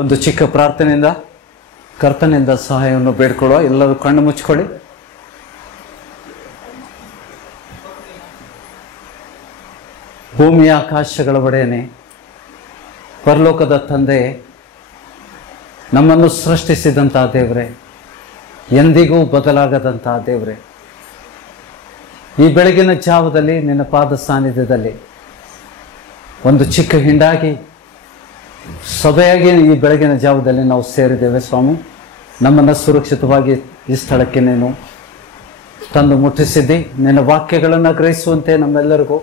ಒಂದು ಚಿಕ್ಕ ಪ್ರಾರ್ಥನೆಯಿಂದ ಕರ್ತನಿಂದ ಸಹಾಯವನ್ನು ಬೇಡ್ಕೊಳ್ಳುವ. ಎಲ್ಲರೂ ಕಣ್ಣು ಮುಚ್ಕೊಳ್ಳಿ. ಭೂಮಿಯ ಆಕಾಶಗಳ ಒಡೆಯನೇ, ಪರಲೋಕದ ತಂದೆ, ನಮ್ಮನ್ನು ಸೃಷ್ಟಿಸಿದಂತಹ ದೇವರೇ, ಎಂದಿಗೂ ಬದಲಾಗದಂತಹ ದೇವರೇ, ಈ ಬೆಳಗಿನ ಜಾವದಲ್ಲಿ ನಿನ್ನ ಪಾದ ಸಾನ್ನಿಧ್ಯದಲ್ಲಿ ಒಂದು ಚಿಕ್ಕ ಹಿಂಡಾಗಿ ಸಭೆಯಾಗಿ ಈ ಬೆಳಗಿನ ಜಾವದಲ್ಲಿ ನಾವು ಸೇರಿದ್ದೇವೆ ಸ್ವಾಮಿ. ನಮ್ಮನ್ನು ಸುರಕ್ಷಿತವಾಗಿ ಈ ಸ್ಥಳಕ್ಕೆ ನೀನು ತಂದು ಮುಟ್ಟಿಸಿದ್ದಿ. ನಿನ್ನ ವಾಕ್ಯಗಳನ್ನು ಗ್ರಹಿಸುವಂತೆ ನಮ್ಮೆಲ್ಲರಿಗೂ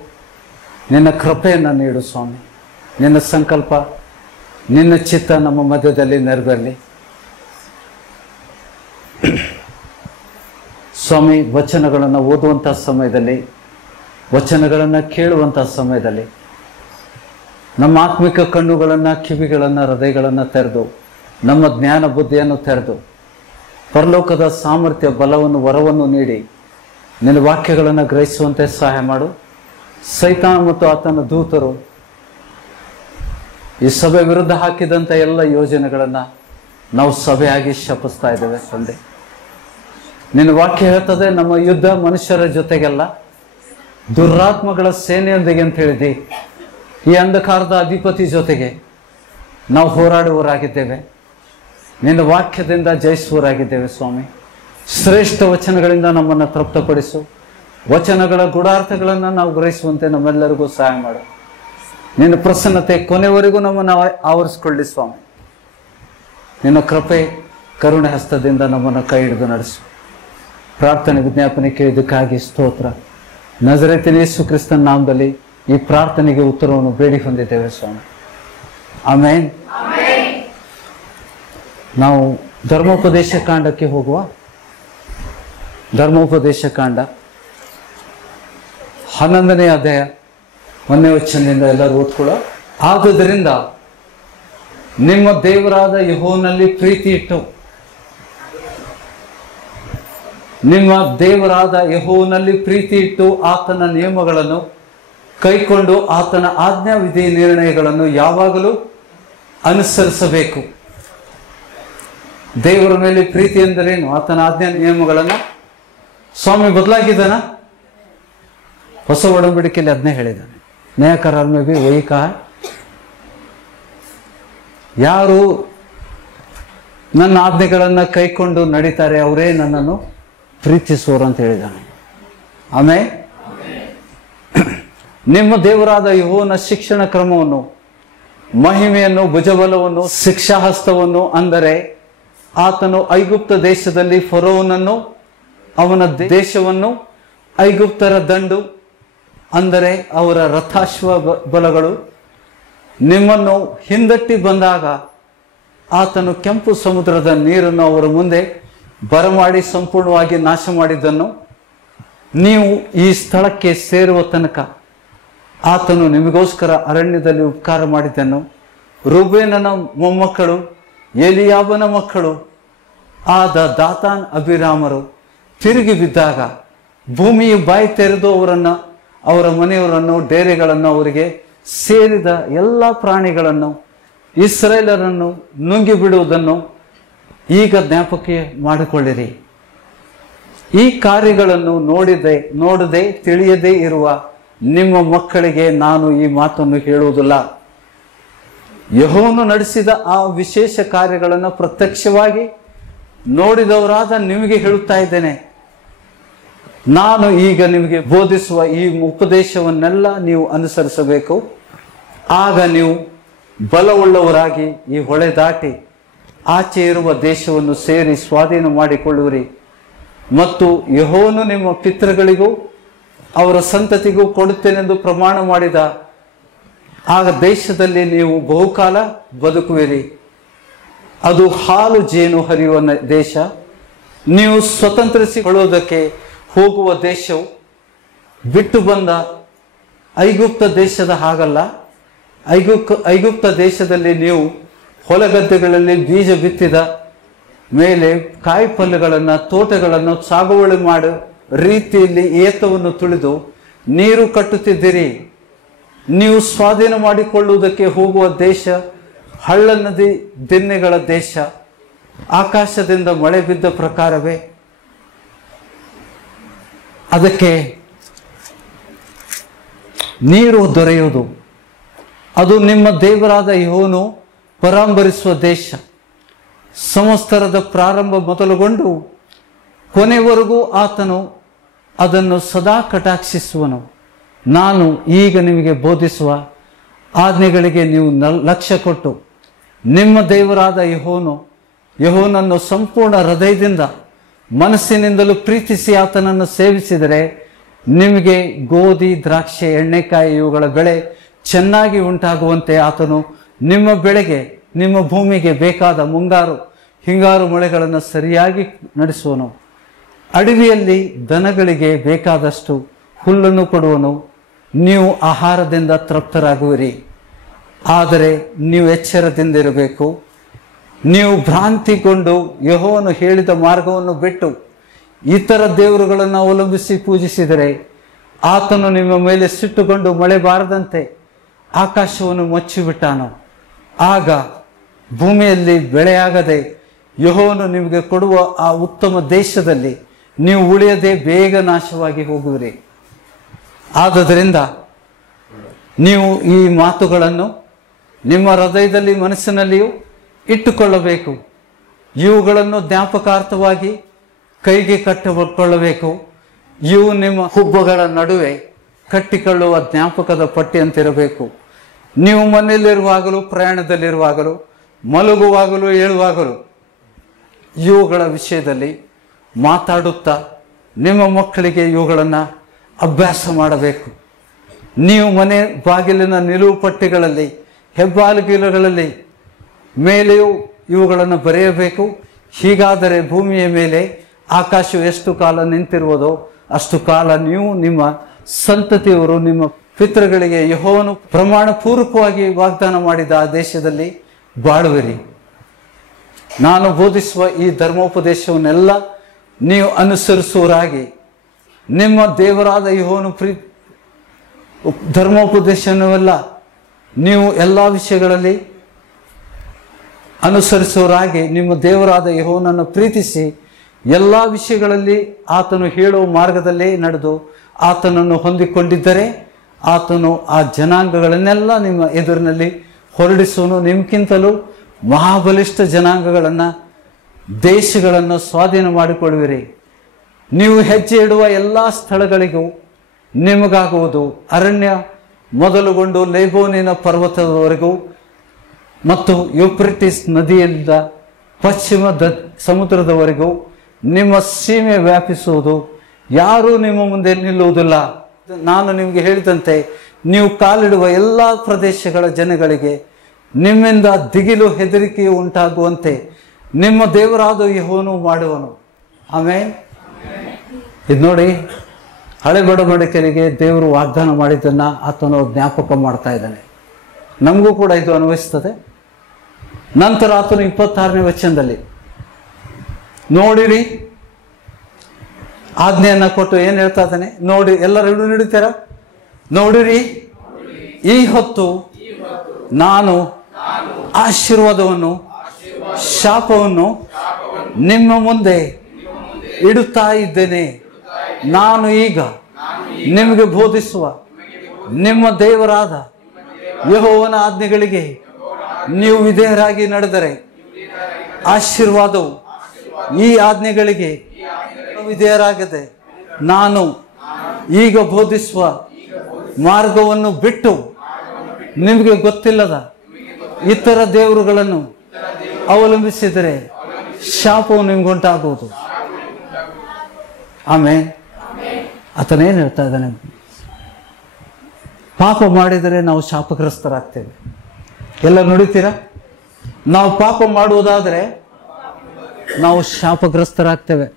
ನಿನ್ನ ಕೃಪೆಯನ್ನು ನೀಡು ಸ್ವಾಮಿ. ನಿನ್ನ ಸಂಕಲ್ಪ, ನಿನ್ನ ಚಿತ್ತ ನಮ್ಮ ಮಧ್ಯದಲ್ಲಿ ನೆರವೇರಲಿ ಸ್ವಾಮಿ. ವಚನಗಳನ್ನು ಓದುವಂಥ ಸಮಯದಲ್ಲಿ, ವಚನಗಳನ್ನು ಕೇಳುವಂಥ ಸಮಯದಲ್ಲಿ ನಮ್ಮ ಆತ್ಮಿಕ ಕಣ್ಣುಗಳನ್ನು, ಕಿವಿಗಳನ್ನು, ಹೃದಯಗಳನ್ನು ತೆರೆದು, ನಮ್ಮ ಜ್ಞಾನ ಬುದ್ಧಿಯನ್ನು ತೆರೆದು, ಪರಲೋಕದ ಸಾಮರ್ಥ್ಯ, ಬಲವನ್ನು, ವರವನ್ನು ನೀಡಿ ನಿನ್ನ ವಾಕ್ಯಗಳನ್ನು ಗ್ರಹಿಸುವಂತೆ ಸಹಾಯ ಮಾಡು. ಸೈತಾನ ಮತ್ತು ಆತನ ದೂತರು ಈ ಸಭೆ ವಿರುದ್ಧ ಹಾಕಿದಂಥ ಎಲ್ಲ ಯೋಜನೆಗಳನ್ನು ನಾವು ಸಭೆಯಾಗಿ ಶಪಿಸ್ತಾ ಇದ್ದೇವೆ ತಂದೆ. ನಿನ್ನ ವಾಕ್ಯ ಹೇಳ್ತದೆ, ನಮ್ಮ ಯುದ್ಧ ಮನುಷ್ಯರ ಜೊತೆಗೆಲ್ಲ, ದುರಾತ್ಮಗಳ ಸೇನೆಯೊಂದಿಗೆ ಅಂತ ಹೇಳಿದಿ. ಈ ಅಂಧಕಾರದ ಅಧಿಪತಿ ಜೊತೆಗೆ ನಾವು ಹೋರಾಡುವವರಾಗಿದ್ದೇವೆ. ನಿನ್ನ ವಾಕ್ಯದಿಂದ ಜಯಿಸುವವರಾಗಿದ್ದೇವೆ ಸ್ವಾಮಿ. ಶ್ರೇಷ್ಠ ವಚನಗಳಿಂದ ನಮ್ಮನ್ನು ತೃಪ್ತಪಡಿಸು. ವಚನಗಳ ಗೂಢಾರ್ಥಗಳನ್ನು ನಾವು ಗ್ರಹಿಸುವಂತೆ ನಮ್ಮೆಲ್ಲರಿಗೂ ಸಹಾಯ ಮಾಡು. ನಿನ್ನ ಪ್ರಸನ್ನತೆ ಕೊನೆವರೆಗೂ ನಮ್ಮನ್ನು ಆವರಿಸಿಕೊಳ್ಳಿ ಸ್ವಾಮಿ. ನಿನ್ನ ಕೃಪೆ, ಕರುಣೆ ಹಸ್ತದಿಂದ ನಮ್ಮನ್ನು ಕೈ ಹಿಡಿದು ನಡೆಸು. ಪ್ರಾರ್ಥನೆ ವಿಜ್ಞಾಪನೆ ಕೇಳಿದ್ದಕ್ಕಾಗಿ ಸ್ತೋತ್ರ. ನಜರೇತಿನ ಯೇಸು ಕ್ರಿಸ್ತನ ನಾಮದಲ್ಲಿ ಈ ಪ್ರಾರ್ಥನೆಗೆ ಉತ್ತರವನ್ನು ಬೇಡಿ ಹೊಂದಿದ್ದೇವೆ ಸ್ವಾಮಿ. ಆಮೇನ್. ನಾವು ಧರ್ಮೋಪದೇಶ ಕಾಂಡಕ್ಕೆ ಹೋಗುವ. ಧರ್ಮೋಪದೇಶ ಕಾಂಡ 11ನೇ ಅಧ್ಯಾಯ 1ನೇ ವಚನದಿಂದ ಎಲ್ಲರೂ ಓದ್ಕೊಳ್ಳೋ. ಆದುದರಿಂದ ನಿಮ್ಮ ದೇವರಾದ ಯೆಹೋವನಲ್ಲಿ ಪ್ರೀತಿ ಇಟ್ಟು, ನಿಮ್ಮ ದೇವರಾದ ಯೆಹೋವನಲ್ಲಿ ಪ್ರೀತಿ ಇಟ್ಟು ಆತನ ನಿಯಮಗಳನ್ನು ಕೈಕೊಂಡು ಆತನ ಆಜ್ಞಾ ವಿಧಿ ನಿರ್ಣಯಗಳನ್ನು ಯಾವಾಗಲೂ ಅನುಸರಿಸಬೇಕು. ದೇವರ ಮೇಲೆ ಪ್ರೀತಿ ಎಂದರೇನು? ಆತನ ಆಜ್ಞಾ ನಿಯಮಗಳನ್ನು. ಸ್ವಾಮಿ ಬದಲಾಗಿದ್ದಾನ? ಹೊಸ ಒಡಂಬಡಿಕೆಯಲ್ಲಿ ಅದನ್ನೇ ಹೇಳಿದ್ದಾನೆ. ನ್ಯಾಯಕರ ಮೇ ಬಿ ವೈಕ, ಯಾರು ನನ್ನ ಆಜ್ಞೆಗಳನ್ನು ಕೈಕೊಂಡು ನಡೀತಾರೆ ಅವರೇ ನನ್ನನ್ನು ಪ್ರೀತಿಸುವರು ಅಂತ ಹೇಳಿದ್ದಾನೆ. ಆಮೇಲೆ ನಿಮ್ಮ ದೇವರಾದ ಯೆಹೋವನ ಶಿಕ್ಷಣ ಕ್ರಮವನ್ನು, ಮಹಿಮೆಯನ್ನು, ಭುಜಬಲವನ್ನು, ಶಿಕ್ಷಾಹಸ್ತವನ್ನು, ಅಂದರೆ ಆತನು ಐಗುಪ್ತ ದೇಶದಲ್ಲಿ ಫರೋವನನ್ನು, ಅವನ ದೇಶವನ್ನು, ಐಗುಪ್ತರ ದಂಡು ಅಂದರೆ ಅವರ ರಥಾಶ್ವ ಬಲಗಳು, ನಿಮ್ಮನ್ನು ಹಿಂದಟ್ಟಿ ಬಂದಾಗ ಆತನು ಕೆಂಪು ಸಮುದ್ರದ ನೀರನ್ನು ಅವರ ಮುಂದೆ ಬರಮಾಡಿ ಸಂಪೂರ್ಣವಾಗಿ ನಾಶ ಮಾಡಿದ್ದನ್ನು, ನೀವು ಈ ಸ್ಥಳಕ್ಕೆ ಸೇರುವ ತನಕ ಆತನು ನಿಮಗೋಸ್ಕರ ಅರಣ್ಯದಲ್ಲಿ ಉಪಕಾರ ಮಾಡಿದ್ದನ್ನು, ರೂಬೇನನ ಮೊಮ್ಮಕ್ಕಳು, ಎಲಿಯಾಬನ ಮಕ್ಕಳು ಆದ ದಾತಾನ್, ಅಭಿರಾಮರು ತಿರುಗಿ ಬಿದ್ದಾಗ ಭೂಮಿಯು ಬಾಯಿ ತೆರೆದು ಅವರನ್ನು, ಅವರ ಮನೆಯವರನ್ನು, ಡೇರೆಗಳನ್ನು, ಅವರಿಗೆ ಸೇರಿದ ಎಲ್ಲ ಪ್ರಾಣಿಗಳನ್ನು, ಇಸ್ರಾಯೇಲರನ್ನು ನುಂಗಿ ಬಿಡುವುದನ್ನು ಈಗ ಜ್ಞಾಪಕ ಮಾಡಿಕೊಳ್ಳಿರಿ. ಈ ಕಾರ್ಯಗಳನ್ನು ನೋಡದೆ ತಿಳಿಯದೇ ಇರುವ ನಿಮ್ಮ ಮಕ್ಕಳಿಗೆ ನಾನು ಈ ಮಾತನ್ನು ಹೇಳುವುದಿಲ್ಲ. ಯೆಹೋವನು ನಡೆಸಿದ ಆ ವಿಶೇಷ ಕಾರ್ಯಗಳನ್ನು ಪ್ರತ್ಯಕ್ಷವಾಗಿ ನೋಡಿದವರಾದ ನಿಮಗೆ ಹೇಳುತ್ತಾ ಇದ್ದೇನೆ. ನಾನು ಈಗ ನಿಮಗೆ ಬೋಧಿಸುವ ಈ ಉಪದೇಶವನ್ನೆಲ್ಲ ನೀವು ಅನುಸರಿಸಬೇಕು. ಆಗ ನೀವು ಬಲವುಳ್ಳವರಾಗಿ ಈ ಹೊಳೆ ದಾಟಿ ಆಚೆ ಇರುವ ದೇಶವನ್ನು ಸೇರಿ ಸ್ವಾಧೀನ ಮಾಡಿಕೊಳ್ಳುವಿರಿ. ಮತ್ತು ಯೆಹೋವನು ನಿಮ್ಮ ಪಿತೃಗಳಿಗೂ ಅವರ ಸಂತತಿಗೂ ಕೊಡುತ್ತೇನೆಂದು ಪ್ರಮಾಣ ಮಾಡಿದ ಆಗ ದೇಶದಲ್ಲಿ ನೀವು ಬಹುಕಾಲ ಬದುಕುವಿರಿ. ಅದು ಹಾಲು ಜೇನು ಹರಿಯುವ ದೇಶ. ನೀವು ಸ್ವತಂತ್ರಿಸಿಕೊಳ್ಳುವುದಕ್ಕೆ ಹೋಗುವ ದೇಶವು ಬಿಟ್ಟು ಬಂದ ಐಗುಪ್ತ ದೇಶದ ಹಾಗಲ್ಲ. ಐಗುಪ್ತ ದೇಶದಲ್ಲಿ ನೀವು ಹೊಲಗದ್ದೆಗಳಲ್ಲಿ ಬೀಜ ಬಿತ್ತಿದ ಮೇಲೆ ಕಾಯಿಪಲ್ಯಗಳನ್ನು, ತೋಟಗಳನ್ನು ಸಾಗುವಳಿ ಮಾಡು ರೀತಿಯಲ್ಲಿ ಏತವನ್ನು ತುಳಿದು ನೀರು ಕಟ್ಟುತ್ತಿದ್ದೀರಿ. ನೀವು ಸ್ವಾಧೀನ ಮಾಡಿಕೊಳ್ಳುವುದಕ್ಕೆ ಹೋಗುವ ದೇಶ ಹಳ್ಳ ನದಿ ದಿನ್ನೆಗಳ ದೇಶ, ಆಕಾಶದಿಂದ ಮಳೆ ಬಿದ್ದ ಪ್ರಕಾರವೇ ಅದಕ್ಕೆ ನೀರು ದೊರೆಯುವುದು. ಅದು ನಿಮ್ಮ ದೇವರಾದ ಯೆಹೋವನು ಪರಾಂಬರಿಸುವ ದೇಶ. ಸಂವತ್ಸರದ ಪ್ರಾರಂಭ ಮೊದಲುಗೊಂಡು ಕೊನೆವರೆಗೂ ಆತನು ಅದನ್ನು ಸದಾ ಕಟಾಕ್ಷಿಸುವನು. ನಾನು ಈಗ ನಿಮಗೆ ಬೋಧಿಸುವ ಆಜ್ಞೆಗಳಿಗೆ ನೀವು ಲಕ್ಷ್ಯ ಕೊಟ್ಟು ನಿಮ್ಮ ದೇವರಾದ ಯೆಹೋವನನ್ನು ಸಂಪೂರ್ಣ ಹೃದಯದಿಂದ ಮನಸ್ಸಿನಿಂದಲೂ ಪ್ರೀತಿಸಿ ಆತನನ್ನು ಸೇವಿಸಿದರೆ ನಿಮಗೆ ಗೋಧಿ, ದ್ರಾಕ್ಷಿ, ಎಣ್ಣೆಕಾಯಿ ಇವುಗಳ ಬೆಳೆ ಚೆನ್ನಾಗಿ ಉಂಟಾಗುವಂತೆ ಆತನು ನಿಮ್ಮ ಬೆಳೆಗೆ, ನಿಮ್ಮ ಭೂಮಿಗೆ ಬೇಕಾದ ಮುಂಗಾರು, ಹಿಂಗಾರು ಮಳೆಗಳನ್ನು ಸರಿಯಾಗಿ ನಡೆಸುವನು. ಅಡವಿಯಲ್ಲಿ ದನಗಳಿಗೆ ಬೇಕಾದಷ್ಟು ಹುಲ್ಲನ್ನು ಕೊಡುವನು. ನೀವು ಆಹಾರದಿಂದ ತೃಪ್ತರಾಗುವಿರಿ. ಆದರೆ ನೀವು ಎಚ್ಚರದಿಂದಿರಬೇಕು. ನೀವು ಭ್ರಾಂತಿಗೊಂಡು ಯೆಹೋವನು ಹೇಳಿದ ಮಾರ್ಗವನ್ನು ಬಿಟ್ಟು ಇತರ ದೇವರುಗಳನ್ನು ಅವಲಂಬಿಸಿ ಪೂಜಿಸಿದರೆ ಆತನು ನಿಮ್ಮ ಮೇಲೆ ಸಿಟ್ಟುಕೊಂಡು ಮಳೆ ಬಾರದಂತೆ ಆಕಾಶವನ್ನು ಮುಚ್ಚಿಬಿಟ್ಟಾನು. ಆಗ ಭೂಮಿಯಲ್ಲಿ ಬೆಳೆಯಾಗದೆ ಯೆಹೋವನು ನಿಮಗೆ ಕೊಡುವ ಆ ಉತ್ತಮ ದೇಶದಲ್ಲಿ ನೀವು ಉಳಿಯದೆ ಬೇಗ ನಾಶವಾಗಿ ಹೋಗುವಿರಿ. ಆದುದರಿಂದ ನೀವು ಈ ಮಾತುಗಳನ್ನು ನಿಮ್ಮ ಹೃದಯದಲ್ಲಿ, ಮನಸ್ಸಿನಲ್ಲಿಯೂ ಇಟ್ಟುಕೊಳ್ಳಬೇಕು. ಇವುಗಳನ್ನು ಜ್ಞಾಪಕಾರ್ಥವಾಗಿ ಕೈಗೆ ಕಟ್ಟಿಕೊಳ್ಳಬೇಕು. ಇವು ನಿಮ್ಮ ಹುಬ್ಬುಗಳ ನಡುವೆ ಕಟ್ಟಿಕೊಳ್ಳುವ ಜ್ಞಾಪಕದ ಪಟ್ಟಿಯಂತಿರಬೇಕು. ನೀವು ಮನೆಯಲ್ಲಿರುವಾಗಲೂ, ಪ್ರಯಾಣದಲ್ಲಿರುವಾಗಲೂ, ಮಲಗುವಾಗಲೂ, ಏಳುವಾಗಲೂ ಇವುಗಳ ವಿಷಯದಲ್ಲಿ ಮಾತಾಡುತ್ತಾ ನಿಮ್ಮ ಮಕ್ಕಳಿಗೆ ಇವುಗಳನ್ನು ಅಭ್ಯಾಸ ಮಾಡಬೇಕು. ನೀವು ಮನೆ ಬಾಗಿಲಿನ ನಿಲುವು ಪಟ್ಟಿಗಳಲ್ಲಿ, ಹೆಬ್ಬಾಗಿಲುಗಳಲ್ಲಿ ಮೇಲೆಯೂ ಇವುಗಳನ್ನು ಬರೆಯಬೇಕು. ಹೀಗಾದರೆ ಭೂಮಿಯ ಮೇಲೆ ಆಕಾಶವು ಎಷ್ಟು ಕಾಲ ನಿಂತಿರುವುದೋ ಅಷ್ಟು ಕಾಲ ನೀವು, ನಿಮ್ಮ ಸಂತತಿಯವರು, ನಿಮ್ಮ ಪಿತೃಗಳಿಗೆ ಯೆಹೋವನು ಪ್ರಮಾಣ ಪೂರ್ವಕವಾಗಿ ವಾಗ್ದಾನ ಮಾಡಿದ ಆ ದೇಶದಲ್ಲಿ ಬಾಳುವಿರಿ. ನಾನು ಬೋಧಿಸುವ ಈ ಧರ್ಮೋಪದೇಶವನ್ನೆಲ್ಲ ನೀವು ಅನುಸರಿಸುವರಾಗಿ ನಿಮ್ಮ ದೇವರಾದ ಯೆಹೋವನು ಧರ್ಮೋಪದೇಶವನ್ನೆಲ್ಲ ನೀವು ಎಲ್ಲ ವಿಷಯಗಳಲ್ಲಿ ಅನುಸರಿಸುವರಾಗಿ ನಿಮ್ಮ ದೇವರಾದ ಯೆಹೋವನನ್ನು ಪ್ರೀತಿಸಿ ಎಲ್ಲ ವಿಷಯಗಳಲ್ಲಿ ಆತನು ಹೇಳುವ ಮಾರ್ಗದಲ್ಲೇ ನಡೆದು ಆತನನ್ನು ಹೊಂದಿಕೊಂಡಿದ್ದರೆ ಆತನು ಆ ಜನಾಂಗಗಳನ್ನೆಲ್ಲ ನಿಮ್ಮ ಎದುರಿನಲ್ಲಿ ಹೊರಡಿಸುವನು. ನಿಮ್ಗಿಂತಲೂ ಮಹಾಬಲಿಷ್ಠ ಜನಾಂಗಗಳನ್ನು, ದೇಶಗಳನ್ನು ಸ್ವಾಧೀನ ಮಾಡಿಕೊಳ್ಳುವಿರಿ. ನೀವು ಹೆಜ್ಜೆ ಇಡುವ ಎಲ್ಲ ಸ್ಥಳಗಳಿಗೂ ನಿಮಗಾಗುವುದು. ಅರಣ್ಯ ಮೊದಲುಗೊಂಡು ಲೇಬೋನಿನ ಪರ್ವತದವರೆಗೂ ಮತ್ತು ಯೂಫ್ರೆಟಿಸ್ ನದಿಯಿಂದ ಪಶ್ಚಿಮ ಸಮುದ್ರದವರೆಗೂ ನಿಮ್ಮ ಸೀಮೆ ವ್ಯಾಪಿಸುವುದು. ಯಾರೂ ನಿಮ್ಮ ಮುಂದೆ ನಿಲ್ಲುವುದಿಲ್ಲ. ನಾನು ನಿಮಗೆ ಹೇಳಿದಂತೆ ನೀವು ಕಾಲಿಡುವ ಎಲ್ಲ ಪ್ರದೇಶಗಳ ಜನಗಳಿಗೆ ನಿಮ್ಮಿಂದ ದಿಗಿಲು, ಹೆದರಿಕೆಯು ಉಂಟಾಗುವಂತೆ ನಿಮ್ಮ ದೇವರಾದ ಯೆಹೋವನು ಮಾಡುವನು. ಆಮೇಲೆ ಇದು ನೋಡಿ, ಹಳೆ ಬಡಬಡಿಕರಿಗೆ ದೇವರು ವಾಗ್ದಾನ ಮಾಡಿದ್ದನ್ನು ಆತನು ಜ್ಞಾಪಕ ಮಾಡ್ತಾ ಇದ್ದಾನೆ. ನಮಗೂ ಕೂಡ ಇದು ಅನ್ವಯಿಸ್ತದೆ. ನಂತರ ಆತನು 26ನೇ ವಚನದಲ್ಲಿ ನೋಡಿರಿ ಆಜ್ಞೆಯನ್ನು ಕೊಟ್ಟು ಏನು ಹೇಳ್ತಾ ಇದ್ದಾನೆ ನೋಡಿ. ಎಲ್ಲರೂ ನುಡಿತಾರ? ನೋಡಿರಿ, ಈ ಹೊತ್ತು ನಾನು ಆಶೀರ್ವಾದವನ್ನು, ಶಾಪವನ್ನು ನಿಮ್ಮ ಮುಂದೆ ಇಡುತ್ತಾ ಇದ್ದೇನೆ. ನಾನು ಈಗ ನಿಮಗೆ ಬೋಧಿಸುವ ನಿಮ್ಮ ದೇವರಾದ ಯೆಹೋವನ ಆಜ್ಞೆಗಳಿಗೆ ನೀವು ವಿಧೇಯರಾಗಿ ನಡೆದರೆ ಆಶೀರ್ವಾದವು ಈ ಆಜ್ಞೆಗಳಿಗೆ ವಿಧೇಯರಾಗದೆ ನಾನು ಈಗ ಬೋಧಿಸುವ ಮಾರ್ಗವನ್ನು ಬಿಟ್ಟು ನಿಮಗೆ ಗೊತ್ತಿಲ್ಲದ ಇತರ ದೇವರುಗಳನ್ನು ಅವಲಂಬಿಸಿದರೆ ಶಾಪವು ನಿಮ್ಗುಂಟಾಗುವುದು. ಆಮೇಲೆ ಆತನೇನು ಹೇಳ್ತಾ ಇದ್ದಾನೆ? ಪಾಪ ಮಾಡಿದರೆ ನಾವು ಶಾಪಗ್ರಸ್ತರಾಗ್ತೇವೆ. ಎಲ್ಲ ನುಡಿತೀರಾ? ನಾವು ಪಾಪ ಮಾಡುವುದಾದರೆ ನಾವು ಶಾಪಗ್ರಸ್ತರಾಗ್ತೇವೆ.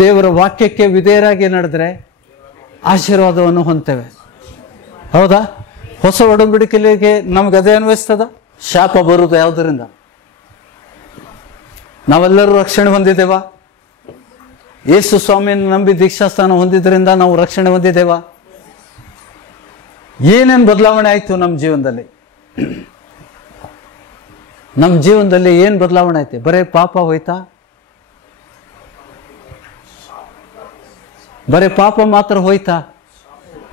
ದೇವರ ವಾಕ್ಯಕ್ಕೆ ವಿಧೇಯರಾಗಿ ನಡೆದರೆ ಆಶೀರ್ವಾದವನ್ನು ಹೊಂದ್ತೇವೆ. ಹೌದಾ? ಹೊಸ ಒಡಂಬಡಿಕೆಗೆ ನಮ್ಗೆ ಅದೇ ಅನ್ವಯಿಸ್ತದ? ಶಾಪ ಬರುವುದು ಯಾವುದರಿಂದ? ನಾವೆಲ್ಲರೂ ರಕ್ಷಣೆ ಹೊಂದಿದ್ದೇವಾ? ಯೇಸು ಸ್ವಾಮಿಯನ್ನು ನಂಬಿ ದೀಕ್ಷಾಸ್ಥಾನ ಹೊಂದಿದ್ರಿಂದ ನಾವು ರಕ್ಷಣೆ ಹೊಂದಿದ್ದೇವಾ? ಏನೇನು ಬದಲಾವಣೆ ಆಯಿತು ನಮ್ಮ ಜೀವನದಲ್ಲಿ? ನಮ್ಮ ಜೀವನದಲ್ಲಿ ಏನು ಬದಲಾವಣೆ ಐತೆ? ಬರೇ ಪಾಪ ಹೋಯ್ತಾ? ಬರೇ ಪಾಪ ಮಾತ್ರ ಹೋಯ್ತಾ?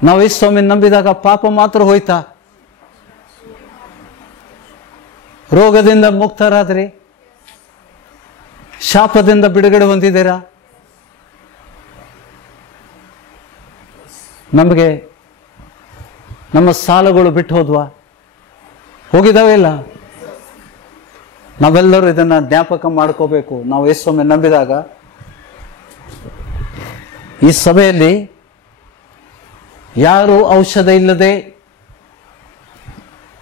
ನಾವು ಯೇಸು ಸ್ವಾಮಿ ನಂಬಿದಾಗ ಪಾಪ ಮಾತ್ರ ಹೋಯ್ತಾ? ರೋಗದಿಂದ ಮುಕ್ತರಾದ್ರಿ? ಶಾಪದಿಂದ ಬಿಡುಗಡೆ ಹೊಂದಿದ್ದೀರಾ? ನಮಗೆ ನಮ್ಮ ಸಾಲಗಳು ಬಿಟ್ಟು ಹೋದ್ವಾ? ಹೋಗಿದಾವೆ ಇಲ್ಲ? ನಾವೆಲ್ಲರೂ ಇದನ್ನ ಜ್ಞಾಪಕ ಮಾಡ್ಕೋಬೇಕು. ನಾವು ಯೇಸು ಸ್ವಾಮಿ ನಂಬಿದಾಗ ಈ ಸಭೆಯಲ್ಲಿ ಯಾರು ಔಷಧ ಇಲ್ಲದೆ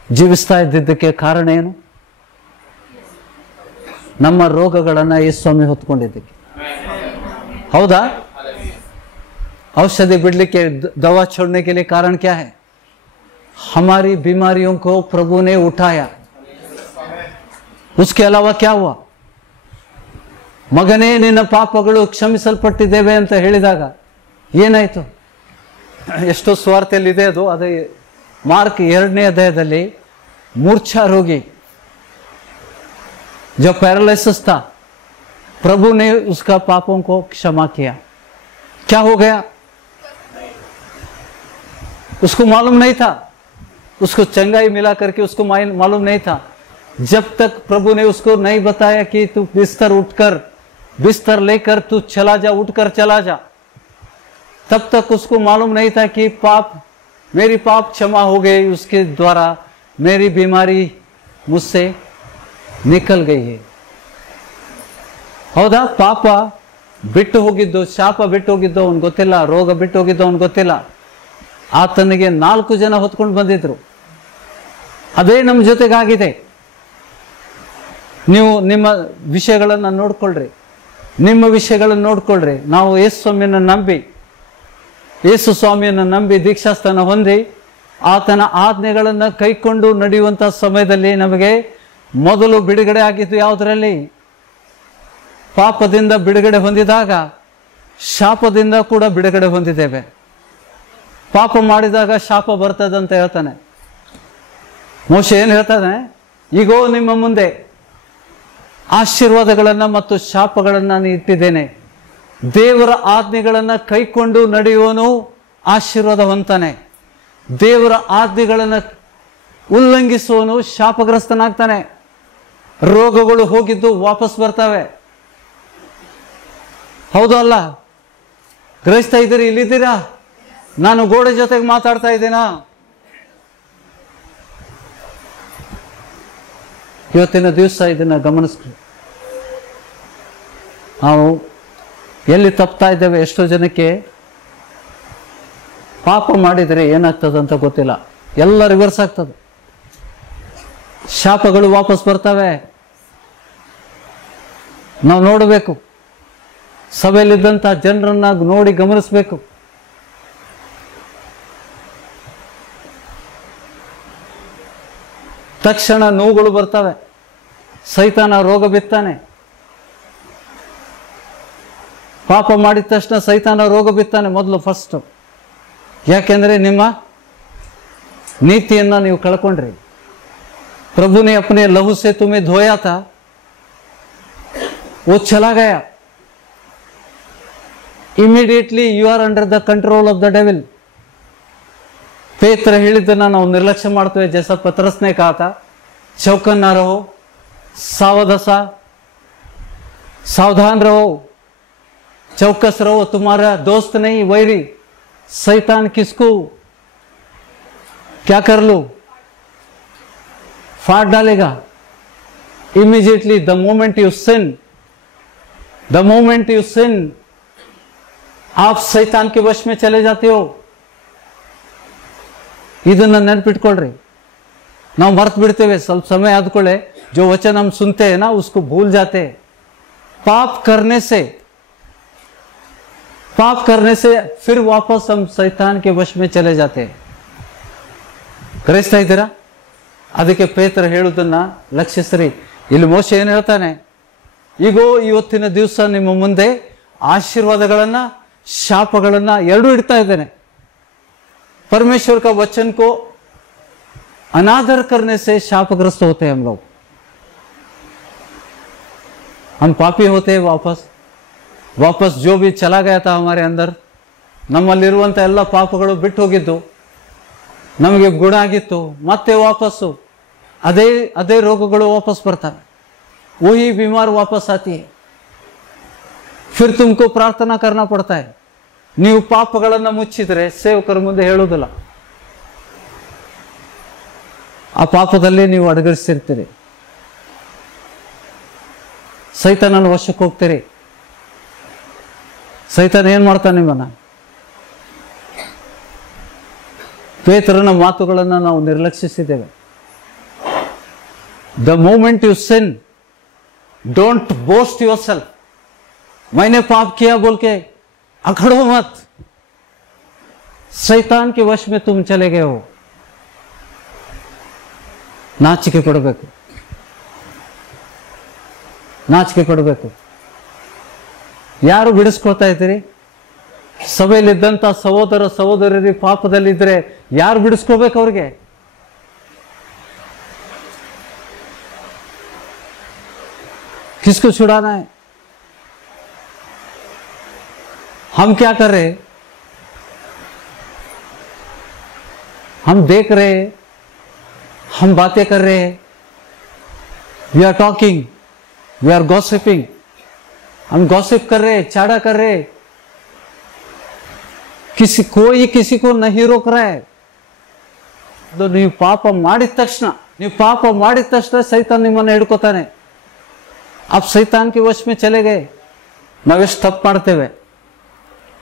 ಜೀವಿಸ್ತಾ ಇದ್ದಿದ್ದಕ್ಕೆ ಕಾರಣ ಏನು? ನಮ್ಮ ರೋಗಗಳನ್ನು ಯೇಸು ಸ್ವಾಮಿ ಹೊತ್ಕೊಂಡಿದ್ದಕ್ಕೆ. ಹೌದಾ? औषधि बिड़ने के दवा छोड़ने के लिए कारण क्या है? हमारी बीमारियों को प्रभु ने उठाया. उसके अलावा क्या हुआ? ಮಗನೇ ನಿನ್ನ ಪಾಪಗಳು ಕ್ಷಮಿಸಲ್ಪಟ್ಟಿದ್ದೇವೆ ಅಂತ ಹೇಳಿದಾಗ ಏನಾಯ್ತು? ಎಷ್ಟೋ ಸ್ವಾರ್ಥದಲ್ಲಿದೆ ಅದು. ಅದೇ ಮಾರ್ಕ್ 2ನೇ ಅಧ್ಯಾಯದಲ್ಲಿ ಮೂರ್ಛಾ ರೋಗಿ जो पैरालिसिस था, प्रभु ने उसका पापों को क्षमा किया. क्या हो गया? उसको मालूम नहीं था, उसको चंगाई मिला करके उसको मालूम नहीं था. जब तक प्रभु ने उसको नहीं बताया कि तू बिस्तर लेकर तू चला जा, उठकर चला जा, तब तक उसको मालूम नहीं था कि मेरी पाप क्षमा हो गई. उसके द्वारा मेरी बीमारी मुझसे निकल गई है. ಹೌದಾ? ಪಾಪ ಬಿಟ್ಟು ಹೋಗಿದ್ದು, ಶಾಪ ಬಿಟ್ಟು ಹೋಗಿದ್ದು ಅವ್ನಿಗೆ ಗೊತ್ತಿಲ್ಲ, ರೋಗ ಬಿಟ್ಟು ಹೋಗಿದ್ದು ಅವ್ನಿಗೆ ಗೊತ್ತಿಲ್ಲ. ಆತನಿಗೆ 4 ಜನ ಹೊತ್ಕೊಂಡು ಬಂದಿದ್ರು. ಅದೇ ನಮ್ಮ ಜೊತೆಗಾಗಿದೆ. ನೀವು ನಿಮ್ಮ ವಿಷಯಗಳನ್ನು ನೋಡ್ಕೊಳ್ರಿ, ನಿಮ್ಮ ವಿಷಯಗಳನ್ನು ನೋಡ್ಕೊಳ್ರಿ. ನಾವು ಯೇಸು ಸ್ವಾಮಿಯನ್ನು ನಂಬಿ ದೀಕ್ಷಾಸ್ಥಾನ ಹೊಂದಿ ಆತನ ಆಜ್ಞೆಗಳನ್ನು ಕೈಕೊಂಡು ನಡೆಯುವಂಥ ಸಮಯದಲ್ಲಿ ನಮಗೆ ಮೊದಲು ಬಿಡುಗಡೆ ಆಗಿದ್ದು ಯಾವುದರಲ್ಲಿ? ಪಾಪದಿಂದ ಬಿಡುಗಡೆ ಹೊಂದಿದಾಗ ಶಾಪದಿಂದ ಕೂಡ ಬಿಡುಗಡೆ ಹೊಂದಿದ್ದೇವೆ. ಪಾಪ ಮಾಡಿದಾಗ ಶಾಪ ಬರ್ತದೆ ಅಂತ ಹೇಳ್ತಾನೆ ಮೋಶೆ. ಏನು ಹೇಳ್ತಾನೆ? ಈಗೋ ನಿಮ್ಮ ಮುಂದೆ ಆಶೀರ್ವಾದಗಳನ್ನು ಮತ್ತು ಶಾಪಗಳನ್ನು ನಾನು ಇಟ್ಟಿದ್ದೇನೆ. ದೇವರ ಆಜ್ಞೆಗಳನ್ನು ಕೈಕೊಂಡು ನಡೆಯುವನು ಆಶೀರ್ವಾದವಂತಾನೆ. ದೇವರ ಆಜ್ಞೆಗಳನ್ನು ಉಲ್ಲಂಘಿಸುವನು ಶಾಪಗ್ರಸ್ತನಾಗ್ತಾನೆ. ರೋಗಗಳು ಹೋಗಿದ್ದು ವಾಪಸ್ ಬರ್ತವೆ. ಹೌದು ಅಲ್ಲ? ಗ್ರಹಿಸ್ತಾ ಇದ್ದೀರಿ? ಇಲ್ಲಿದ್ದೀರಾ? ನಾನು ಗೋಡೆ ಜೊತೆಗೆ ಮಾತಾಡ್ತಾ ಇದ್ದೀನಾ? ಇವತ್ತಿನ ದಿವಸ ಇದನ್ನ ಗಮನಿಸ್ತೀವಿ. ನಾವು ಎಲ್ಲಿ ತಪ್ತಾ ಇದ್ದೇವೆ? ಎಷ್ಟೋ ಜನಕ್ಕೆ ಪಾಪ ಮಾಡಿದರೆ ಏನಾಗ್ತದಂತ ಗೊತ್ತಿಲ್ಲ. ಎಲ್ಲ ರಿವರ್ಸ್ ಆಗ್ತದೆ. ಶಾಪಗಳು ವಾಪಸ್ ಬರ್ತವೆ. ನಾವು ನೋಡಬೇಕು. ಸಭೆಯಲ್ಲಿದ್ದಂಥ ಜನರನ್ನ ನೋಡಿ ಗಮನಿಸಬೇಕು. ತಕ್ಷಣ ನೋವುಗಳು ಬರ್ತವೆ. ಸೈತಾನ ರೋಗ ಬಿತ್ತಾನೆ. ಪಾಪ ಮಾಡಿದ ತಕ್ಷಣ ಸೈತಾನ ರೋಗ ಬಿತ್ತಾನೆ ಮೊದಲು ಫಸ್ಟ್. ಯಾಕೆಂದ್ರೆ ನಿಮ್ಮ ನೀತಿಯನ್ನ ನೀವು ಕಳ್ಕೊಂಡ್ರಿ. प्रभु ने अपने लहू से तुम्हें धोया था, वो चला गया. Immediately you are under the control of the devil. पेत्र ಹೇಳಿದ್ದನ್ನ ನಾವು ನಿರ್ಲಕ್ಷ್ಯ ಮಾಡ್ತೇವೆ. जैसा पतरस ने कहा था, चौकन ना रहो, सावधान रहो, चौकस रहो. तुम्हारा दोस्त नहीं वैरी शैतान किसको क्या कर लो? फाड़ डालेगा. Immediately the moment you sin, आप शैतान के वश में चले जाते हो. ಇದನ್ನ ನೆನಪಿಟ್ಕೊಳ್ರಿ. ನಾವು ಮರ್ತು ಬಿಡ್ತೇವೆ. ಸ್ವಲ್ಪ ಸಮಯ ಆದ್ಕೊಳ್ಳೆ जो वचन हम सुनते हैं ना उसको भूल जाते हैं. पाप करने से फिर वापस हम शैतान के वश में चले जाते हैं. ಗ್ರಹಿಸ್ತಾ ಇದ್ದೀರಾ? ಅದಕ್ಕೆ ಪೇತ್ರ ಹೇಳುವುದನ್ನ ಲಕ್ಷಿಸ್ರಿ. ಇಲ್ಲಿ ಮೋಶೆ ಏನು ಹೇಳ್ತಾನೆ? ಈಗೋ ಇವತ್ತಿನ ದಿವಸ ನಿಮ್ಮ ಮುಂದೆ ಆಶೀರ್ವಾದಗಳನ್ನ ಶಾಪಗಳನ್ನ ಎರಡೂ ಇಡ್ತಾ ಇದ್ದೇನೆ. परमेश्वर का वचन को अनादर करने से शापग्रस्त होते हैं हम लोग. हम पापी होते हैं वापस जो भी चला गया था हमारे अंदर, ನಮ್ಮಲ್ಲಿರುವಂಥ ಎಲ್ಲ ಪಾಪಗಳು ಬಿಟ್ಟು ಹೋಗಿದ್ದು, ನಮಗೆ ಗುಣ ಆಗಿತ್ತು, ಮತ್ತೆ ವಾಪಸ್ಸು ಅದೇ ರೋಗಗಳು ವಾಪಸ್ ಬರ್ತವೆ. वही बीमार वापस आती है. फिर तुमको प्रार्थना करना पड़ता है. ನೀವು ಪಾಪಗಳನ್ನು ಮುಚ್ಚಿದ್ರೆ ಸೇವಕರ ಮುಂದೆ ಹೇಳುವುದಿಲ್ಲ, ಆ ಪಾಪದಲ್ಲಿ ನೀವು ಅಡಗಿರ್ತಿರ್ತೀರಿ, ಸೈತಾನನ ವಶಕ್ಕೆ ಹೋಗ್ತೀರಿ. ಸೈತಾನ ಏನ್ ಮಾಡ್ತಾನೆ ನಿಮ್ಮನ್ನ? ಪೇತ್ರನ ಮಾತುಗಳನ್ನು ನಾವು ನಿರ್ಲಕ್ಷಿಸಿದ್ದೇವೆ. The moment you sin, don't boast yourself, मैंने पाप किया बोल के अखड़ो मत. शैतान के वश में तुम चले गए हो. ನಾಚಿಕೆ ಪಡಬೇಕು. ಯಾರು ಬಿಡಿಸ್ಕೊಳ್ತಾ ಇದ್ದೀರಿ? ಸಭೆಯಲ್ಲಿದ್ದಂಥ ಸಹೋದರ ಸಹೋದರರಿ ಪಾಪದಲ್ಲಿದ್ದರೆ ಯಾರು ಬಿಡಿಸ್ಕೋಬೇಕು ಅವ್ರಿಗೆ? किसको छुड़ाना है? हम क्या कर रहे? हम देख रहे, हम बातें कर रहे हैं, we are talking, we are gossiping. हम गॉसिप कर रहे, चाड़ा कर रहे, कोई किसी को नहीं रोक रहा है. ನೀವು ಪಾಪ ಮಾಡಿದ ತಕ್ಷಣ ಸೈತಾನ್ ನಿಮ್ಮನ್ನು ಹಿಡ್ಕೋತಾನೆ. आप शैतान के वश में चले गए. ನಾವೆಷ್ಟು ತಪ್ಪು ಮಾಡ್ತೇವೆ,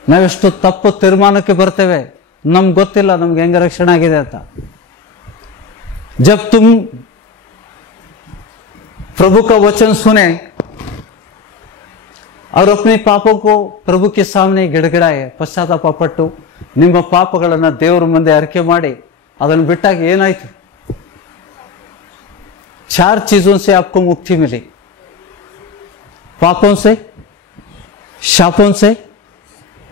ನಾವೆಷ್ಟು ತಪ್ಪು ತೀರ್ಮಾನಕ್ಕೆ ಬರ್ತೇವೆ, ನಮ್ಗೆ ಗೊತ್ತಿಲ್ಲ ನಮ್ಗೆ ಹೆಂಗೆ ರಕ್ಷಣೆ ಆಗಿದೆ ಅಂತ. जब तुम प्रभु का वचन सुने और अपने पापों को प्रभु के सामने गिड़गिड़ाए, ಪಶ್ಚಾತ್ತಾಪ ಪಟ್ಟು ನಿಮ್ಮ ಪಾಪಗಳನ್ನು ದೇವರ ಮುಂದೆ ಅರಿಕೆ ಮಾಡಿ ಅದನ್ನು ಬಿಟ್ಟಾಗ ಏನಾಯ್ತು? 4 चीजों से आपको मुक्ति मिली. पापों से, शापों से,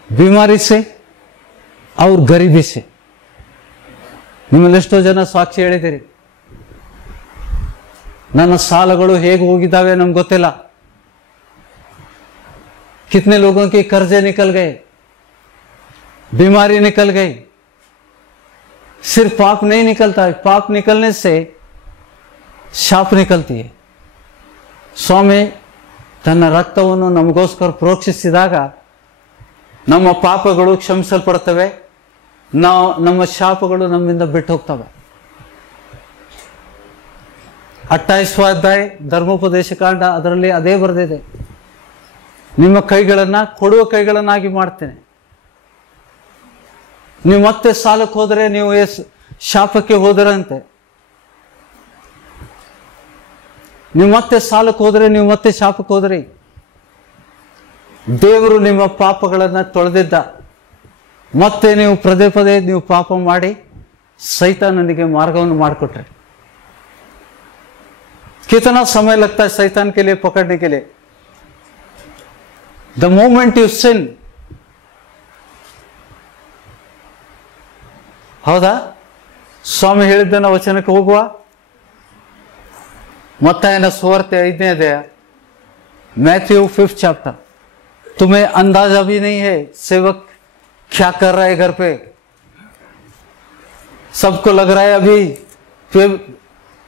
बीमारी से और गरीबी से. ನಿಮ್ಮಲ್ಲಿ ಎಷ್ಟೋ ಜನ ಸಾಕ್ಷಿ ಹೇಳಿದಿರಿ, ನನ್ನ ಸಾಲಗಳು ಹೇಗೆ ಹೋಗಿದ್ದಾವೆ ನಮ್ಗೆ ಗೊತ್ತಿಲ್ಲ. कितने लोगों के कर्जे निकल गए, बीमारी निकल गई. सिर्फ पाप नहीं निकलता, पाप निकलने से शाप निकलती है. स्वामी ತನ್ನ ರಕ್ತವನ್ನು ನಮಗೋಸ್ಕರ ಪ್ರೋಕ್ಷಿಸಿದಾಗ ನಮ್ಮ ಪಾಪಗಳು ಕ್ಷಮಿಸಲ್ಪಡ್ತವೆ, ನಮ್ಮ ಶಾಪಗಳು ನಮ್ಮಿಂದ ಬಿಟ್ಟು ಹೋಗ್ತವೆ. 28ನೇ ಅಧ್ಯಾಯ ಧರ್ಮೋಪದೇಶ ಕಾಂಡ, ಅದರಲ್ಲಿ ಅದೇ ಬರೆದಿದೆ. ನಿಮ್ಮ ಕೈಗಳನ್ನು ಕೊಡುವ ಕೈಗಳನ್ನಾಗಿ ಮಾಡ್ತೇನೆ. ನೀವು ಮತ್ತೆ ಸಾಲಕ್ಕೆ ಹೋದರೆ ನೀವು ಶಾಪಕ್ಕೆ ಹೋದರಂತೆ. ನೀವು ಮತ್ತೆ ಸಾಲಕ್ಕೆ ಹೋದರೆ ನೀವು ಮತ್ತೆ ಶಾಪಕ್ಕೆ ಹೋದ್ರಿ. ದೇವರು ನಿಮ್ಮ ಪಾಪಗಳನ್ನು ತೊಳೆದಿದ್ದ, ಮತ್ತೆ ನೀವು ಪದೇ ನೀವು ಪಾಪ ಮಾಡಿ ಸೈತಾನನಿಗೆ ಮಾರ್ಗವನ್ನು ಮಾಡಿಕೊಟ್ರೆ. कितना समय लगता है शैतान के लिए पकड़ने के लिए? The moment you sin, ಹೌದಾ? ಸ್ವಾಮಿ ಹೇಳಿದ್ದನ್ನ ವಚನಕ್ಕೆ ಹೋಗುವ. मत्तायನ ಸುವಾರ್ತೆ 5ನೇ ಅಧ್ಯಾಯ, मैथ्यू 5th चैप्टर. तुम्हें अंदाजा भी नहीं है सेवक क्या कर रहा है घर पे. सबको लग रहा है अभी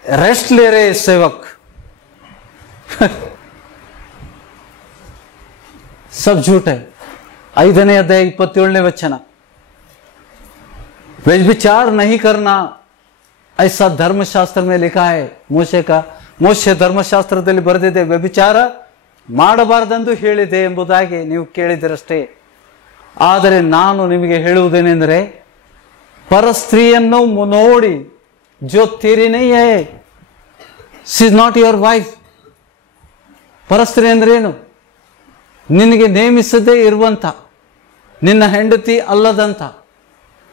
रेस्ट ले रहे सेवक. सब झूठ है. 5ನೇ अध्याय 27ನೇ वचन, व्यभिचार नहीं करना ऐसा धर्मशास्त्र में लिखा है. ಮೋಶೆ ಧರ್ಮಶಾಸ್ತ್ರದಲ್ಲಿ ಬರೆದಿದೆ, ವ್ಯಭಿಚಾರ ಮಾಡಬಾರದೆಂದು ಹೇಳಿದೆ ಎಂಬುದಾಗಿ ನೀವು ಕೇಳಿದಿರಷ್ಟೇ. ಆದರೆ ನಾನು ನಿಮಗೆ ಹೇಳುವುದೇನೆಂದರೆ, ಪರಸ್ತ್ರೀಯನ್ನು ನೋಡಿ, ಜೋ ತೀರಿ ನೈ ಹೈ, she is not your wife. ಪರಸ್ತ್ರೀ ಅಂದ್ರೆ ಏನು? ನಿನಗೆ ನೇಮಿಸದೇ ಇರುವಂತ, ನಿನ್ನ ಹೆಂಡತಿ ಅಲ್ಲದಂತ.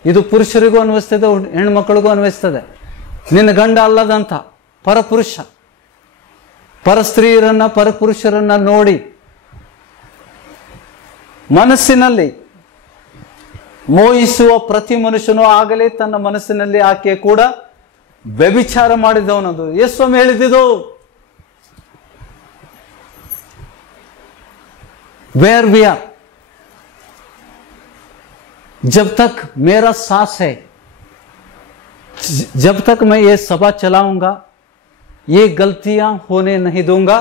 ಇದು ಪುರುಷರಿಗೂ ಅನ್ವಯಿಸ್ತದೆ, ಹೆಣ್ಮಕ್ಕಳಿಗೂ ಅನ್ವಯಿಸ್ತದೆ. ನಿನ್ನ ಗಂಡ ಅಲ್ಲದಂತ ಪರಪುರುಷ, ಪರಸ್ತ್ರೀಯರನ್ನ ಪರಪುರುಷರನ್ನ ನೋಡಿ ಮನಸ್ಸಿನಲ್ಲಿ ಮೋಹಿಸುವ ಪ್ರತಿ ಮನುಷ್ಯನೂ ಆಗಲೇ ತನ್ನ ಮನಸ್ಸಿನಲ್ಲಿ ಆಕೆ ಕೂಡ ವ್ಯಭಿಚಾರ ಮಾಡಿದವನದು. ಯೇಸು ಹೇಳಿದ್ದು वेयर वी आर, जब तक मेरा सांस है, जब तक मैं ये सभा चलाऊंगा, ये गलतियां होने नहीं दूंगा।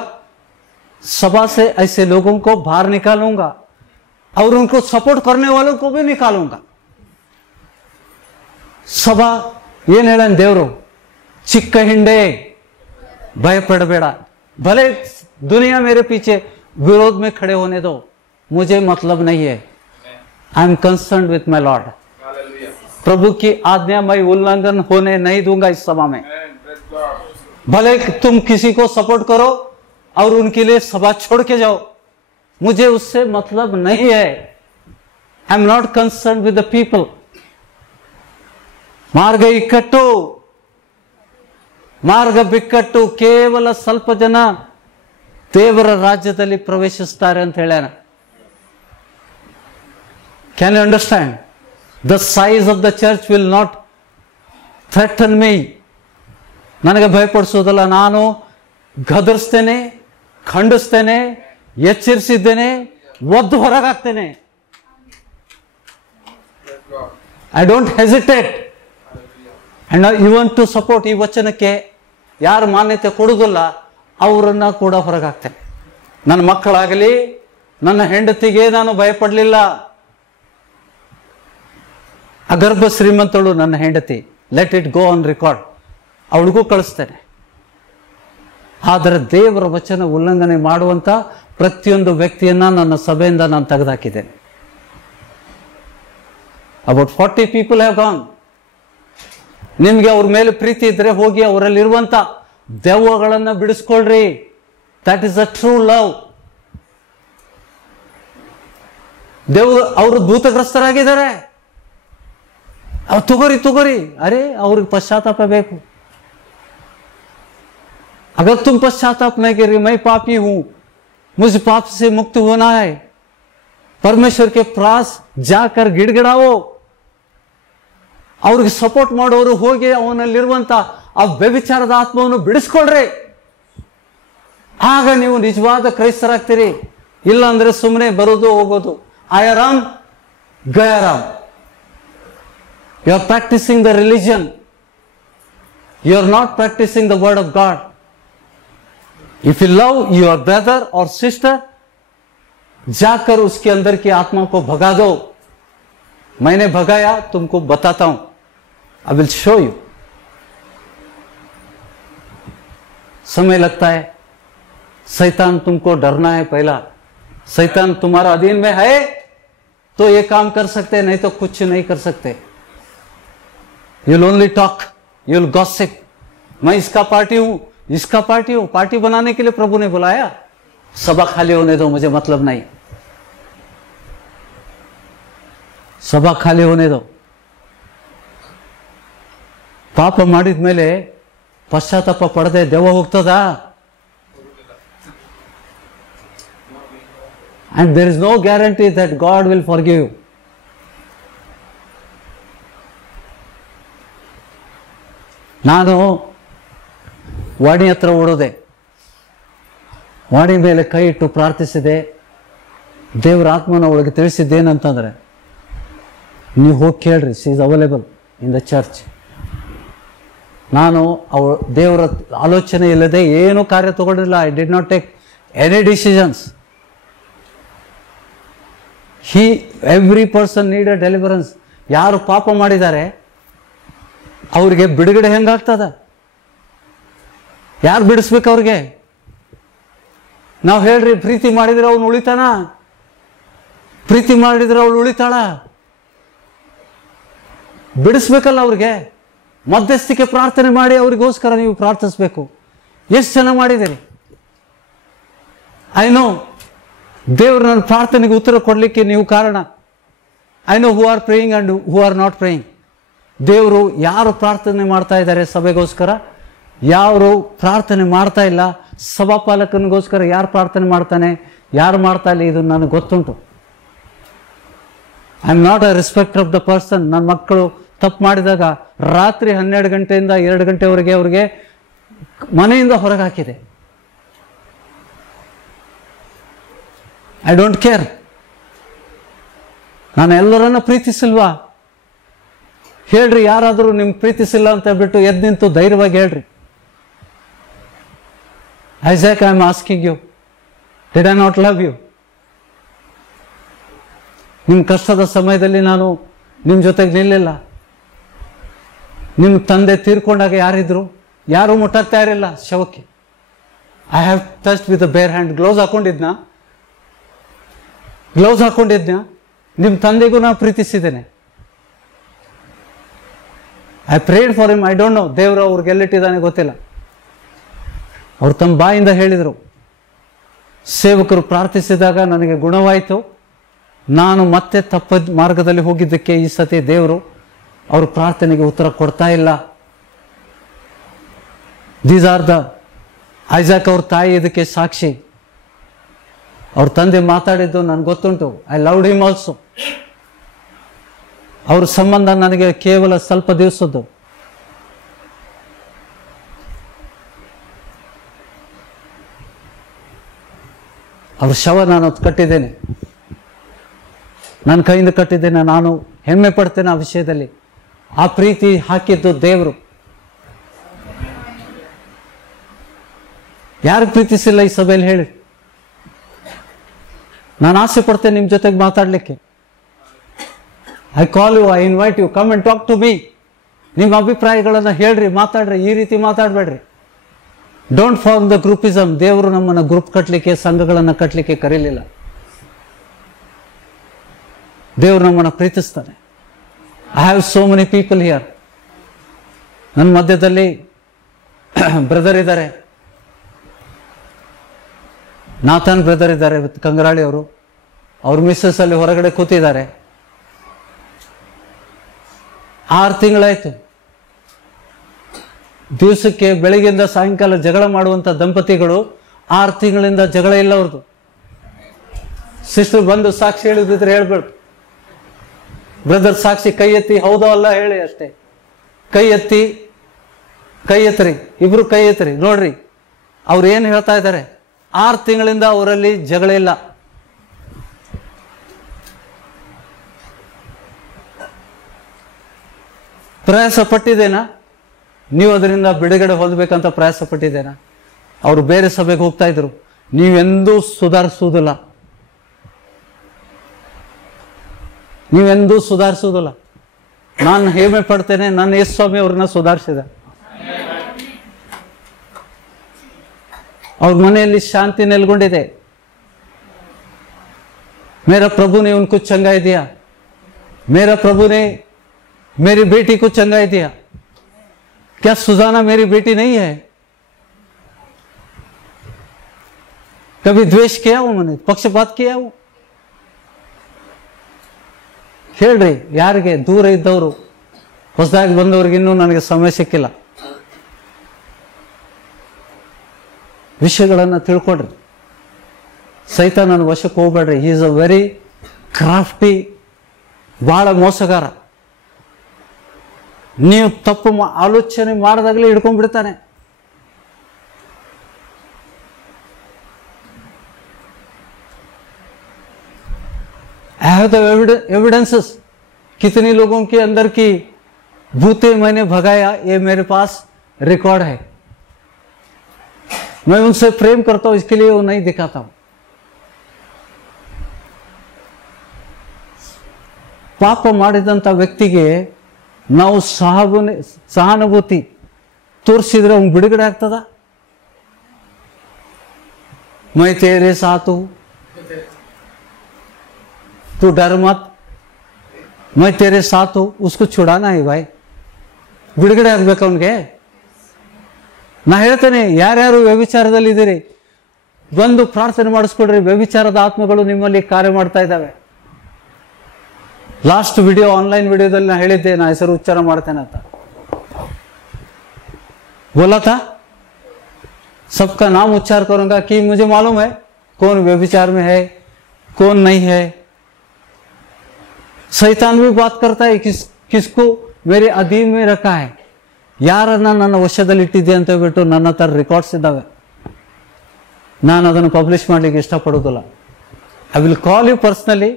सभा से ऐसे लोगों को बाहर निकालूंगा और उनको सपोर्ट करने वालों को भी निकालूंगा। सभा ಏನ್ ಹೇಳನ್ ದೇವರು, ಚಿಕ್ಕ ಹಿಂಡೆ ಭಯಪಡಬೇಡ, भले दुनिया मेरे पीछे विरोध में खड़े होने दो, मुझे मतलब नहीं है। I am concern with my lord. प्रभु की आज्ञा मैं उल्लंघन होने नहीं दूंगा इस सभा में। भले तुम किसी को सपोर्ट करो और उनके लिए सभा छोड़ के जाओ, मुझे उससे मतलब नहीं है। I am not concern with the people. ಮಾರ್ಗ ಇಕ್ಕಟ್ಟು, ಮಾರ್ಗ ಬಿಕ್ಕಟ್ಟು, ಕೇವಲ ಸ್ವಲ್ಪ ಜನ ದೇವರ ರಾಜ್ಯದಲ್ಲಿ ಪ್ರವೇಶಿಸ್ತಾರೆ ಅಂತ ಹೇಳ್ಯಾನ. Can you understand? The size of the church will not threaten me. ನನಗೆ ಭಯಪಡಿಸೋದಲ್ಲ. ನಾನು ಗದರಿಸ್ತೇನೆ, ಖಂಡಿಸ್ತೇನೆ, ಎಚ್ಚರಿಸಿದ್ದೇನೆ, ಒದ್ದು ಹೊರಗಾಗ್ತೇನೆ. I don't hesitate. And even to support. ಈ ವಚನಕ್ಕೆ ಯಾರು ಮಾನ್ಯತೆ ಕೊಡುವುದಿಲ್ಲ ಅವರನ್ನ ಕೂಡ ಹೊರಗಾಗ್ತೇನೆ. ನನ್ನ ಮಕ್ಕಳಾಗಲಿ, ನನ್ನ ಹೆಂಡತಿಗೆ ನಾನು ಭಯಪಡಲಿಲ್ಲ. ಅಗರ್ಭ ಶ್ರೀಮಂತಳು ನನ್ನ ಹೆಂಡತಿ, let it go on record, ಅವಳಿಗೂ ಕಳಿಸ್ತೇನೆ. ಆದರೆ ದೇವರ ವಚನ ಉಲ್ಲಂಘನೆ ಮಾಡುವಂತ ಪ್ರತಿಯೊಂದು ವ್ಯಕ್ತಿಯನ್ನ ನನ್ನ ಸಭೆಯಿಂದ ನಾನು ತೆಗೆದುಹಾಕಿದ್ದೇನೆ. About 40 people have gone. ನಿಮ್ಗೆ ಅವ್ರ ಮೇಲೆ ಪ್ರೀತಿ ಇದ್ರೆ ಹೋಗಿ ಅವರಲ್ಲಿರುವಂತ ದೆವ್ವಗಳನ್ನ ಬಿಡಿಸ್ಕೊಳ್ರಿ. That is a true love. ಅವರು ಭೂತಗ್ರಸ್ತರಾಗಿದ್ದಾರೆ, ಅವ್ರು ತಗೋರಿ. ಅರೆ ಅವ್ರಿಗೆ ಪಶ್ಚಾತ್ತಾಪ ಬೇಕು. अगर तुम पश्चाताप नहीं कर रही, मैं पापी हूं, मुझे पाप से मुक्त होना है, परमेश्वर के पास जाकर गिड़गिड़ाओ. ಅವ್ರಿಗೆ ಸಪೋರ್ಟ್ ಮಾಡೋರು ಹೋಗಿ ಅವನಲ್ಲಿರುವಂತ ಆ ವ್ಯಭಿಚಾರದ ಆತ್ಮವನ್ನು ಬಿಡಿಸ್ಕೊಳ್ರಿ. ಆಗ ನೀವು ನಿಜವಾದ ಕ್ರೈಸ್ತರಾಗ್ತೀರಿ. ಇಲ್ಲ ಅಂದ್ರೆ ಸುಮ್ಮನೆ ಬರೋದು ಹೋಗೋದು. ಆಯಾರಾಮ್ ಗಯಾರಾಮ್. You are practising the religion, you are not practising the word of God. If you love your brother और सिस्टर, जाकर उसके अंदर की आत्मा को भगा दो. मैंने भगाया, तुमको बताता हूं. I will show you. समय लगता है. शैतान तुमको डरना है. पहला शैतान तुम्हारा अधीन में है तो ये काम कर सकते, नहीं तो कुछ नहीं कर सकते. You will only talk, you will gossip. मैं इसका पार्टी हूं, इसका पार्टी हूं. पार्टी बनाने के लिए प्रभु ने बुलाया. सभा खाली होने दो, मुझे मतलब नहीं. सभा खाली होने दो. ಪಾಪ ಮಾಡಿದ ಮೇಲೆ ಪಶ್ಚಾತ್ತಾಪ ಪಡದೆ ದೆವ್ವ ಹೋಗ್ತದ? And there is no guarantee that God will forgive you. ನಾನು ವಾಣಿ ಹತ್ರ ಓಡೋದೆ, ವಾಣಿ ಮೇಲೆ ಕೈ ಇಟ್ಟು ಪ್ರಾರ್ಥಿಸಿದೆ. ದೇವರ ಆತ್ಮನ ಒಳಗೆ ತಿಳಿಸಿದ್ದೇನಂತಂದ್ರೆ, ನೀವು ಹೋಗಿ ಕೇಳ್ರಿ, C is available in the church. ನಾನು ದೇವರ ಆಲೋಚನೆ ಇಲ್ಲದೆ ಏನು ಕಾರ್ಯ ತಗೊಂಡಿಲ್ಲ. I did not take any decisions. Every person need a deliverance. ಯಾರು ಪಾಪ ಮಾಡಿದ್ದಾರೆ ಅವ್ರಿಗೆ ಬಿಡುಗಡೆ ಹೆಂಗಾಗ್ತದ? ಯಾರು ಬಿಡಿಸ್ಬೇಕು ಅವ್ರಿಗೆ? ನಾವು ಹೇಳ್ರಿ, ಪ್ರೀತಿ ಮಾಡಿದ್ರೆ ಅವನು ಉಳಿತಾನ? ಪ್ರೀತಿ ಮಾಡಿದ್ರೆ ಅವಳು ಉಳಿತಾಳ? ಬಿಡಿಸ್ಬೇಕಲ್ಲ ಅವ್ರಿಗೆ. ಮಧ್ಯಸ್ಥಿಕೆ ಪ್ರಾರ್ಥನೆ ಮಾಡಿ ಅವರಿಗೋಸ್ಕರ ನೀವು ಪ್ರಾರ್ಥಿಸ್ಬೇಕು. ಎಷ್ಟು ಜನ ಮಾಡಿದ್ದೀರಿ? ಐ ನೋ ದೇವರು ನನ್ನ ಪ್ರಾರ್ಥನೆಗೆ ಉತ್ತರ ಕೊಡಲಿಕ್ಕೆ ನೀವು ಕಾರಣ. I know who are praying and who are not praying. ದೇವರು ಯಾರು ಪ್ರಾರ್ಥನೆ ಮಾಡ್ತಾ ಇದ್ದಾರೆ ಸಭೆಗೋಸ್ಕರ, ಯಾರು ಪ್ರಾರ್ಥನೆ ಮಾಡ್ತಾ ಇಲ್ಲ, ಸಭಾಪಾಲಕನಿಗೋಸ್ಕರ ಯಾರು ಪ್ರಾರ್ಥನೆ ಮಾಡ್ತಾನೆ, ಯಾರು ಮಾಡ್ತಾ ಇಲ್ಲ, ಇದು ನನಗೆ ಗೊತ್ತುಂಟು. I am not a respect of the person. ನನ್ನ ಮಕ್ಕಳು ತಪ್ಪು ಮಾಡಿದಾಗ ರಾತ್ರಿ 12 ಗಂಟೆಯಿಂದ 2 ಗಂಟೆವರೆಗೆ ಅವ್ರಿಗೆ ಮನೆಯಿಂದ ಹೊರಗೆ ಹಾಕಿದೆ. I don't care. ನಾನು ಎಲ್ಲರನ್ನ ಪ್ರೀತಿಸಿಲ್ವಾ? ಹೇಳ್ರಿ, ಯಾರಾದರೂ ನಿಮ್ಗೆ ಪ್ರೀತಿಸಿಲ್ಲ ಅಂತ ಹೇಳ್ಬಿಟ್ಟು ಎದ್ದು ನಿಂತು ಧೈರ್ಯವಾಗಿ ಹೇಳ್ರಿ. Isaac, I am asking you, did I not love you? ನಿಮ್ಮ ಕಷ್ಟದ ಸಮಯದಲ್ಲಿ ನಾನು ನಿಮ್ಮ ಜೊತೆಗೆ ನಿಲ್ಲಿಲ್ಲ. ನಿಮ್ಮ ತಂದೆ ತೀರ್ಕೊಂಡಾಗ ಯಾರಿದ್ರು? ಯಾರೂ ಮುಟ್ಟಾಗ್ತಾ ಇರಲಿಲ್ಲ ಶವಕ್ಕೆ. I have touched with a bare hand. Gloves ಹಾಕೊಂಡಿದ್ನಾ? ನಿಮ್ಮ ತಂದೆಗೂ ನಾನು ಪ್ರೀತಿಸಿದ್ದೇನೆ. I prayed for him. I don't know, ದೇವರು ಅವ್ರಿಗೆ ಎಲ್ಲಿಟ್ಟಿದ್ದಾನೆ ಗೊತ್ತಿಲ್ಲ. ಅವ್ರು ತಮ್ಮ ಬಾಯಿಂದ ಹೇಳಿದರು, ಸೇವಕರು ಪ್ರಾರ್ಥಿಸಿದಾಗ ನನಗೆ ಗುಣವಾಯಿತು. ನಾನು ಮತ್ತೆ ತಪ್ಪದ ಮಾರ್ಗದಲ್ಲಿ ಹೋಗಿದ್ದಕ್ಕೆ ಈ ಸತಿ ದೇವರು ಅವ್ರ ಪ್ರಾರ್ಥನೆಗೆ ಉತ್ತರ ಕೊಡ್ತಾ ಇಲ್ಲ. ದೀಸ್ ಆರ್ ದ ಐಸಾಕ್ ಅವ್ರ ತಾಯಿ ಇದಕ್ಕೆ ಸಾಕ್ಷಿ. ಅವ್ರ ತಂದೆ ಮಾತಾಡಿದ್ದು ನನಗೆ ಗೊತ್ತುಂಟು. I loved him also. ಅವ್ರ ಸಂಬಂಧ ನನಗೆ ಕೇವಲ ಸ್ವಲ್ಪ ದಿವಸದ್ದು. ಅವ್ರ ಶವ ನಾನು ಕಟ್ಟಿದ್ದೇನೆ, ನನ್ನ ಕೈಯಿಂದ ಕಟ್ಟಿದ್ದೇನೆ. ನಾನು ಹೆಮ್ಮೆ ಪಡ್ತೇನೆ ಆ ವಿಷಯದಲ್ಲಿ. ಆ ಪ್ರೀತಿ ಹಾಕಿದ್ದು ದೇವರು. ಯಾರು ಪ್ರೀತಿಸಿಲ್ಲ ಈ ಸಭೆಯಲ್ಲಿ ಹೇಳಿ? ನಾನು ಆಸೆ ಪಡ್ತೇನೆ ನಿಮ್ಮ ಜೊತೆಗೆ ಮಾತಾಡಲಿಕ್ಕೆ. I call you, I invite you, come and talk to me. ನಿಮ್ಮ ಅಭಿಪ್ರಾಯಗಳನ್ನು ಹೇಳ್ರಿ, ಮಾತಾಡ್ರಿ. ಈ ರೀತಿ ಮಾತಾಡಬೇಡ್ರಿ. Don't form the groupism. ದೇವರು ನಮ್ಮನ್ನು ಗ್ರೂಪ್ ಕಟ್ಟಲಿಕ್ಕೆ, ಸಂಘಗಳನ್ನು ಕಟ್ಟಲಿಕ್ಕೆ ಕರೀಲಿಲ್ಲ. ದೇವರು ನಮ್ಮನ್ನು ಪ್ರೀತಿಸ್ತಾನೆ. I have so many people here. ನನ್ನ ಮಧ್ಯದಲ್ಲಿ ಬ್ರದರ್ ಇದ್ದಾರೆ, ನಾಥನ್ ಬ್ರದರ್ ಇದ್ದಾರೆ, ಕಂಗರಾಳಿ ಅವರು. ಅವ್ರ ಮಿಸ್ಸಸ್ ಅಲ್ಲಿ ಹೊರಗಡೆ ಕೂತಿದ್ದಾರೆ. 6 ತಿಂಗಳಾಯ್ತು. ದಿವಸಕ್ಕೆ ಬೆಳಗ್ಗೆಯಿಂದ ಸಾಯಂಕಾಲ ಜಗಳ ಮಾಡುವಂಥ ದಂಪತಿಗಳು 6 ತಿಂಗಳಿಂದ ಜಗಳ ಇಲ್ಲ ಅವ್ರದ್ದು. ಸಿಸ್ಟರ್ ಬಂದು ಸಾಕ್ಷಿ ಹೇಳಿದ್ರೆ ಹೇಳ್ಬೇಡ್ದು. ಬ್ರದರ್ ಸಾಕ್ಷಿ ಕೈ ಎತ್ತಿ ಹೌದೋ ಅಲ್ಲ ಹೇಳಿ ಅಷ್ಟೇ. ಕೈ ಎತ್ತರಿ, ಇಬ್ರು ಕೈ ಎತ್ತರಿ, ನೋಡ್ರಿ ಅವ್ರು ಏನು ಹೇಳ್ತಾ ಇದ್ದಾರೆ. 6 ತಿಂಗಳಿಂದ ಅವರಲ್ಲಿ ಜಗಳ ಇಲ್ಲ. ಪ್ರಯಾಸ ಪಟ್ಟಿದ್ದೇನಾ ನೀವು? ಅದರಿಂದ ಬಿಡುಗಡೆ ಹೊಂದಬೇಕಂತ ಪ್ರಯಾಸ ಪಟ್ಟಿದ್ದೇನಾ? ಅವರು ಬೇರೆ ಸಭೆಗೆ ಹೋಗ್ತಾ ಇದ್ರು. ನೀವೆಂದೂ ಸುಧಾರಿಸುವುದಿಲ್ಲ. ನಾನು ಹೆಮ್ಮೆ ಪಡ್ತೇನೆ, ನನ್ನ ಯೇಸು ಸ್ವಾಮಿ ಅವ್ರನ್ನ ಸುಧಾರಿಸಿದ. ಅವ್ರ ಮನೆಯಲ್ಲಿ ಶಾಂತಿ ನೆಲೆಗೊಂಡಿದೆ. मेरा प्रभु ने उनको चंगाई दिया. मेरा प्रभु ने मेरी बेटी को चंगाई दिया. क्या सुजाना मेरी बेटी नहीं है? कभी द्वेष किया हूं मैंने? पक्षपात किया हूं? ಹೇಳ್ರಿ, ಯಾರಿಗೆ ದೂರ ಇದ್ದವರು, ಹೊಸದಾಗಿ ಬಂದವ್ರಿಗೆ ಇನ್ನೂ ನನಗೆ ಸಮಯ ಸಿಕ್ಕಿಲ್ಲ. ವಿಷಯಗಳನ್ನು ತಿಳ್ಕೊಡ್ರಿ. ಸೈತಾನನ ವಶಕ್ಕೆ ಹೋಗ್ಬೇಡ್ರಿ. ಹಿ ಈಸ್ ಅ ವೆರಿ ಕ್ರಾಫ್ಟಿ, ಬಹಳ ಮೋಸಗಾರ. ನೀವು ತಪ್ಪು ಆಲೋಚನೆ ಮಾಡಿದಾಗಲೇ ಹಿಡ್ಕೊಂಡ್ಬಿಡ್ತಾನೆ. I have the evidences. कितने लोगों के अंदर की भूतें मैंने भगाया, ये मेरे पास रिकॉर्ड है. मैं उनसे प्रेम करता हूं, इसके लिए वो नहीं दिखाता हूं. ಪಾಪ ಮಾಡಿದಂಥ ವ್ಯಕ್ತಿಗೆ ನಾವು ಸಹಾನುಭೂತಿ ತೋರಿಸಿದ್ರೆ ಅವ್ನು ಬಿಡುಗಡೆ ಆಗ್ತದ? मैं तेरे साथ हूं, तू डर मत, मैं तेरे साथ हूं. उसको छुड़ाना है भाई. ಬಿಡುಗಡೆ ಆಗ್ಬೇಕು ಅವನಿಗೆ. ನಾ ಹೇಳ್ತೇನೆ, ಯಾರ್ಯಾರು ವ್ಯಭಿಚಾರದಲ್ಲಿದ್ದೀರಿ ಬಂದು ಪ್ರಾರ್ಥನೆ ಮಾಡಿಸ್ಕೊಡ್ರಿ. ವ್ಯಭಿಚಾರದ ಆತ್ಮಗಳು ನಿಮ್ಮಲ್ಲಿ ಕಾರ್ಯ ಮಾಡ್ತಾ ಇದ್ದಾವೆ. ಲಾಸ್ಟ್ ವಿಡಿಯೋ, ಆನ್ಲೈನ್ ವಿಡಿಯೋದಲ್ಲಿ ನಾ ಹೇಳಿದ್ದೆ, ನಾ ಹೆಸರು ಉಚ್ಚಾರ ಮಾಡ್ತೇನೆ ಅಂತ. बोला था सबका नाम उच्चार करूंगा कि मुझे मालूम है कौन व्यभिचार में है, कौन नहीं है. शैतान भी बात करता है, किसको मेरे अधीन में रखा है. ಯಾರನ್ನ ನನ್ನ ವಶದಲ್ಲಿ ಇಟ್ಟಿದ್ದೆ ಅಂತ ಹೇಳ್ಬಿಟ್ಟು ನನ್ನ ಹತ್ರ ರೆಕಾರ್ಡ್ಸ್ ಇದ್ದಾವೆ. ನಾನು ಅದನ್ನು ಪಬ್ಲಿಷ್ ಮಾಡ್ಲಿಕ್ಕೆ ಇಷ್ಟಪಡೋದಿಲ್ಲ. I will call you personally,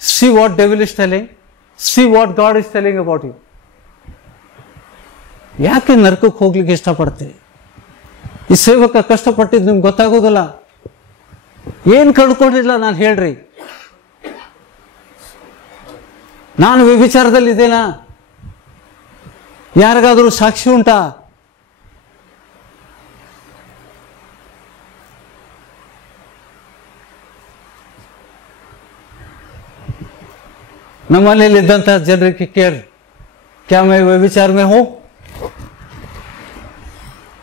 see what devil is telling, see what God is telling about you. ಯಾಕೆ ನರಕಕ್ಕೆ ಹೋಗ್ಲಿಕ್ಕೆ ಇಷ್ಟಪಡ್ತೀರಿ? ಈ ಸೇವಕ ಕಷ್ಟಪಟ್ಟಿದ್ದು ನಿಮ್ಗೆ ಗೊತ್ತಾಗೋದಿಲ್ಲ. ಏನು ಕಳ್ಕೊಂಡಿಲ್ಲ ನಾನು ಹೇಳ್ರಿ. ನಾನು ವ್ಯಭಿಚಾರದಲ್ಲಿ ಇದ್ದೇನಾ? ಯಾರಿಗಾದರೂ ಸಾಕ್ಷಿ ಉಂಟಾ? ನಮ್ಮನೇಲಿ ಇದ್ದಂಥ ಜನರಿಗೆ ಕೇಳಿ, ಕ್ಯಾ ಮೈ ವ್ಯಭಿಚಾರ ಮೇ ಹೋ?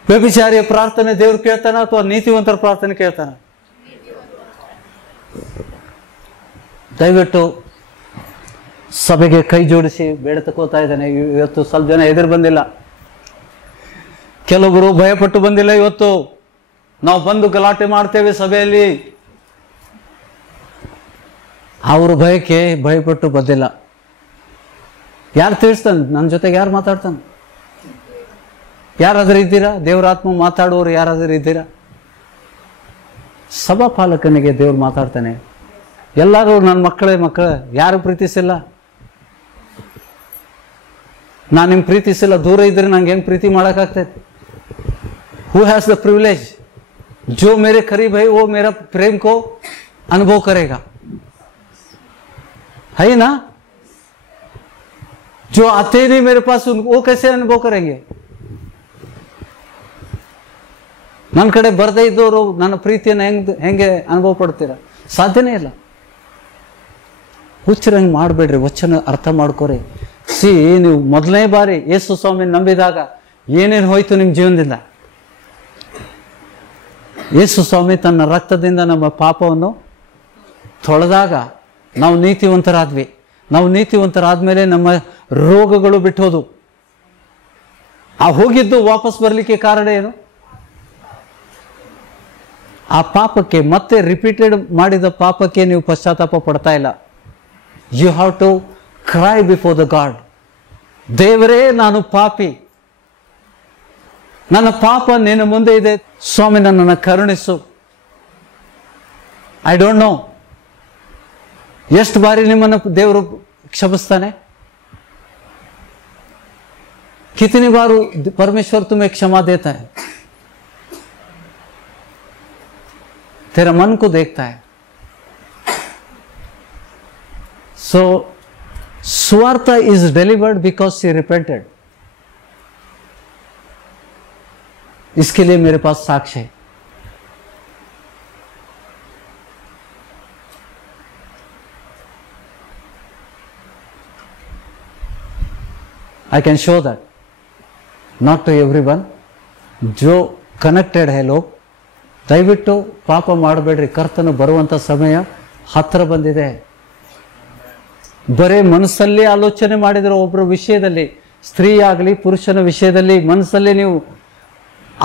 ವ್ಯಭಿಚಾರಿಯ ಪ್ರಾರ್ಥನೆ ದೇವ್ರು ಕೇಳ್ತಾನ ಅಥವಾ ನೀತಿವಂತರ ಪ್ರಾರ್ಥನೆ ಕೇಳ್ತಾನ? ದಯವಿಟ್ಟು ಸಭೆಗೆ ಕೈ ಜೋಡಿಸಿ ಬೇಡತಕೋತಾ ಇದ್ದಾನೆ. ಇವತ್ತು ಸ್ವಲ್ಪ ಜನ ಎದುರು ಬಂದಿಲ್ಲ, ಕೆಲವರು ಭಯಪಟ್ಟು ಬಂದಿಲ್ಲ. ಇವತ್ತು ನಾವು ಬಂದು ಗಲಾಟೆ ಮಾಡ್ತೇವೆ ಸಭೆಯಲ್ಲಿ, ಅವರು ಭಯಕ್ಕೆ ಭಯಪಟ್ಟು ಬಂದಿಲ್ಲ. ಯಾರು ತಿಳಿಸ್ತಾನೆ? ನನ್ನ ಜೊತೆಗೆ ಯಾರು ಮಾತಾಡ್ತಾನೆ? ಯಾರಾದರೂ ಇದ್ದೀರಾ? ದೇವರಾತ್ಮ ಮಾತಾಡುವವರು ಯಾರಾದರೂ ಇದ್ದೀರಾ? ಸಭಾಪಾಲಕನಿಗೆ ದೇವ್ರು ಮಾತಾಡ್ತಾನೆ. ಎಲ್ಲರೂ ನನ್ನ ಮಕ್ಕಳು ಯಾರು ಪ್ರೀತಿಸಿಲ್ಲ? ನಾನು ನಿಮ್ಗೆ ಪ್ರೀತಿಸಿಲ್ಲ, ದೂರ ಇದ್ರೆ ನಂಗೆ ಹೆಂಗೆ ಪ್ರೀತಿ ಮಾಡೋಕ್ಕಾಗ್ತೈತೆ? Who has the privilege? जो मेरे करीब है वो मेरा प्रेम को अनुभव करेगा, है ना? जो आते नहीं मेरे पास वो कैसे अनुभव करेंगे? ನನ್ನ ಕಡೆ ಬರದೇ ಇದ್ದವರು ನನ್ನ ಪ್ರೀತಿಯನ್ನು ಹೆಂಗೆ ಅನುಭವ ಪಡ್ತೀರಾ? ಸಾಧ್ಯನೇ ಇಲ್ಲ. ಹುಚ್ಚರಂಗೆ ಮಾಡಬೇಡ್ರಿ, ವಚನ ಅರ್ಥ ಮಾಡ್ಕೊರಿ. ನೀವು ಮೊದಲನೇ ಬಾರಿ ಯೇಸು ಸ್ವಾಮಿ ನಂಬಿದಾಗ ಏನೇನು ಹೋಯ್ತು ನಿಮ್ಮ ಜೀವನದಿಂದ? ಯೇಸು ಸ್ವಾಮಿ ತನ್ನ ರಕ್ತದಿಂದ ನಮ್ಮ ಪಾಪವನ್ನು ತೊಳೆದಾಗ ನಾವು ನೀತಿವಂತರಾದ್ವಿ. ನಾವು ನೀತಿವಂತರಾದ್ಮೇಲೆ ನಮ್ಮ ರೋಗಗಳು ಬಿಟ್ಟೋದು. ಆ ಹೋಗಿದ್ದು ವಾಪಸ್ ಬರಲಿಕ್ಕೆ ಕಾರಣ ಏನು? ಆ ಪಾಪಕ್ಕೆ, ಮತ್ತೆ ರಿಪೀಟೆಡ್ ಮಾಡಿದ ಪಾಪಕ್ಕೆ ನೀವು ಪಶ್ಚಾತ್ತಾಪ ಪಡ್ತಾ ಇಲ್ಲ. You have to cry before the God. ದೇವರೇ, ನಾನು ಪಾಪಿ, ನನ್ನ ಪಾಪ ನಿನ್ನ ಮುಂದೆ ಇದೆ, ಸ್ವಾಮಿ ನನ್ನನ್ನು ಕರುಣಿಸು. ಐ ಡೋಂಟ್ ನೋ ಎಷ್ಟು ಬಾರಿ ನಿಮ್ಮನ್ನು ದೇವರು ಕ್ಷಮಿಸ್ತಾನೆ. कितनी बार परमेश्वर तुम्हें क्षमा देता है? तेरा मन को देखता है. So Suvarta is delivered because she repented. इसके लिए मेरे पास साक्ष्य है. I can show that. Not to everyone. जो ಕನೆಕ್ಟೆಡ್ है लोग, ದಯವಿಟ್ಟು ಪಾಪ ಮಾಡಬೇಡ್ರಿ. ಕರ್ತನು ಬರುವಂಥ ಸಮಯ ಹತ್ತಿರ ಬಂದಿದೆ. ಬರೇ ಮನಸ್ಸಲ್ಲಿ ಆಲೋಚನೆ ಮಾಡಿದರೆ ಒಬ್ಬರ ವಿಷಯದಲ್ಲಿ, ಸ್ತ್ರೀ ಆಗಲಿ ಪುರುಷನ ವಿಷಯದಲ್ಲಿ ಮನಸ್ಸಲ್ಲಿ ನೀವು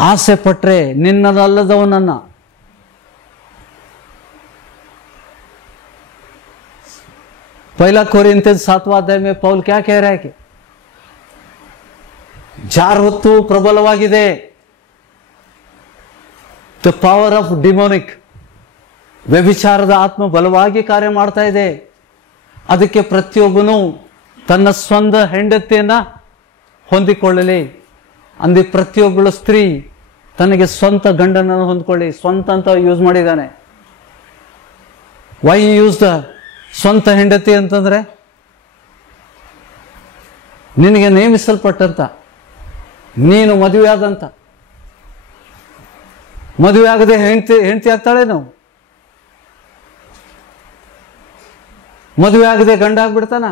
ಆಸೆ ಪಟ್ಟರೆ ನಿನ್ನದಲ್ಲದವನನ್ನ, पहला कोरिन्थियंस 7वां अध्याय में पौल क्या कह रहा है कि ಜಾರ್ ಹೊತ್ತು ಪ್ರಬಲವಾಗಿದೆ. ದ ಪವರ್ ಆಫ್ ಡಿಮೋನಿಕ್, ವ್ಯಭಿಚಾರದ ಆತ್ಮ ಬಲವಾಗಿ ಕಾರ್ಯ ಮಾಡ್ತಾ ಇದೆ. ಅದಕ್ಕೆ ಪ್ರತಿಯೊಬ್ಬನು ತನ್ನ ಸ್ವಂತ ಹೆಂಡತಿಯನ್ನ ಹೊಂದಿಕೊಳ್ಳಲಿ ಅಂದು ಪ್ರತಿಯೊಬ್ಬಳು ಸ್ತ್ರೀ ತನಗೆ ಸ್ವಂತ ಗಂಡನನ್ನು ಹೊಂದ್ಕೊಳ್ಳಿ. ಸ್ವಂತ ಅಂತ ಯೂಸ್ ಮಾಡಿದ್ದಾನೆ. ವೈ ಯೂಸ್ ದ ಸ್ವಂತ ಹೆಂಡತಿ ಅಂತಂದ್ರೆ ನಿನಗೆ ನೇಮಿಸಲ್ಪಟ್ಟಂತ, ನೀನು ಮದುವೆ ಆದಂತ. ಮದುವೆ ಆಗದೆ ಹೆಂಡತಿ ಆಗ್ತಾಳೇನು? ಮದುವೆ ಆಗದೆ ಗಂಡ ಆಗ್ಬಿಡ್ತಾನ?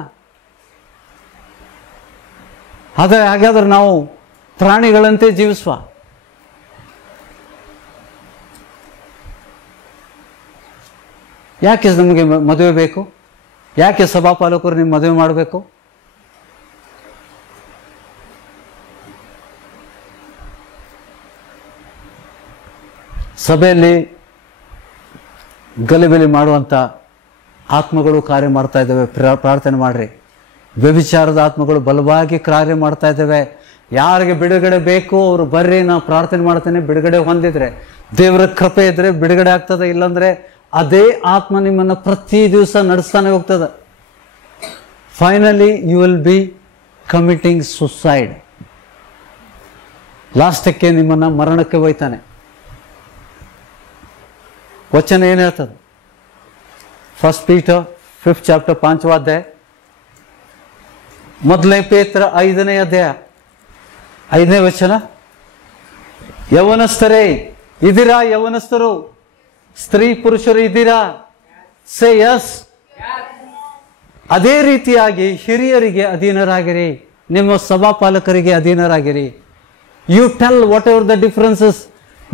ಹಾಗಾದ್ರೆ ನಾವು ಪ್ರಾಣಿಗಳಂತೆ ಜೀವಿಸುವ. ಯಾಕೆ ನಮಗೆ ಮದುವೆ ಬೇಕು? ಯಾಕೆ ಸಭಾಪಾಲಕರು ನಿಮ್ಮ ಮದುವೆ ಮಾಡಬೇಕು? ಸಭೆಯಲ್ಲಿ ಗಲಿಬಿಲಿ ಮಾಡುವಂಥ ಆತ್ಮಗಳು ಕಾರ್ಯ ಮಾಡ್ತಾ ಇದ್ದಾವೆ. ಪ್ರಾರ್ಥನೆ ಮಾಡ್ರಿ. ವ್ಯಭಿಚಾರದ ಆತ್ಮಗಳು ಬಲವಾಗಿ ಕಾರ್ಯ ಮಾಡ್ತಾ ಇದ್ದಾವೆ. ಯಾರಿಗೆ ಬಿಡುಗಡೆ ಬೇಕು ಅವರು ಬರ್ರಿ, ನಾವು ಪ್ರಾರ್ಥನೆ ಮಾಡ್ತೇನೆ. ಬಿಡುಗಡೆ ಹೊಂದಿದ್ರೆ, ದೇವರ ಕೃಪೆ ಇದ್ರೆ ಬಿಡುಗಡೆ ಆಗ್ತದೆ. ಇಲ್ಲಾಂದ್ರೆ ಅದೇ ಆತ್ಮ ನಿಮ್ಮನ್ನು ಪ್ರತಿ ದಿವಸ ನಡೆಸ್ತಾನೆ ಹೋಗ್ತದೆ. Finally you will be committing suicide. ಲಾಸ್ಟಕ್ಕೆ ನಿಮ್ಮನ್ನು ಮರಣಕ್ಕೆ ಒಯ್ತಾನೆ. ವಚನ ಏನು ಹೇಳ್ತದೆ? 1 Peter 5th chapter 5th ಅಧ್ಯಾಯ, 1 ಪೇತ್ರ 5ನೇ ಅಧ್ಯಾಯ 5ನೇ ವಚನ. ಯೌವನಸ್ಥರೇ ಇದ್ದೀರಾ? ಯೌವನಸ್ಥರು, ಸ್ತ್ರೀ ಪುರುಷರು ಇದ್ದೀರಾ? Say yes. ಅದೇ ರೀತಿಯಾಗಿ ಹಿರಿಯರಿಗೆ ಅಧೀನರಾಗಿರಿ, ನಿಮ್ಮ ಸಭಾಪಾಲಕರಿಗೆ ಅಧೀನರಾಗಿರಿ. You tell whatever the differences.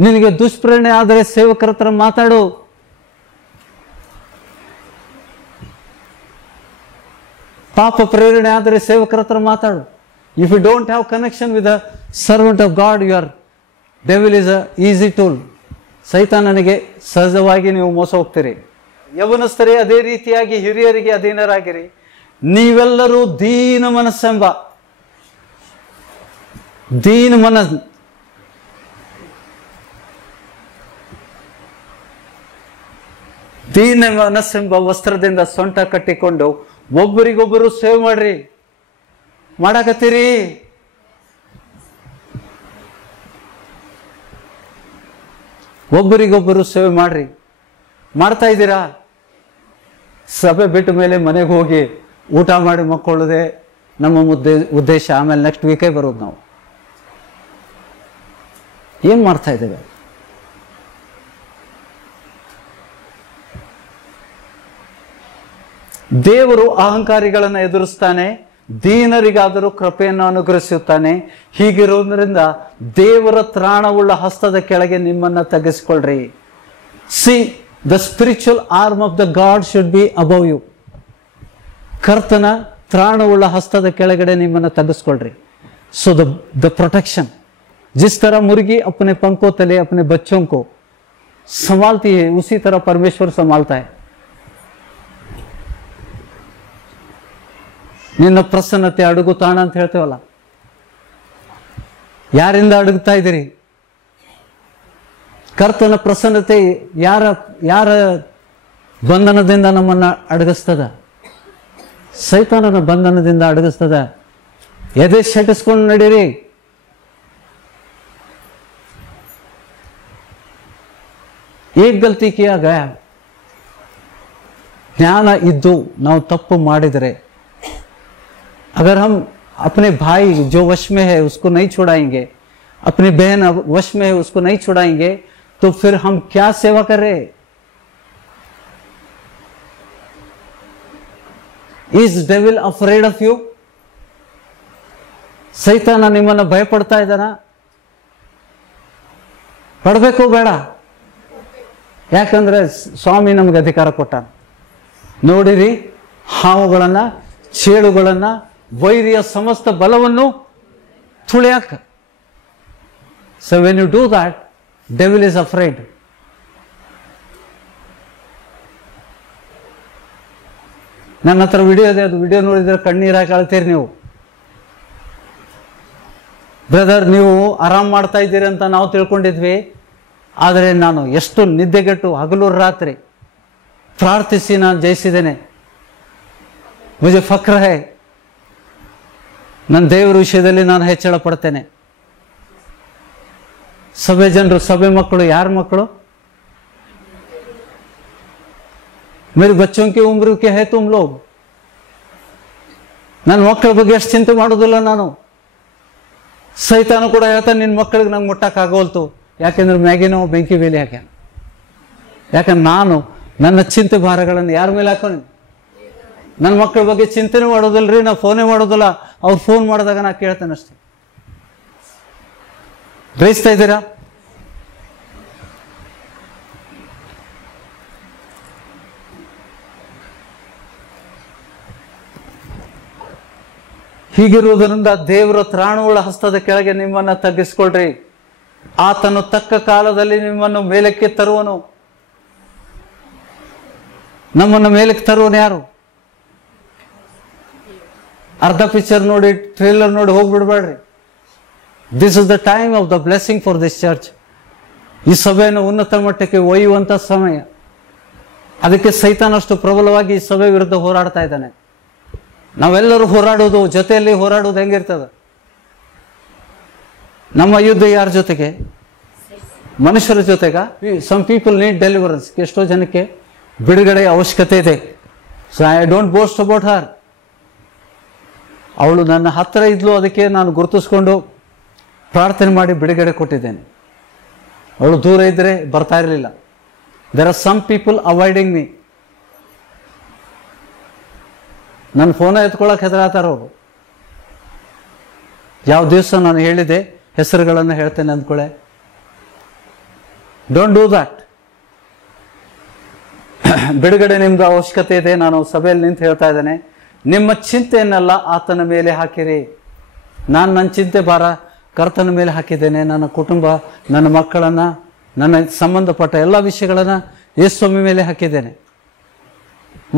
ನಿನಗೆ ದುಷ್ಪ್ರೇರಣೆ ಆದರೆ ಸೇವಕರ ಹತ್ರ ಮಾತಾಡು. ಪಾಪ ಪ್ರೇರಣೆ ಆದರೆ ಸೇವಕರ ಹತ್ರ ಮಾತಾಡು. If you don't have connection with the servant of God, your devil is a easy tool. ಸೈತಾನನಿಗೆ ಸಹಜವಾಗಿ ನೀವು ಮೋಸ ಹೋಗ್ತೀರಿ. ಯೌವನಸ್ಥರೇ ಅದೇ ರೀತಿಯಾಗಿ ಹಿರಿಯರಿಗೆ ಅಧೀನರಾಗಿರಿ. ನೀವೆಲ್ಲರೂ ದೀನ ಮನಸ್ಸೆಂಬ ವಸ್ತ್ರದಿಂದ ಸೊಂಟ ಕಟ್ಟಿಕೊಂಡು ಒಬ್ಬರಿಗೊಬ್ಬರು ಸೇವೆ ಮಾಡ್ರಿ. ಮಾಡಾಕತ್ತೀರಿ? ಒಬ್ಬರಿಗೊಬ್ಬರು ಸೇವೆ ಮಾಡ್ರಿ. ಮಾಡ್ತಾ ಇದ್ದೀರಾ? ಸಭೆ ಬಿಟ್ಟ ಮೇಲೆ ಮನೆಗೆ ಹೋಗಿ ಊಟ ಮಾಡಿ ಮಕ್ಕೊಳ್ಳೋದೆ ನಮ್ಮ ಉದ್ದೇಶ. ಆಮೇಲೆ ನೆಕ್ಸ್ಟ್ ವೀಕೇ ಬರೋದು. ನಾವು ಏನ್ ಮಾಡ್ತಾ ಇದ್ದೇವೆ? ದೇವರು ಅಹಂಕಾರಿಗಳನ್ನು ಎದುರಿಸ್ತಾನೆ, ದೀನರಿಗಾದರೂ ಕೃಪೆಯನ್ನು ಅನುಗ್ರಹಿಸುತ್ತಾನೆ. ಹೀಗಿರೋದ್ರಿಂದ ದೇವರ ತ್ರಾಣವುಳ್ಳ ಹಸ್ತದ ಕೆಳಗೆ ನಿಮ್ಮನ್ನ ತಗ್ಗಿಸಿಕೊಳ್ಳ್ರಿ. See, the spiritual arm of the God should be above you. ಕರ್ತನ ತ್ರಾಣವುಳ್ಳ ಹಸ್ತದ ಕೆಳಗಡೆ ನಿಮ್ಮನ್ನ ತಗ್ಗಿಸ್ಕೊಳ್ರಿ. So the protection. जिस तरह मुर्गी अपने पंखों तले अपने बच्चों को संभालती है, उसी तरह परमेश्वर संभालता है. ನಿನ್ನ ಪ್ರಸನ್ನತೆ ಅಡುಗು ತಾಣ ಅಂತ ಹೇಳ್ತೇವಲ್ಲ, ಯಾರಿಂದ ಅಡುಗ್ತಾ ಇದ್ದೀರಿ? ಕರ್ತನ ಪ್ರಸನ್ನತೆ ಯಾರ ಬಂಧನದಿಂದ ನಮ್ಮನ್ನ ಅಡಗಿಸ್ತದ? ಸೈತಾನನ ಬಂಧನದಿಂದ ಅಡಗಿಸ್ತದ. ಎದೆ ಶಟಿಸ್ಕೊಂಡು ನಡೀರಿ. ಏಕ್ ಗಲ್ತಿ ಕಿಯಾ ಗಯಾ. ಜ್ಞಾನ ಇದ್ದು ನಾವು ತಪ್ಪು ಮಾಡಿದರೆ, अगर हम अपने भाई जो वश में है उसको नहीं छुड़ाएंगे, अपनी बहन वश में है उसको नहीं छुड़ाएंगे, तो फिर हम क्या सेवा कर रहे? Is devil afraid of you? ಸೈತಾನ ನಿಮ್ಮನ್ನ ಭಯ ಪಡ್ತಾ ಇದ್ದಾನ? ಪಡಬೇಕು ಬೇಡ? ಯಾಕಂದ್ರೆ ಸ್ವಾಮಿ ನಮ್ಗೆ ಅಧಿಕಾರ ಕೊಟ್ಟ. ನೋಡಿರಿ, ಹಾವುಗಳನ್ನ, ಚೇಳುಗಳನ್ನ, ವೈರಿಯ ಸಮಸ್ತ ಬಲವನ್ನು ತುಳಿಯಾಕ. So when you do that, devil is afraid. ನನ್ನ ಹತ್ರ ವಿಡಿಯೋ ಇದೆ, ಅದು ವಿಡಿಯೋ ನೋಡಿದ್ರೆ ಕಣ್ಣೀರಾಗಿ ಅಳ್ತೀರಿ ನೀವು. ಬ್ರದರ್, ನೀವು ಆರಾಮ್ ಮಾಡ್ತಾ ಇದ್ದೀರಿ ಅಂತ ನಾವು ತಿಳ್ಕೊಂಡಿದ್ವಿ. ಆದರೆ ನಾನು ಎಷ್ಟು ನಿದ್ದೆಗೆಟ್ಟು ಹಗಲು ರಾತ್ರಿ ಪ್ರಾರ್ಥಿಸಿ ನಾನು ಜಯಿಸಿದ್ದೇನೆ. ಮುಜೆ ಫಕ್ರ ಹೈ. ನನ್ನ ದೇವರ ವಿಷಯದಲ್ಲಿ ನಾನು ಹೆಚ್ಚಳ ಪಡ್ತೇನೆ. ಸಭೆ ಜನರು, ಸಭೆ ಮಕ್ಕಳು, ಯಾರ ಮಕ್ಕಳು? ಮೇರೆ ಬಚ್ಚೋं की उम्र के है तुम लोग. ನನ್ನ ಮಕ್ಕಳ ಬಗ್ಗೆ ಎಷ್ಟು ಚಿಂತೆ ಮಾಡೋದಿಲ್ಲ ನಾನು. ಸೈತಾನ ಕೂಡ ಹೇಳ್ತಾನೆ, ನಿನ್ನ ಮಕ್ಕಳಿಗೆ ನಂಗೆ ಮುಟ್ಟಕ್ಕಾಗೋಲ್ತು. ಯಾಕೆಂದ್ರೆ ಮ್ಯಾಗಿನೋ ಬೆಂಕಿ ಬೇಲಿ ಹಾಕ್ಯ. ಯಾಕಂದ್ರೆ ನಾನು ನನ್ನ ಚಿಂತೆ ಭಾರಗಳನ್ನು ಯಾರ ಮೇಲೆ ಹಾಕೋನಿ? ನನ್ನ ಮಕ್ಕಳ ಬಗ್ಗೆ ಚಿಂತೆನೂ ಮಾಡೋದಿಲ್ಲರಿ, ನಾ ಫೋನೇ ಮಾಡೋದಿಲ್ಲ. ಅವ್ರು ಫೋನ್ ಮಾಡಿದಾಗ ನಾ ಕೇಳ್ತೇನೆ ಅಷ್ಟೆ. ಗ್ರಹಿಸ್ತಾ ಇದ್ದೀರಾ? ಹೀಗಿರುವುದರಿಂದ ದೇವರ ತ್ರಾಣುಗಳ ಹಸ್ತದ ಕೆಳಗೆ ನಿಮ್ಮನ್ನ ತಗ್ಗಿಸ್ಕೊಳ್ರಿ. ಆತನು ತಕ್ಕ ಕಾಲದಲ್ಲಿ ನಿಮ್ಮನ್ನು ಮೇಲಕ್ಕೆ ತರುವನು. ನಮ್ಮನ್ನು ಮೇಲಕ್ಕೆ ತರುವನು ಯಾರು? ಅರ್ಧ ಪಿಕ್ಚರ್ ನೋಡಿ, ಟ್ರೇಲರ್ ನೋಡಿ ಹೋಗ್ಬಿಡ್ಬೇಡ್ರಿ. This is the time of the blessing for this church. ಈ ಸಭೆಯನ್ನು ಉನ್ನತ ಮಟ್ಟಕ್ಕೆ ಒಯ್ಯುವಂತ ಸಮಯ. ಅದಕ್ಕೆ ಸೈತಾನಷ್ಟು ಪ್ರಬಲವಾಗಿ ಈ ಸಭೆ ವಿರುದ್ಧ ಹೋರಾಡ್ತಾ ಇದ್ದಾನೆ. ನಾವೆಲ್ಲರೂ ಹೋರಾಡೋದು, ಜೊತೆಯಲ್ಲಿ ಹೋರಾಡೋದು ಹೆಂಗಿರ್ತದೆ? ನಮ್ಮ ಯುದ್ಧ ಯಾರ ಜೊತೆಗೆ? ಮನುಷ್ಯರ ಜೊತೆಗ? Some people need deliverance. ಎಷ್ಟೋ ಜನಕ್ಕೆ ಬಿಡುಗಡೆಯ ಅವಶ್ಯಕತೆ ಇದೆ. So I don't boast about her. ಅವಳು ನನ್ನ ಹತ್ತಿರ ಇದ್ಲು, ಅದಕ್ಕೆ ನಾನು ಗುರುತಿಸ್ಕೊಂಡು ಪ್ರಾರ್ಥನೆ ಮಾಡಿ ಬಿಡುಗಡೆ ಕೊಟ್ಟಿದ್ದೇನೆ. ಅವಳು ದೂರ ಇದ್ದರೆ ಬರ್ತಾ ಇರಲಿಲ್ಲ. There are some people avoiding me. ನನ್ನ ಫೋನ ಎತ್ಕೊಳ್ಳೋಕೆ ಹೆದರಾತಾರ ಅವರು. ಯಾವ ದಿವಸ ನಾನು ಹೇಳಿದೆ ಹೆಸರುಗಳನ್ನು ಹೇಳ್ತೇನೆ ಅಂದ್ಕೊಳ್ಳೆ. Don't do that. ಬಿಡುಗಡೆ ನಿಮ್ದು ಅವಶ್ಯಕತೆ ಇದೆ. ನಾನು ಸಭೆಯಲ್ಲಿ ನಿಂತು ಹೇಳ್ತಾ ಇದ್ದೇನೆ, ನಿಮ್ಮ ಚಿಂತೆಯನ್ನೆಲ್ಲ ಆತನ ಮೇಲೆ ಹಾಕಿರಿ. ನಾನು ನನ್ನ ಚಿಂತೆ ಭಾರ ಕರ್ತನ ಮೇಲೆ ಹಾಕಿದ್ದೇನೆ. ನನ್ನ ಕುಟುಂಬ, ನನ್ನ ಮಕ್ಕಳನ್ನು, ನನ್ನ ಸಂಬಂಧಪಟ್ಟ ಎಲ್ಲ ವಿಷಯಗಳನ್ನು ಯೇಸುಸ್ವಾಮಿ ಮೇಲೆ ಹಾಕಿದ್ದೇನೆ.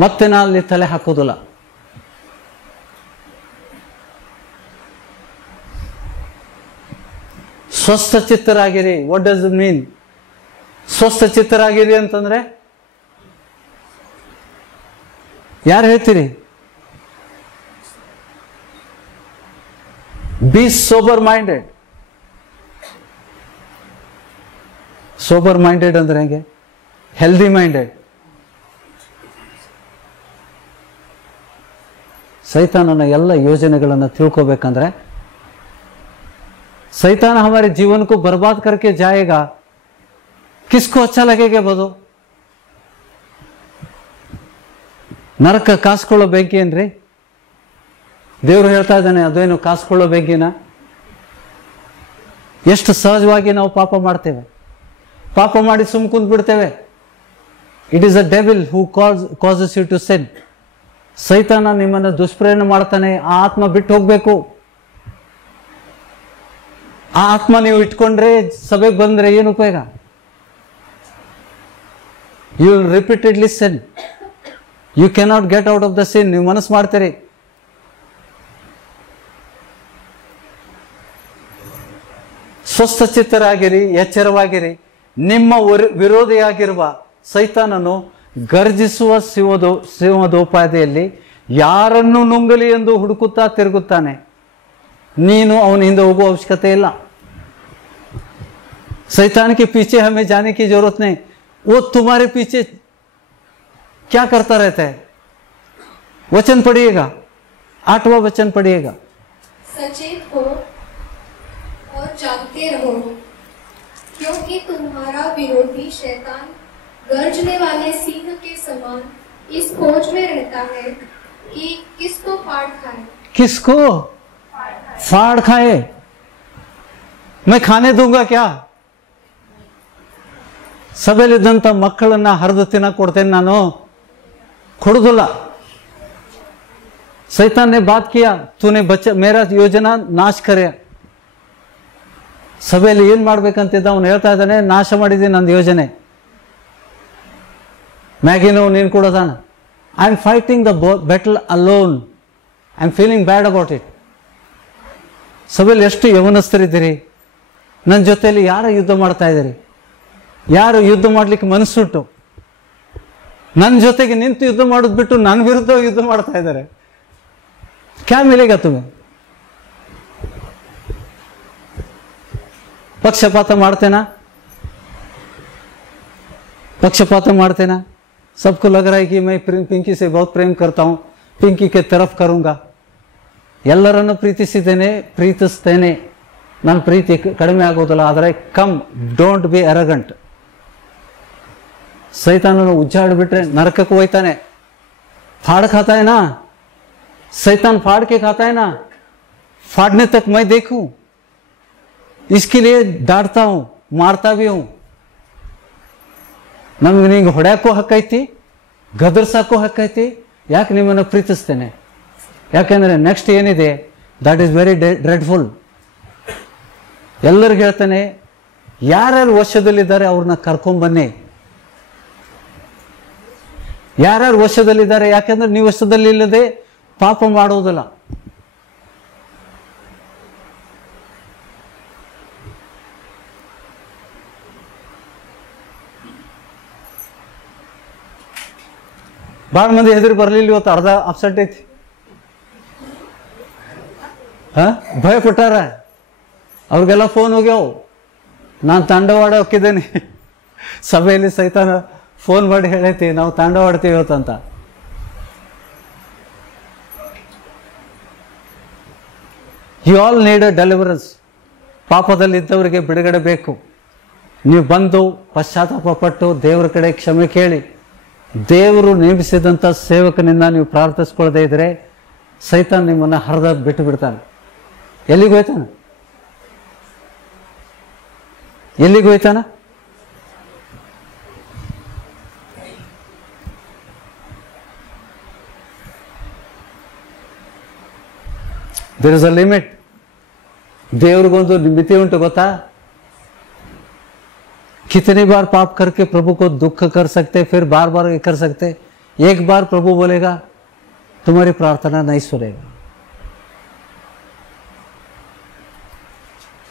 ಮತ್ತೆ ನಾನು ಅಲ್ಲಿ ತಲೆ ಹಾಕೋದಿಲ್ಲ. ಸ್ವಸ್ಥ ಚಿತ್ತರಾಗಿರಿ. What does it mean? ಸ್ವಸ್ಥ ಚಿತ್ತರಾಗಿರಿ ಅಂತಂದ್ರೆ ಯಾರು ಹೇಳ್ತೀರಿ? Be sober minded. Sober minded ಅಂದ್ರೆ ಹೆಂಗೆ? Healthy minded. ಸೈತಾನನ ಎಲ್ಲ ಯೋಜನೆಗಳನ್ನು ತಿಳ್ಕೋಬೇಕಂದ್ರೆ, सैतान हमारे जीवन को बर्बाद करके जाएगा, किसको अच्छा लगेगा बोलो? ನರಕ ಕಾಸ್ಕೊಳ್ಳೋ ಬೆಂಕಿ ಏನ್ರಿ? ದೇವರು ಹೇಳ್ತಾ ಇದ್ದಾನೆ, ಅದೇನು ಕಾಸ್ಕೊಳ್ಳೋ ಬೆಂಕಿನ? ಎಷ್ಟು ಸಹಜವಾಗಿ ನಾವು ಪಾಪ ಮಾಡ್ತೇವೆ. ಪಾಪ ಮಾಡಿ ಸುಮ್ ಕುಂತ್ ಬಿಡ್ತೇವೆ. It is a devil who causes you to sin. ಸೈತಾನ ನಿಮ್ಮನ್ನು ದುಷ್ಪ್ರೇರಣೆ ಮಾಡ್ತಾನೆ. ಆ ಆತ್ಮ ಬಿಟ್ಟು ಹೋಗ್ಬೇಕು. ಆ ಆತ್ಮ ನೀವು ಇಟ್ಕೊಂಡ್ರೆ ಸಭೆಗೆ ಬಂದ್ರೆ ಏನು ಉಪಯೋಗ? You will repeatedly sin. You cannot get out of the sin. ನೀವು ಮನಸ್ಸು ಮಾಡ್ತೀರಿ. ಸ್ವಸ್ಥಚಿತ್ತರಾಗಿರಿ, ಎಚ್ಚರವಾಗಿರಿ. ನಿಮ್ಮ ವಿರೋಧಿಯಾಗಿರುವ ಸೈತಾನನು ಗರ್ಜಿಸುವ ಸಿಂಹದೋಪಾದಿಯಲ್ಲಿ ಯಾರನ್ನು ನುಂಗಲಿ ಎಂದು ಹುಡುಕುತ್ತಾ ತಿರುಗುತ್ತಾನೆ. ನೀನು ಅವನ ಹಿಂದೆ ಹೋಗುವ ಅವಶ್ಯಕತೆ ಇಲ್ಲ. शैतान के पीछे हमें जाने की जरूरत नहीं. वो तुम्हारे पीछे क्या करता रहता है? वचन पढ़िएगा, 8वां वचन पढ़िएगा. सचेत हो और जागते रहो, क्योंकि तुम्हारा विरोधी शैतान गर्जने वाले सिंह के समान इस खोज में रहता है कि किसको फाड़ खाए. किसको फाड़ खाए? मैं खाने दूंगा क्या? ಸಭೆಯಲ್ಲಿದ್ದಂಥ ಮಕ್ಕಳನ್ನ ಹರಿದು ತಿನ್ನಕ್ಕೆ ಕೊಡ್ತೇನೆ ನಾನು? ಕೊಡುದಿಲ್ಲ. सैतान ने बात किया, तूने बच्चा मेरा ಯೋಜನಾ ನಾಶ ಕರೆ. ಸಭೆಯಲ್ಲಿ ಏನ್ ಮಾಡ್ಬೇಕಂತಿದ್ದ ಅವನು ಹೇಳ್ತಾ ಇದ್ದಾನೆ, ನಾಶ ಮಾಡಿದ್ದೀನಿ ನಂದು ಯೋಜನೆ. ಮ್ಯಾಗಿನೋ ನೀನು ಕೊಡೋದಾನ. I am fighting the battle alone. I am feeling bad about it. ಸಭೆಯಲ್ಲಿ ಎಷ್ಟು ಯೌವನಸ್ಥರಿದ್ದೀರಿ? ನನ್ನ ಜೊತೆಯಲ್ಲಿ ಯಾರು ಯುದ್ಧ ಮಾಡ್ತಾ ಇದ್ದೀರಿ? ಯಾರು ಯುದ್ಧ ಮಾಡ್ಲಿಕ್ಕೆ ಮನಸ್ಸುಟ್ಟು ನನ್ನ ಜೊತೆಗೆ ನಿಂತು ಯುದ್ಧ ಮಾಡೋದು ಬಿಟ್ಟು ನನ್ನ ವಿರುದ್ಧ ಯುದ್ಧ ಮಾಡ್ತಾ ಇದ್ದಾರೆ? ಕ್ಯಾ ಮಿಲೇಗಾ ತುಮೆ? पक्षपात मारते ना? पक्षपात मारते ना? सबको लग रहा है कि मैं पिंकी से बहुत प्रेम करता हूं, पिंकी के तरफ करूंगा. ಎಲ್ಲರನ್ನು ಪ್ರೀತಿಸ್ತೇನೆ. ನನ್ನ ಪ್ರೀತಿ ಕಡಿಮೆ ಆಗೋದಿಲ್ಲ. ಆದರೆ ಕಮ್, ಡೋಂಟ್ ಬಿ ಅರಗಂಟ್. ಸೈತಾನನ್ನು ಉಜ್ಜಾಡ್ಬಿಟ್ರೆ ನರಕಕ್ಕೆ ಹೋಯ್ತಾನೆ. फाड़ खाता है ना? शैतान फाड़ के खाता है ना? फाड़ने तक मैं देखूं, इसके लिए डांटता हूं, मारता भी हूं. ನಮ್ಗೆ ನಿಂಗೆ ಹೊಡ್ಯಾಕೋ ಹಕ್ಕೈತಿ, ಗದರ್ಸಾಕೋ ಹಕ್ಕೈತಿ. ಯಾಕೆ ನಿಮ್ಮನ್ನು ಪ್ರೀತಿಸ್ತೇನೆ? ಯಾಕೆಂದ್ರೆ ನೆಕ್ಸ್ಟ್ ಏನಿದೆ, ದಟ್ ಈಸ್ ವೆರಿ ಡ್ರೆಡ್ಫುಲ್. ಎಲ್ಲರಿಗೂ ಹೇಳ್ತಾನೆ, ಯಾರ್ಯಾರು ವಶದಲ್ಲಿದ್ದಾರೆ ಅವ್ರನ್ನ ಕರ್ಕೊಂಬನ್ನಿ. ಯಾರ್ಯಾರು ವಶದಲ್ಲಿದ್ದಾರೆ? ಯಾಕೆಂದ್ರೆ ನೀವು ವಶದಲ್ಲಿ ಇಲ್ಲದೆ ಪಾಪ ಮಾಡುವುದಿಲ್ಲ. ಭಾಳ ಮಂದಿ ಹೆದರಿ ಬರಲಿಲ್ಲ, ಇವತ್ತು ಅರ್ಧ ಅಪ್ಸೆಟ್ ಐತಿ. ಭಯ ಪಟ್ಟಾರ, ಅವ್ರಿಗೆಲ್ಲ ಫೋನ್ ಹೋಗ್ಯಾವು. ನಾನು ತಾಂಡವಾಡ ಹೋಗಿದ್ದೇನೆ, ಸಭೆಯಲ್ಲಿ ಸೈತಾನ ಫೋನ್ ಮಾಡಿ ಹೇಳೈತಿ ನಾವು ತಾಂಡವಾಡ್ತೀವಿ ಇವತ್ತಂತ. You all need a deliverance. ಪಾಪದಲ್ಲಿದ್ದವರಿಗೆ ಬಿಡುಗಡೆ ಬೇಕು. ನೀವು ಬಂದು ಪಶ್ಚಾತ್ತಾಪ ಪಟ್ಟು ದೇವರ ಕಡೆ ಕ್ಷಮೆ ಕೇಳಿ ದೇವರು ನೇಮಿಸಿದಂಥ ಸೇವಕನಿಂದ ನೀವು ಪ್ರಾರ್ಥಿಸ್ಕೊಳ್ಳದೆ ಇದ್ರೆ ಸೈತಾನ್ ನಿಮ್ಮನ್ನು ಹರಿದ ಬಿಟ್ಟು ಬಿಡ್ತಾನೆ. ಎಲ್ಲಿಗೆ ಹೋಯ್ತಾನ? ಎಲ್ಲಿಗೆ ಹೋಯ್ತಾನ? There is a limit. ದೇವ್ರಿಗೊಂದು ಮಿತಿ ಉಂಟು ಗೊತ್ತಾ? कितनी बार पाप करके प्रभु को दुख कर सकते, फिर बार बार कर सकते. एक बार प्रभु बोलेगा तुम्हारी प्रार्थना नहीं सुनेगा.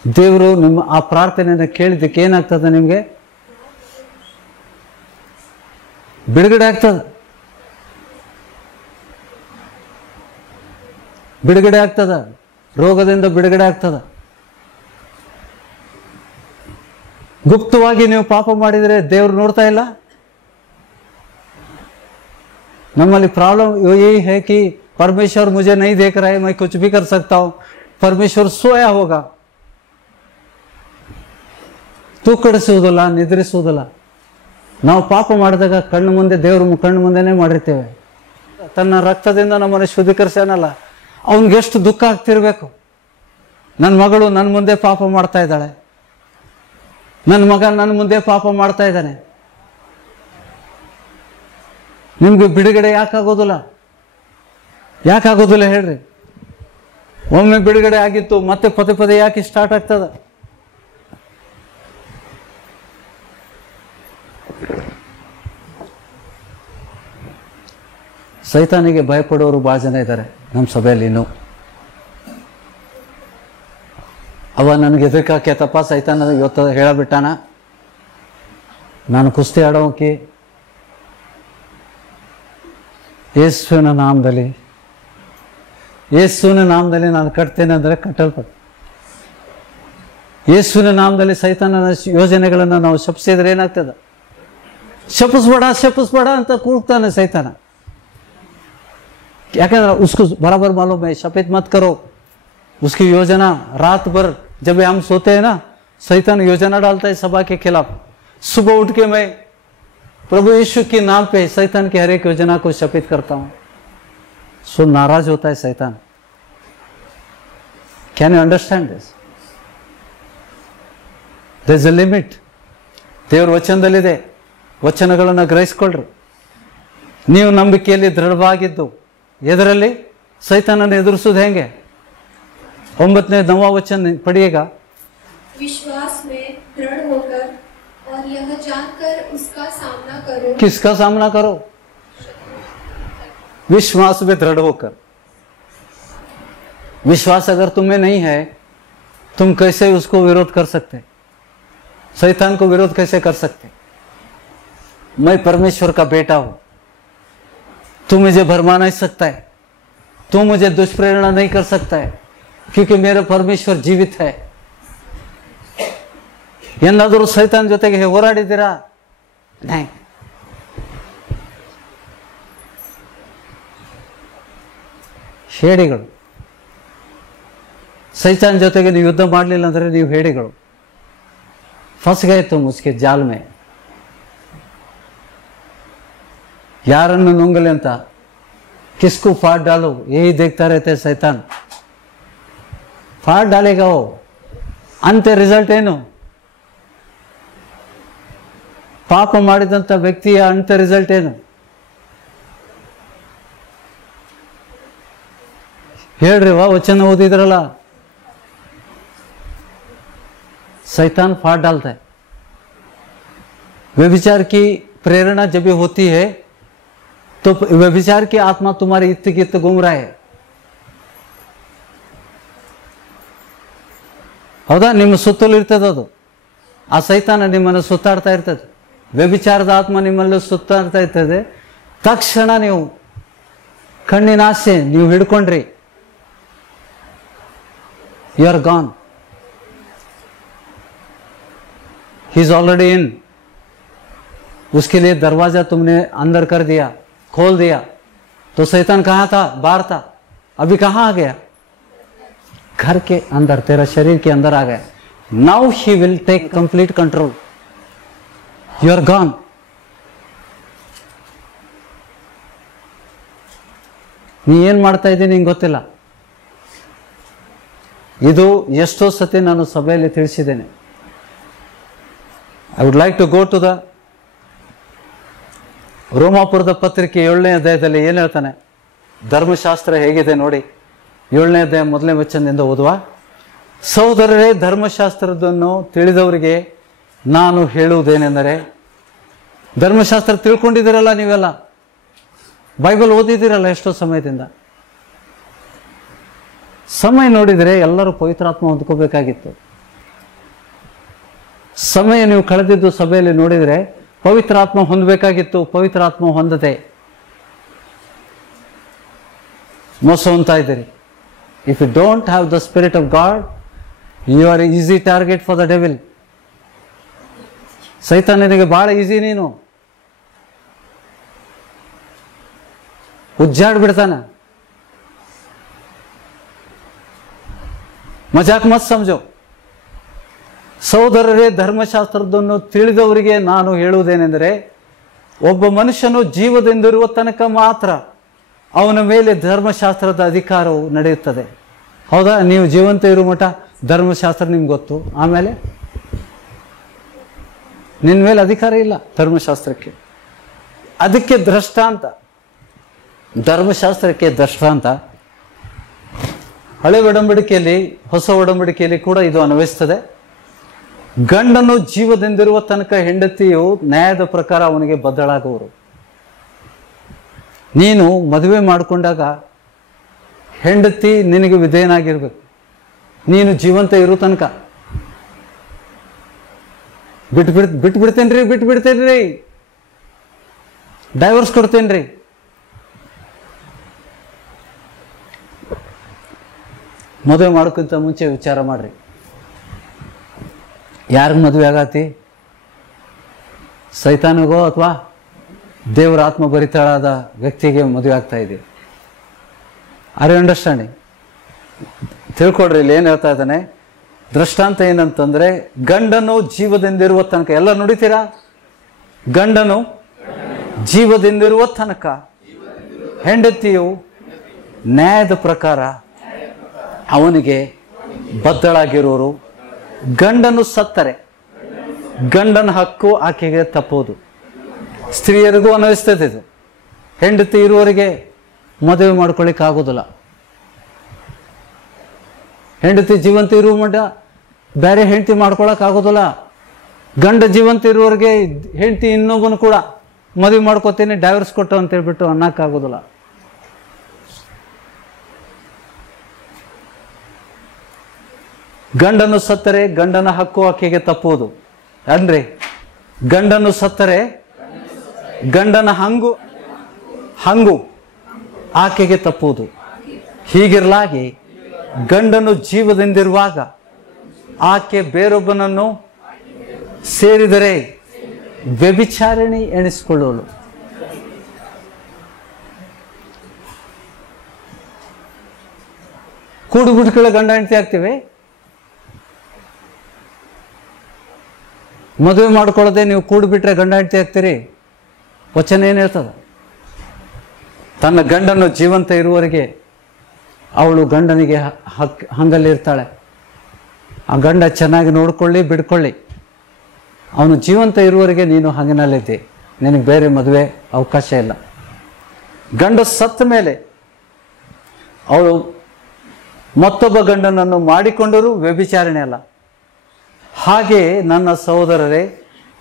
ದೇವರು ನಿಮ್ಮ ಆ ಪ್ರಾರ್ಥನೆಯನ್ನು ಕೇಳಿದ್ದಕ್ಕೆ ಏನಾಗ್ತದೆ? ನಿಮಗೆ ಬಿಡುಗಡೆ ಆಗ್ತದೆ. ಬಿಡುಗಡೆ ಆಗ್ತದ, ರೋಗದಿಂದ ಬಿಡುಗಡೆ ಆಗ್ತದ. ಗುಪ್ತವಾಗಿ ನೀವು ಪಾಪ ಮಾಡಿದರೆ ದೇವರು ನೋಡ್ತಾ ಇಲ್ಲ. ನಮ್ಮಲ್ಲಿ ಪ್ರಾಬ್ಲಮ್ यही है कि परमेश्वर मुझे नहीं देख रहा है, मैं कुछ भी कर सकता हूं. परमेश्वर सोया होगा. ತೂಕಡಿಸುವುದಿಲ್ಲ, ನಿದ್ರಿಸುವುದಿಲ್ಲ. ನಾವು ಪಾಪ ಮಾಡಿದಾಗ ಕಣ್ಣು ಮುಂದೆ ದೇವರು ಕಣ್ಣು ಮುಂದೆನೇ ಮಾಡಿರ್ತೇವೆ. ತನ್ನ ರಕ್ತದಿಂದ ನಮ್ಮನ್ನು ಶುದ್ಧೀಕರಿಸ್ಯಾನಲ್ಲ, ಅವನಿಗೆ ಎಷ್ಟು ದುಃಖ ಆಗ್ತಿರ್ಬೇಕು. ನನ್ನ ಮಗಳು ನನ್ನ ಮುಂದೆ ಪಾಪ ಮಾಡ್ತಾ ಇದ್ದಾಳೆ, ನನ್ನ ಮಗ ನನ್ನ ಮುಂದೆ ಪಾಪ ಮಾಡ್ತಾ ಇದ್ದಾನೆ. ನಿಮ್ಗೆ ಬಿಡುಗಡೆ ಯಾಕಾಗೋದಿಲ್ಲ? ಯಾಕಾಗೋದಿಲ್ಲ ಹೇಳ್ರಿ? ಒಮ್ಮೆ ಬಿಡುಗಡೆ ಆಗಿತ್ತು, ಮತ್ತೆ ಪದೇ ಪದೇ ಯಾಕೆ ಸ್ಟಾರ್ಟ್ ಆಗ್ತದ? ಸೈತಾನಿಗೆ ಭಯಪಡೋರು ಭಾಳ ಜನ ಇದ್ದಾರೆ ನಮ್ಮ ಸಭೆಯಲ್ಲಿ. ಇನ್ನೂ ಅವ ನನಗೆ ಎದುರ್ಕಾಕೇತಪ್ಪ ಸೈತಾನ ಇವತ್ತು ಹೇಳಬಿಟ್ಟಾನ, ನಾನು ಕುಸ್ತಿ ಆಡೋಕೆ ಯೇಸುವಿನ ನಾಮದಲ್ಲಿ ನಾನು ಕಟ್ತೇನೆ ಅಂದರೆ ಕಟ್ಟಲ್ಪಟ್ಟು. ಯೇಸುವಿನ ನಾಮದಲ್ಲಿ ಸೈತಾನನ ಯೋಜನೆಗಳನ್ನು ನಾವು ಶಪಿಸಿದ್ರೆ ಏನಾಗ್ತದೆ? ಶಪಿಸ್ಬೇಡ ಅಂತ ಕೂಗ್ತಾನೆ ಸೈತಾನ. ಯಾಕಂದ್ರೆ उसको बराबर मालूम है, शपथ मत करो. उसकी योजना रात भर जब हम सोते हैं ना, शैतान योजना डालता है सभा के खिलाफ. सुबह उठ के मैं प्रभु यीशु के नाम पे शैतान की हर एक योजना को शपथ करता हूं. सो नाराज होता है शैतान. Can you understand this? There is a limit. ದೇವರ ವಚನದಲ್ಲಿದೆ, ವಚನಗಳನ್ನು ಗ್ರಹಿಸಿಕೊಳ್ಳ್ರಿ. ನೀವು ನಂಬಿಕೆಯಲ್ಲಿ ದೃಢವಾಗಿದ್ದು ಎದರಲ್ಲಿ ಸೈತಾನನ್ನು ಎದುರಿಸೋದು ಹೆಂಗೆ? 9ನೇ ವಚನ ಪಡಿಯೇಗ. विश्वास में दृढ़ होकर और यह जानकर उसका सामना करो. किसका सामना करो? विश्वास में दृढ़ होकर. विश्वास अगर तुम्हें नहीं है, तुम कैसे उसको विरोध कर सकते? शैतान को विरोध कैसे कर सकते? मैं परमेश्वर का बेटा हूं, तू मुझे भरमा नहीं सकता है, तू मुझे दुष्प्रेरणा नहीं कर सकता है, क्योंकि मेरा परमेश्वर जीवित है. ಏನಾದರೂ ಸೈತಾನ್ ಜೊತೆಗೆ ಹೋರಾಡಿದ್ದೀರಾ? ಹೇಡಿಗಳು. ಸೈತಾನ್ ಜೊತೆಗೆ ನೀವು ಯುದ್ಧ ಮಾಡಲಿಲ್ಲ ಅಂದರೆ ನೀವು ಹೇಡಿಗಳು. ಫಸ್ ಗಯೆ ತುಮ್ ಉಸ್ಕೆ ಜಾಲ್ ಮೇ. ಯಾರನ್ನು ನುಂಗಲಿ ಅಂತ किसको फाड़ डालो, यही देखता रहते शैतान. फाड़ डालेगा वो. अंत रिजल्ट ಏನು? ಪಾಪ ಮಾಡಿದಂಥ ವ್ಯಕ್ತಿಯ ಅಂತ್ಯ ರಿಸಲ್ಟ್ ಏನು? ಹೇಳ್ರಿ, ವಚನ ಓದಿದ್ರಲ್ಲ, शैतान फाड़ डालता है. व्यभिचार की प्रेरणा जब होती है तो व्यभिचार की आत्मा तुम्हारे इत्त गित्त घूम रहा है. ಹೌದಾ? ನಿಮ್ಮ ಸುತ್ತಲೂ ಇರ್ತದೆ ಅದು. ಆ ಸೈತಾನ ನಿಮ್ಮನ್ನು ಸುತ್ತಾಡ್ತಾ ಇರ್ತದೆ. ವ್ಯಭಿಚಾರದ ಆತ್ಮ ನಿಮ್ಮಲ್ಲೂ ಸುತ್ತಾಡ್ತಾ ಇರ್ತದೆ. ತಕ್ಷಣ ನೀವು ಕಣ್ಣಿನ ಆಸೆ ನೀವು ಹಿಡ್ಕೊಂಡ್ರಿ, you are gone. He is already in. उसके लिए दरवाजा तुमने अंदर कर दिया, खोल दिया. तो शैतान कहाँ था? बाहर था. अभी कहाँ आ गया? घर के अंदर, तेरा शरीर के अंदर आ गया. Now he will take complete control. You are gone. ನೀ ಏನು ಮಾಡ್ತಾ ಇದ್ದೀನಿ ನಿಂಗೆ ಗೊತ್ತಿಲ್ಲ. ಇದು ಎಷ್ಟೋ ಸತಿ ನಾನು ಸಭೆಯಲ್ಲಿ ತಿಳಿಸಿದ್ದೇನೆ. I would like to go to the ರೋಮಾಪುರದ ಪತ್ರಿಕೆ 7ನೇ ಅಧ್ಯಾಯದಲ್ಲಿ ಏನು ಹೇಳ್ತಾನೆ? ಧರ್ಮಶಾಸ್ತ್ರ ಹೇಗಿದೆ ನೋಡಿ. 7ನೇ ಅಧ್ಯಾಯ 1ನೇ ವಚನದಿಂದ ಓದುವ. ಸಹೋದರರೇ, ಧರ್ಮಶಾಸ್ತ್ರದನ್ನು ತಿಳಿದವರಿಗೆ ನಾನು ಹೇಳುವುದೇನೆಂದರೆ, ಧರ್ಮಶಾಸ್ತ್ರ ತಿಳ್ಕೊಂಡಿದ್ದೀರಲ್ಲ ನೀವೆಲ್ಲ, ಬೈಬಲ್ ಓದಿದ್ದೀರಲ್ಲ ಎಷ್ಟೋ ಸಮಯದಿಂದ. ಸಮಯ ನೋಡಿದರೆ ಎಲ್ಲರೂ ಪವಿತ್ರಾತ್ಮ ಹೊಂದ್ಕೋಬೇಕಾಗಿತ್ತು. ಸಮಯ ನೀವು ಕಳೆದಿದ್ದು ಸಭೆಯಲ್ಲಿ ನೋಡಿದರೆ ಪವಿತ್ರಾತ್ಮ ಹೊಂದಬೇಕಾಗಿತ್ತು. ಪವಿತ್ರಾತ್ಮ ಹೊಂದದೆ ಮೋಸ ಹೊಂದ್ತಾ ಇದ್ದೀರಿ. If you don't have the spirit of God, you are easy target for the devil. ಸೈತಾನನಿಗೆ ಬಹಳ ಈಸಿ. ನೀನು ಉಜ್ಜಾಡ್ಬಿಡ್ತಾನೆ. ಮಜಾಕ್ ಮತ್ ಸಮಜೋ. ಸಹೋದರರೇ, ಧರ್ಮಶಾಸ್ತ್ರದನ್ನು ತಿಳಿದವರಿಗೆ ನಾನು ಹೇಳುವುದೇನೆಂದರೆ, ಒಬ್ಬ ಮನುಷ್ಯನು ಜೀವದಿಂದಿರುವ ತನಕ ಮಾತ್ರ ಅವನ ಮೇಲೆ ಧರ್ಮಶಾಸ್ತ್ರದ ಅಧಿಕಾರವು ನಡೆಯುತ್ತದೆ. ಹೌದಾ? ನೀವು ಜೀವಂತ ಇರುವ ಮಠ ಧರ್ಮಶಾಸ್ತ್ರ ನಿಮ್ಗೆ ಗೊತ್ತು, ಆಮೇಲೆ ನಿನ್ನ ಮೇಲೆ ಅಧಿಕಾರ ಇಲ್ಲ ಧರ್ಮಶಾಸ್ತ್ರಕ್ಕೆ. ಅದಕ್ಕೆ ದೃಷ್ಟಾಂತ, ಧರ್ಮಶಾಸ್ತ್ರಕ್ಕೆ ದೃಷ್ಟಾಂತ ಹಳೆ ಒಡಂಬಡಿಕೆಯಲ್ಲಿ, ಹೊಸ ಒಡಂಬಡಿಕೆಯಲ್ಲಿ ಕೂಡ ಇದು ಅನ್ವಯಿಸ್ತದೆ. ಗಂಡನು ಜೀವದಿಂದಿರುವ ತನಕ ಹೆಂಡತಿಯು ನ್ಯಾಯದ ಪ್ರಕಾರ ಅವನಿಗೆ ಬದ್ಧಳಾಗುವರು. ನೀನು ಮದುವೆ ಮಾಡಿಕೊಂಡಾಗ ಹೆಂಡತಿ ನಿನಗೆ ವಿಧೇಯನಾಗಿರ್ಬೇಕು. ನೀನು ಜೀವಂತ ಇರೋ ತನಕ. ಬಿಟ್ಬಿಡ್ತೇನ್ರಿ, ಡೈವರ್ಸ್ ಕೊಡ್ತೇನ್ರಿ. ಮದುವೆ ಮಾಡೋಕ್ಕಿಂತ ಮುಂಚೆ ವಿಚಾರ ಮಾಡ್ರಿ, ಯಾರಿಗೆ ಮದುವೆ ಆಗತಿ? ಸೈತಾನಿಗೋ ಅಥವಾ ದೇವರ ಆತ್ಮ ಭರಿತಳಾದ ವ್ಯಕ್ತಿಗೆ ಮದುವೆ ಆಗ್ತಾ ಇದೆ? Are you understanding? ತಿಳ್ಕೊಡ್ರಿ. ಇಲ್ಲಿ ಏನು ಹೇಳ್ತಾ ಇದ್ದಾನೆ? ದೃಷ್ಟಾಂತ ಏನಂತಂದ್ರೆ, ಗಂಡನು ಜೀವದಿಂದಿರುವ ತನಕ, ಎಲ್ಲ ನುಡಿತೀರಾ? ಗಂಡನು ಜೀವದಿಂದಿರುವ ತನಕ ಹೆಂಡತಿಯು ನ್ಯಾಯದ ಪ್ರಕಾರ ಅವನಿಗೆ ಬದ್ಧಳಾಗಿರೋರು. ಗಂಡನು ಸತ್ತರೆ ಗಂಡನ ಹಕ್ಕು ಆಕೆಗೆ ತಪ್ಪೋದು. ಸ್ತ್ರೀಯರಿಗೂ ಅನ್ವಯಿಸ್ತದೆ ಇದು. ಹೆಂಡತಿ ಇರುವವರಿಗೆ ಮದುವೆ ಮಾಡ್ಕೊಳ್ಳಿಕ್ಕೆ ಆಗೋದಿಲ್ಲ. ಹೆಂಡತಿ ಜೀವಂತ ಇರುವ ಮಟ್ಟ ಬೇರೆ ಹೆಂಡತಿ ಮಾಡ್ಕೊಳಕ್ ಆಗೋದಿಲ್ಲ. ಗಂಡ ಜೀವಂತ ಇರುವವರೆಗೆ ಹೆಂಡತಿ ಇನ್ನೊಬ್ಬನು ಕೂಡ ಮದುವೆ ಮಾಡ್ಕೋತೀನಿ ಡೈವರ್ಸ್ ಕೊಟ್ಟು ಅಂತ ಹೇಳ್ಬಿಟ್ಟು ಅನ್ನಕ್ಕಾಗೋದಿಲ್ಲ. ಗಂಡನು ಸತ್ತರೆ ಗಂಡನ ಹಕ್ಕು ಆಕೆಗೆ ತಪ್ಪುವುದು. ಅಂದ್ರೆ ಗಂಡನು ಸತ್ತರೆ ಗಂಡನ ಹಂಗು ಆಕೆಗೆ ತಪ್ಪುವುದು. ಹೀಗಿರಲಾಗಿ ಗಂಡನು ಜೀವದಿಂದಿರುವಾಗ ಆಕೆ ಬೇರೊಬ್ಬನನ್ನು ಸೇರಿದರೆ ವ್ಯಭಿಚಾರಿಣಿ ಎಣಿಸಿಕೊಳ್ಳಲು. ಕೂಡು ಬಿಟ್ಕೊಳ್ಳೋ ಗಂಡ ಹೆಂಡತಿ ಆಗ್ತೀವಿ. ಮದುವೆ ಮಾಡ್ಕೊಳ್ಳದೆ ನೀವು ಕೂಡು ಬಿಟ್ರೆ ಗಂಡ ಹೆಂಡತಿ ಆಗ್ತೀರಿ. ವಚನ ಏನು ಹೇಳ್ತದ? ತನ್ನ ಗಂಡನು ಜೀವಂತ ಇರುವವರೆಗೆ ಅವಳು ಗಂಡನಿಗೆ ಹಂಗಲ್ಲಿರ್ತಾಳೆ. ಆ ಗಂಡ ಚೆನ್ನಾಗಿ ನೋಡ್ಕೊಳ್ಳಿ ಬಿಡ್ಕೊಳ್ಳಿ. ಅವನು ಜೀವಂತ ಇರುವವರೆಗೆ ನೀನು ಹಂಗಿನಲ್ಲಿದ್ದೆ, ನಿನಗೆ ಬೇರೆ ಮದುವೆ ಅವಕಾಶ ಇಲ್ಲ. ಗಂಡ ಸತ್ತ ಮೇಲೆ ಅವಳು ಮತ್ತೊಬ್ಬ ಗಂಡನನ್ನು ಮಾಡಿಕೊಂಡರೂ ವ್ಯಭಿಚಾರಣೆ ಅಲ್ಲ. ಹಾಗೆ ನನ್ನ ಸಹೋದರರೇ,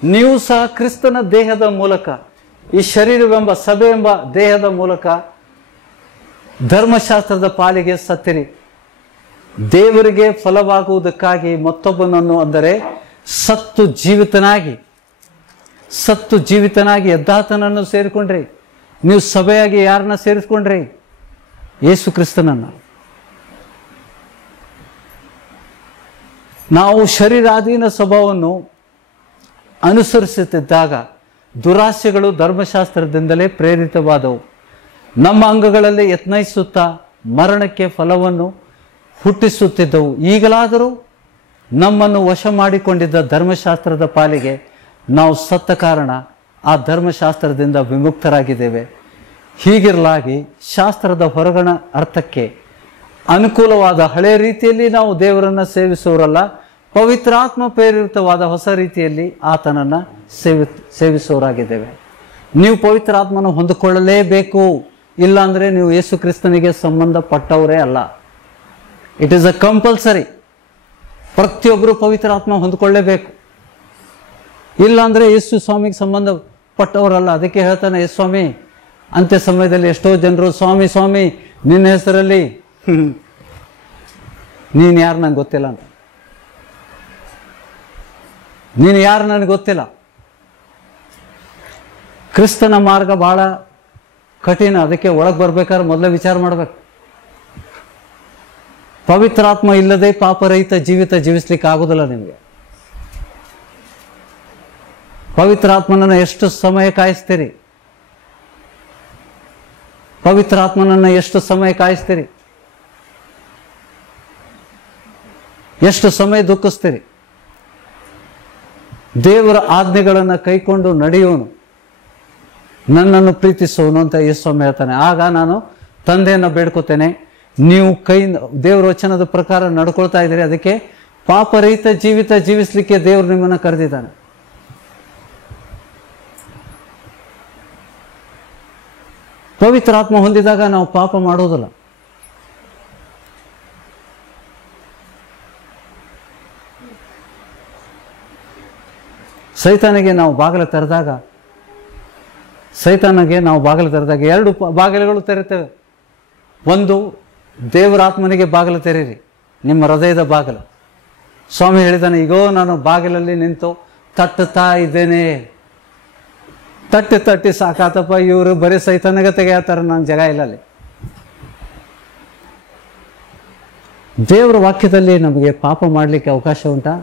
ನೀವು ಸಹ ಕ್ರಿಸ್ತನ ದೇಹದ ಮೂಲಕ, ಈ ಶರೀರವೆಂಬ ಸಭೆ ಎಂಬ ದೇಹದ ಮೂಲಕ ಧರ್ಮಶಾಸ್ತ್ರದ ಪಾಲಿಗೆ ಸತ್ತಿರಿ. ದೇವರಿಗೆ ಫಲವಾಗುವುದಕ್ಕಾಗಿ ಮತ್ತೊಬ್ಬನನ್ನು, ಅಂದರೆ ಸತ್ತು ಜೀವಿತನಾಗಿ ಎದ್ದಾತನನ್ನು ಸೇರಿಕೊಂಡ್ರಿ. ನೀವು ಸಭೆಯಾಗಿ ಯಾರನ್ನ ಸೇರಿಸ್ಕೊಂಡ್ರಿ? ಯೇಸು ಕ್ರಿಸ್ತನನ್ನು. ನಾವು ಶರೀರಾಧೀನ ಸ್ವಭಾವವನ್ನು ಅನುಸರಿಸುತ್ತಿದ್ದಾಗ ದುರಾಸೆಗಳು ಧರ್ಮಶಾಸ್ತ್ರದಿಂದಲೇ ಪ್ರೇರಿತವಾದವು. ನಮ್ಮ ಅಂಗಗಳಲ್ಲಿ ಯತ್ನಿಸುತ್ತಾ ಮರಣಕ್ಕೆ ಫಲವನ್ನು ಹುಟ್ಟಿಸುತ್ತಿದ್ದವು. ಈಗಲಾದರೂ ನಮ್ಮನ್ನು ವಶ ಮಾಡಿಕೊಂಡಿದ್ದ ಧರ್ಮಶಾಸ್ತ್ರದ ಪಾಲಿಗೆ ನಾವು ಸತ್ತ ಕಾರಣ ಆ ಧರ್ಮಶಾಸ್ತ್ರದಿಂದ ವಿಮುಕ್ತರಾಗಿದ್ದೇವೆ. ಹೀಗಿರಲಾಗಿ ಶಾಸ್ತ್ರದ ಹೊರಗಣ ಅರ್ಥಕ್ಕೆ ಅನುಕೂಲವಾದ ಹಳೆ ರೀತಿಯಲ್ಲಿ ನಾವು ದೇವರನ್ನು ಸೇವಿಸುವರಲ್ಲ, ಪವಿತ್ರಾತ್ಮ ಪ್ರೇರಿತವಾದ ಹೊಸ ರೀತಿಯಲ್ಲಿ ಆತನನ್ನು ಸೇವಿಸುವರಾಗಿದ್ದೇವೆ. ನೀವು ಪವಿತ್ರಾತ್ಮನ ಹೊಂದಿಕೊಳ್ಳಲೇಬೇಕು, ಇಲ್ಲಾಂದರೆ ನೀವು ಯೇಸು ಕ್ರಿಸ್ತನಿಗೆ ಸಂಬಂಧಪಟ್ಟವರೇ ಅಲ್ಲ. It is a compulsory. ಪ್ರತಿಯೊಬ್ಬರು ಪವಿತ್ರಾತ್ಮ ಹೊಂದಿಕೊಳ್ಳೇಬೇಕು, ಇಲ್ಲಾಂದರೆ ಯೇಸು ಸ್ವಾಮಿಗೆ ಸಂಬಂಧಪಟ್ಟವರಲ್ಲ. ಅದಕ್ಕೆ ಹೇಳ್ತಾನೆ ಯೇಸು ಸ್ವಾಮಿ. ಅಂತ್ಯ ಸಮಯದಲ್ಲಿ ಎಷ್ಟೋ ಜನರು ಸ್ವಾಮಿ ಸ್ವಾಮಿ ನಿನ್ನ ಹೆಸರಲ್ಲಿ ನೀನು ಯಾರು ನನಗೆ ಗೊತ್ತಿಲ್ಲ ಅಂತ. ನೀನು ಯಾರು ನನಗೆ ಗೊತ್ತಿಲ್ಲ. ಕ್ರಿಸ್ತನ ಮಾರ್ಗ ಬಹಳ ಕಠಿಣ. ಅದಕ್ಕೆ ಒಳಗೆ ಬರ್ಬೇಕಾದ್ರೆ ಮೊದಲೇ ವಿಚಾರ ಮಾಡಬೇಕು. ಪವಿತ್ರಾತ್ಮ ಇಲ್ಲದೆ ಪಾಪರಹಿತ ಜೀವಿತ ಜೀವಿಸ್ಲಿಕ್ಕೆ ಆಗೋದಿಲ್ಲ ನಿಮಗೆ. ಪವಿತ್ರಾತ್ಮನನ್ನು ಎಷ್ಟು ಸಮಯ ಕಾಯಿಸ್ತೀರಿ? ಪವಿತ್ರಾತ್ಮನನ್ನು ಎಷ್ಟು ಸಮಯ ಕಾಯಿಸ್ತೀರಿ? ಎಷ್ಟು ಸಮಯ ದುಃಖಿಸ್ತೀರಿ? ದೇವರ ಆಜ್ಞೆಗಳನ್ನು ಕೈಕೊಂಡು ನಡೆಯುವನು ನನ್ನನ್ನು ಪ್ರೀತಿಸುವನು ಅಂತ ಯೇಸು ಸ್ವಾಮಿ ಹೇಳ್ತಾನೆ. ಆಗ ನಾನು ತಂದೆಯನ್ನು ಬೇಡ್ಕೋತೇನೆ, ನೀವು ದೇವರ ವಚನದ ಪ್ರಕಾರ ನಡ್ಕೊಳ್ತಾ ಇದ್ದೀರಿ, ಅದಕ್ಕೆ ಪಾಪರಹಿತ ಜೀವಿತ ಜೀವಿಸಲಿಕ್ಕೆ ದೇವರು ನಿಮ್ಮನ್ನು ಕರೆದಿದ್ದಾನೆ. ಪವಿತ್ರಾತ್ಮ ಹೊಂದಿದಾಗ ನಾವು ಪಾಪ ಮಾಡೋದಿಲ್ಲ. ಸೈತಾನಿಗೆ ನಾವು ಬಾಗಿಲು ತೆರೆದಾಗ ಎರಡು ಬಾಗಿಲುಗಳು ತೆರಿತೇವೆ. ಒಂದು, ದೇವರಾತ್ಮನಿಗೆ ಬಾಗಿಲು ತೆರೀರಿ, ನಿಮ್ಮ ಹೃದಯದ ಬಾಗಿಲು. ಸ್ವಾಮಿ ಹೇಳಿದಾನೆ, ಈಗೋ ನಾನು ಬಾಗಿಲಲ್ಲಿ ನಿಂತು ತಟ್ಟುತ್ತಾ ಇದ್ದೇನೆ. ತಟ್ಟಿ ಸಾಕಾತಪ್ಪ, ಇವರು ಬರೀ ಸೈತಾನಿಗೆ ತೆಗೆಯತ್ತಾರೆ, ನನ್ನ ಜಾಗ ಇಲ್ಲ ಅಲ್ಲಿ. ದೇವರ ವಾಕ್ಯದಲ್ಲಿ ನಮಗೆ ಪಾಪ ಮಾಡಲಿಕ್ಕೆ ಅವಕಾಶ ಉಂಟಾ?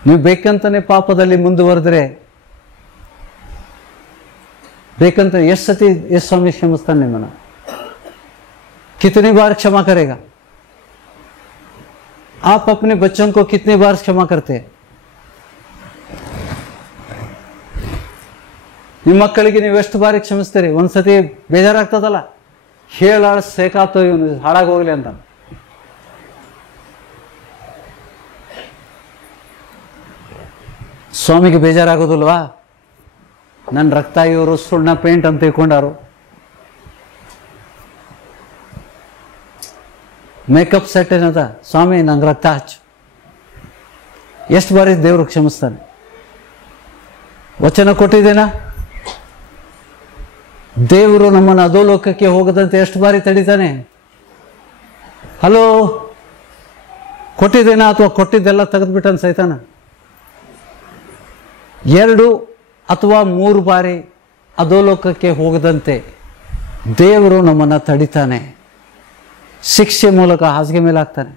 ನೀವು ಬೇಕಂತಾನೆ ಪಾಪದಲ್ಲಿ ಮುಂದುವರೆದ್ರೆ, ಬೇಕಂತ ಎಷ್ಟು ಸತಿ ಯೇಸು ಸ್ವಾಮಿ ಕ್ಷಮಿಸ್ತಾನೆ ನಿಮ್ಮನ್ನು? कितनी बार क्षमा करेगा? आप अपने बच्चों को कितनी बार क्षमा करते हैं? ನಿಮ್ಮ ಮಕ್ಕಳಿಗೆ ನೀವು ಎಷ್ಟು ಬಾರಿ ಕ್ಷಮಿಸ್ತೀರಿ? ಒಂದ್ಸತಿ ಬೇಜಾರಾಗ್ತದಲ್ಲ, ಹೇಳಾಳ ಸೇಕಾತೋ ಇವನು ಹಾಳಾಗೋಗ್ಲಿ ಅಂತ. ಸ್ವಾಮಿಗೆ ಬೇಜಾರಾಗೋದಿಲ್ವಾ? ನನ್ನ ರಕ್ತ ಇವರು ಸುಣ್ಣ ಪೇಂಟ್ ಅಂತ ತಿಳ್ಕೊಂಡಾರು, ಮೇಕಪ್ ಸೆಟ್ ಏನದ, ಸ್ವಾಮಿ ನಂಗೆ ರಕ್ತ ಹಚ್ಚು. ಎಷ್ಟು ಬಾರಿ ದೇವರು ಕ್ಷಮಿಸ್ತಾನೆ? ವಚನ ಕೊಟ್ಟಿದ್ದೇನಾ? ದೇವರು ನಮ್ಮನ್ನು ಅಧೋಲೋಕಕ್ಕೆ ಹೋಗದಂತೆ ಎಷ್ಟು ಬಾರಿ ತಡಿತಾನೆ? ಹಲೋ, ಕೊಟ್ಟಿದ್ದೇನಾ ಅಥವಾ ಕೊಟ್ಟಿದ್ದೆಲ್ಲ ತೆಗೆದುಬಿಟ್ಟನ ಸೈತಾನ? 2 ಅಥವಾ 3 ಬಾರಿ ಅಧೋಲೋಕಕ್ಕೆ ಹೋಗದಂತೆ ದೇವರು ನಮ್ಮನ್ನು ತಡಿತಾನೆ. ಶಿಕ್ಷೆ ಮೂಲಕ ಹಾಸಿಗೆ ಮೇಲೆ ಹಾಕ್ತಾನೆ.